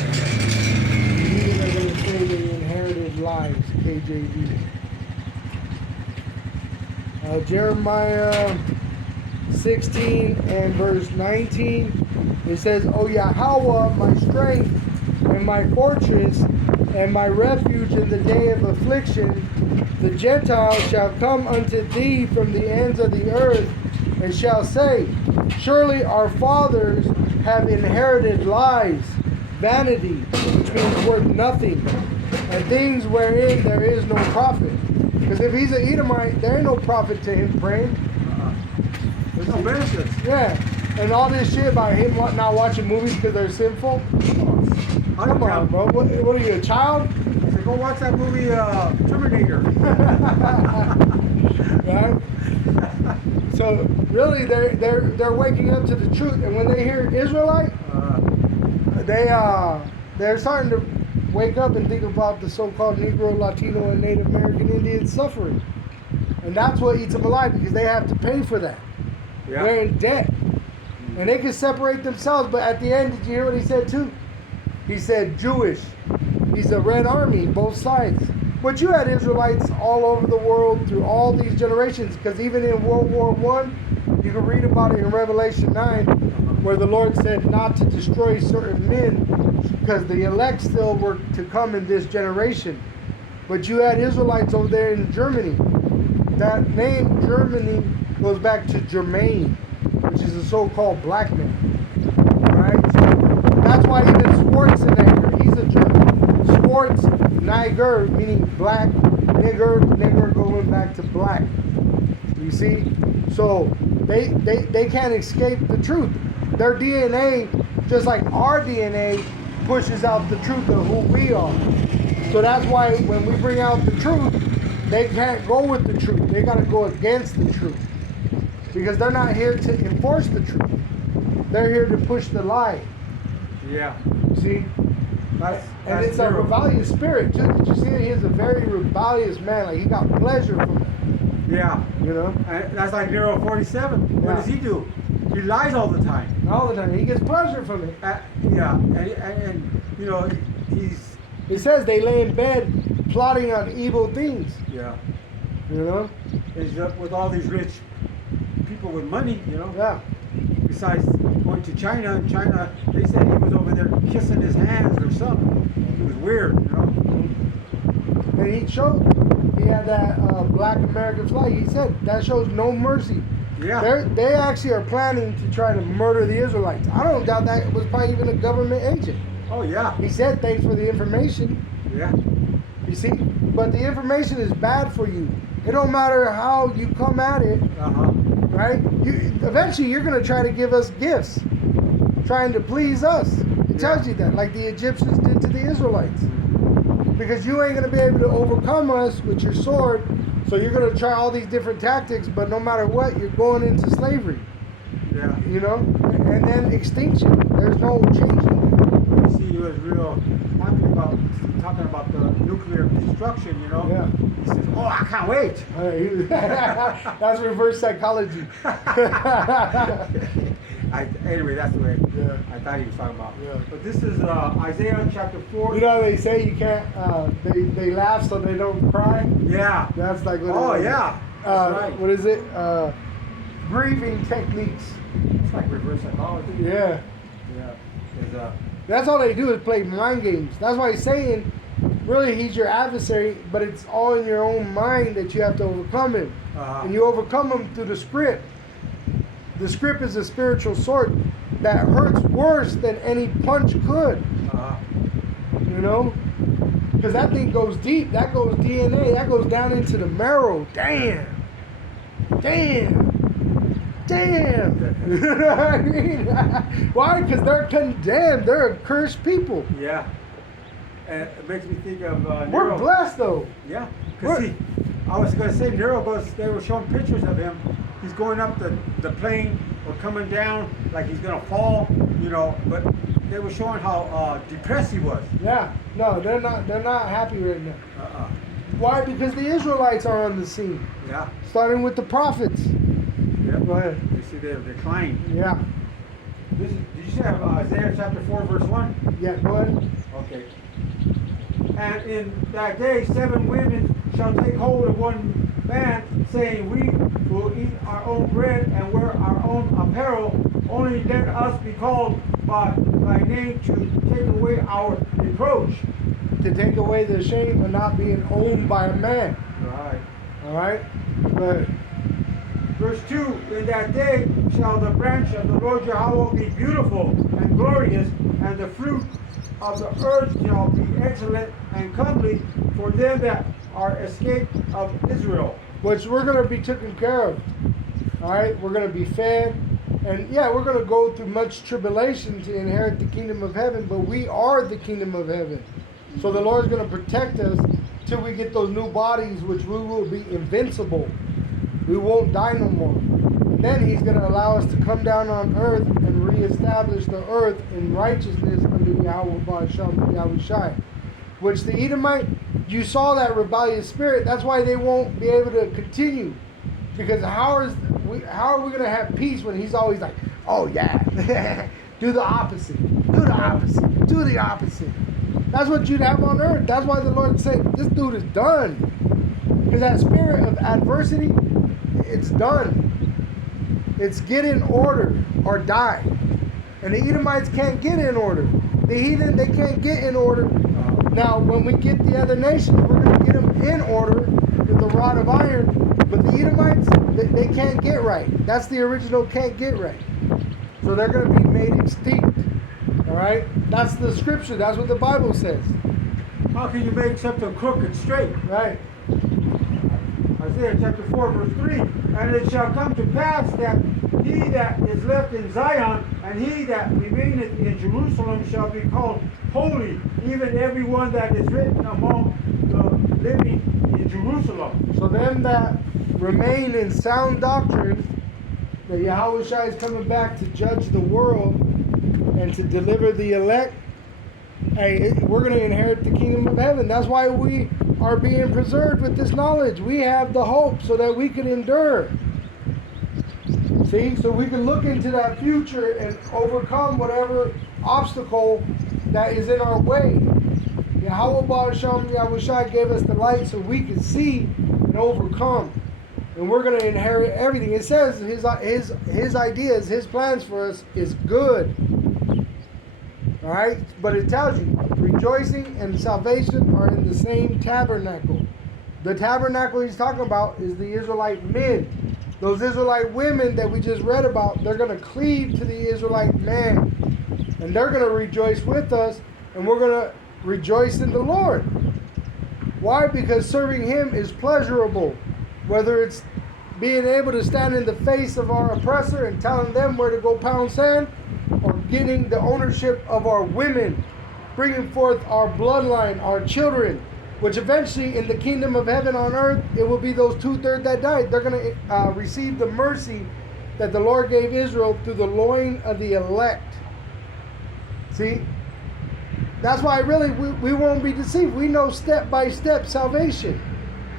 The heathen are gonna say they inherited lies, KJV. Jeremiah 16 and verse 19, it says, O Yahweh, my strength and my fortress and my refuge in the day of affliction, the Gentiles shall come unto thee from the ends of the earth and shall say, surely our fathers have inherited lies, vanity, which means worth nothing, and things wherein there is no profit. Because if he's an Edomite, there ain't no profit to him praying. There's no benefits. Yeah. And all this shit about him not watching movies because they're sinful. Come on, bro. What are you, a child? I said, go watch that movie Terminator. Right? So really, they're waking up to the truth, and when they hear Israelite, they're starting to wake up and think about the so-called Negro, Latino, and Native American Indian suffering, and that's what eats them alive because they have to pay for that. Yeah. They're in debt, and they can separate themselves. But at the end, did you hear what he said too? He said Jewish. He's a Red Army, both sides. But you had Israelites all over the world through all these generations, because even in World War I, you can read about it in Revelation 9, where the Lord said not to destroy certain men, because the elect still were to come in this generation. But you had Israelites over there in Germany. That name, Germany, goes back to Germain, which is a so-called black man. Alright? So that's why even Schwarzenegger, he's a German. Schwartz, Niger, meaning black, nigger going back to black. You see? So they can't escape the truth. Their DNA, just like our DNA, pushes out the truth of who we are. So that's why when we bring out the truth, they can't go with the truth. They got to go against the truth. Because they're not here to enforce the truth. They're here to push the lie. Yeah. See? That's And it's a true. rebellious spirit too. Did you see it? He's a very rebellious man. Like he got pleasure from it. Yeah. You know? And that's like Nero 47. What Yeah. does he do? He lies all the time. All the time. He gets pleasure from it. Yeah. And you know, he's, He says they lay in bed plotting on evil things. yeah. You know? He's up with all these rich people with money, you know. Yeah. besides going to China. In China, they said he was over there kissing his hands or something. It was weird, you know. And he showed, he had that Black American flag. He said that shows no mercy. Yeah. They actually are planning to try to murder the Israelites. I don't doubt that it was probably even a government agent. Oh yeah. He said thanks for the information. Yeah. You see, but the information is bad for you. It don't matter how you come at it, Uh-huh. right? Eventually you're gonna try to give us gifts, trying to please us. It tells you that, like the Egyptians did to the Israelites. Because you ain't gonna be able to overcome us with your sword, so you're gonna try all these different tactics, but no matter what, you're going into slavery. Yeah. You know? And then extinction. There's no changing You see, he was real happy about talking about the nuclear destruction, you know. Yeah. He says, "Oh, I can't wait." it. That's reverse psychology. Anyway, that's the way Yeah. I thought he was talking about. Yeah. But this is Isaiah chapter 4. You know they say you can't. They laugh so they don't cry. Yeah. That's like what Oh it is. yeah. That's right. What is it? Grieving techniques. It's like reverse psychology. Yeah. Yeah. It's, That's all they do is play mind games. That's why he's saying, really, he's your adversary, but it's all in your own mind that you have to overcome him. Uh-huh. And you overcome him through the script. The script is a spiritual sword that hurts worse than any punch could. You know? Because that thing goes deep. That goes DNA. That goes down into the marrow. Damn. Damn. Damn. You know what I mean? Why? Because they're condemned. They're accursed people. Yeah. And it makes me think of We're Nero. blessed though. Yeah. Because We're- see, I was going to say Nero goes, they were showing pictures of him. He's going up the plane or coming down like he's going to fall, you know, but they were showing how depressed he was. Yeah. No, they're not happy right now. Uh-uh. Why? Because the Israelites are on the scene. Yeah. Starting with the prophets. Yeah. Go ahead. You see they're declining. Yeah. Did you say Isaiah chapter 4 verse 1? Yeah, go ahead. Okay. And in that day 7 women shall take hold of one man, saying, "We will eat our own bread and wear our own apparel. Only let us be called by thy name to take away our reproach." To take away the shame of not being owned by a man. Right. All right. But Verse 2, in that day shall the branch of the Lord Yahweh be beautiful and glorious, and the fruit of the earth shall be excellent and comely for them that are escaped of Israel. which we're gonna be taken care of. All right. We're gonna be fed, and yeah, we're gonna go through much tribulation to inherit the kingdom of heaven. But we are the kingdom of heaven. So the Lord's gonna protect us till we get those new bodies, which we will be invincible. We won't die no more. And then He's gonna allow us to come down on earth and reestablish the earth in righteousness under Yahweh Ba'asham Yahushai. Which the Edomite, you saw that rebellious spirit. That's why they won't be able to continue. Because how are we gonna have peace when he's always like, oh yeah, do the opposite, do the opposite, do the opposite. That's what you'd have on earth. That's why the Lord said, this dude is done. Because that spirit of adversity, it's done. It's get in order or die. And the Edomites can't get in order. The heathen, they can't get in order. Now, when we get the other nations, we're going to get them in order with the rod of iron. But the Edomites, they can't get right. That's the original can't get right. So they're going to be made extinct. All right? That's the scripture. That's what the Bible says. How can you make something crooked straight? Right? Isaiah chapter 4 verse 3. And it shall come to pass that he that is left in Zion and he that remaineth in Jerusalem shall be called holy, even every one that is written among the living in Jerusalem. So them that remain in sound doctrine, that Yahweh Shai is coming back to judge the world and to deliver the elect, hey, we're going to inherit the kingdom of heaven. That's why we are being preserved with this knowledge. We have the hope so that we can endure. See, so we can look into that future and overcome whatever obstacle that is in our way. Yahweh Ba'asham Yahushai gave us the light so we can see and overcome. and we're going to inherit everything. It says his ideas, his plans for us is good. All right, but it tells you rejoicing and salvation are in the same tabernacle. The tabernacle he's talking about is the Israelite men. Those Israelite women that we just read about, they're going to cleave to the Israelite man, and they're going to rejoice with us, and we're going to rejoice in the Lord. Why? Because serving him is pleasurable. Whether it's being able to stand in the face of our oppressor and telling them where to go pound sand, or getting the ownership of our women, bringing forth our bloodline, our children, which eventually in the kingdom of heaven on earth, it will be those 2/3 that died. They're going to receive the mercy that the Lord gave Israel through the loin of the elect. See? That's why really we won't be deceived. We know step by step salvation.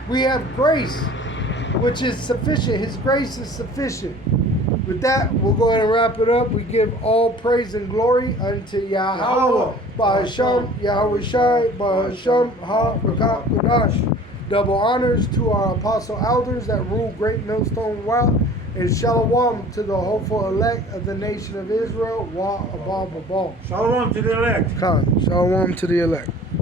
We have grace, which is sufficient. His grace is sufficient. With that, we'll go ahead and wrap it up. We give all praise and glory unto Yahweh, Ba'asham, Yahweh Shai, Ba'asham, Ha-Rakah, Kodash. Double honors to our apostle elders that rule Great Millstone Well, and shalom to the hopeful elect of the nation of Israel. Wa above above. Shalom to the elect. Khan, shalom to the elect.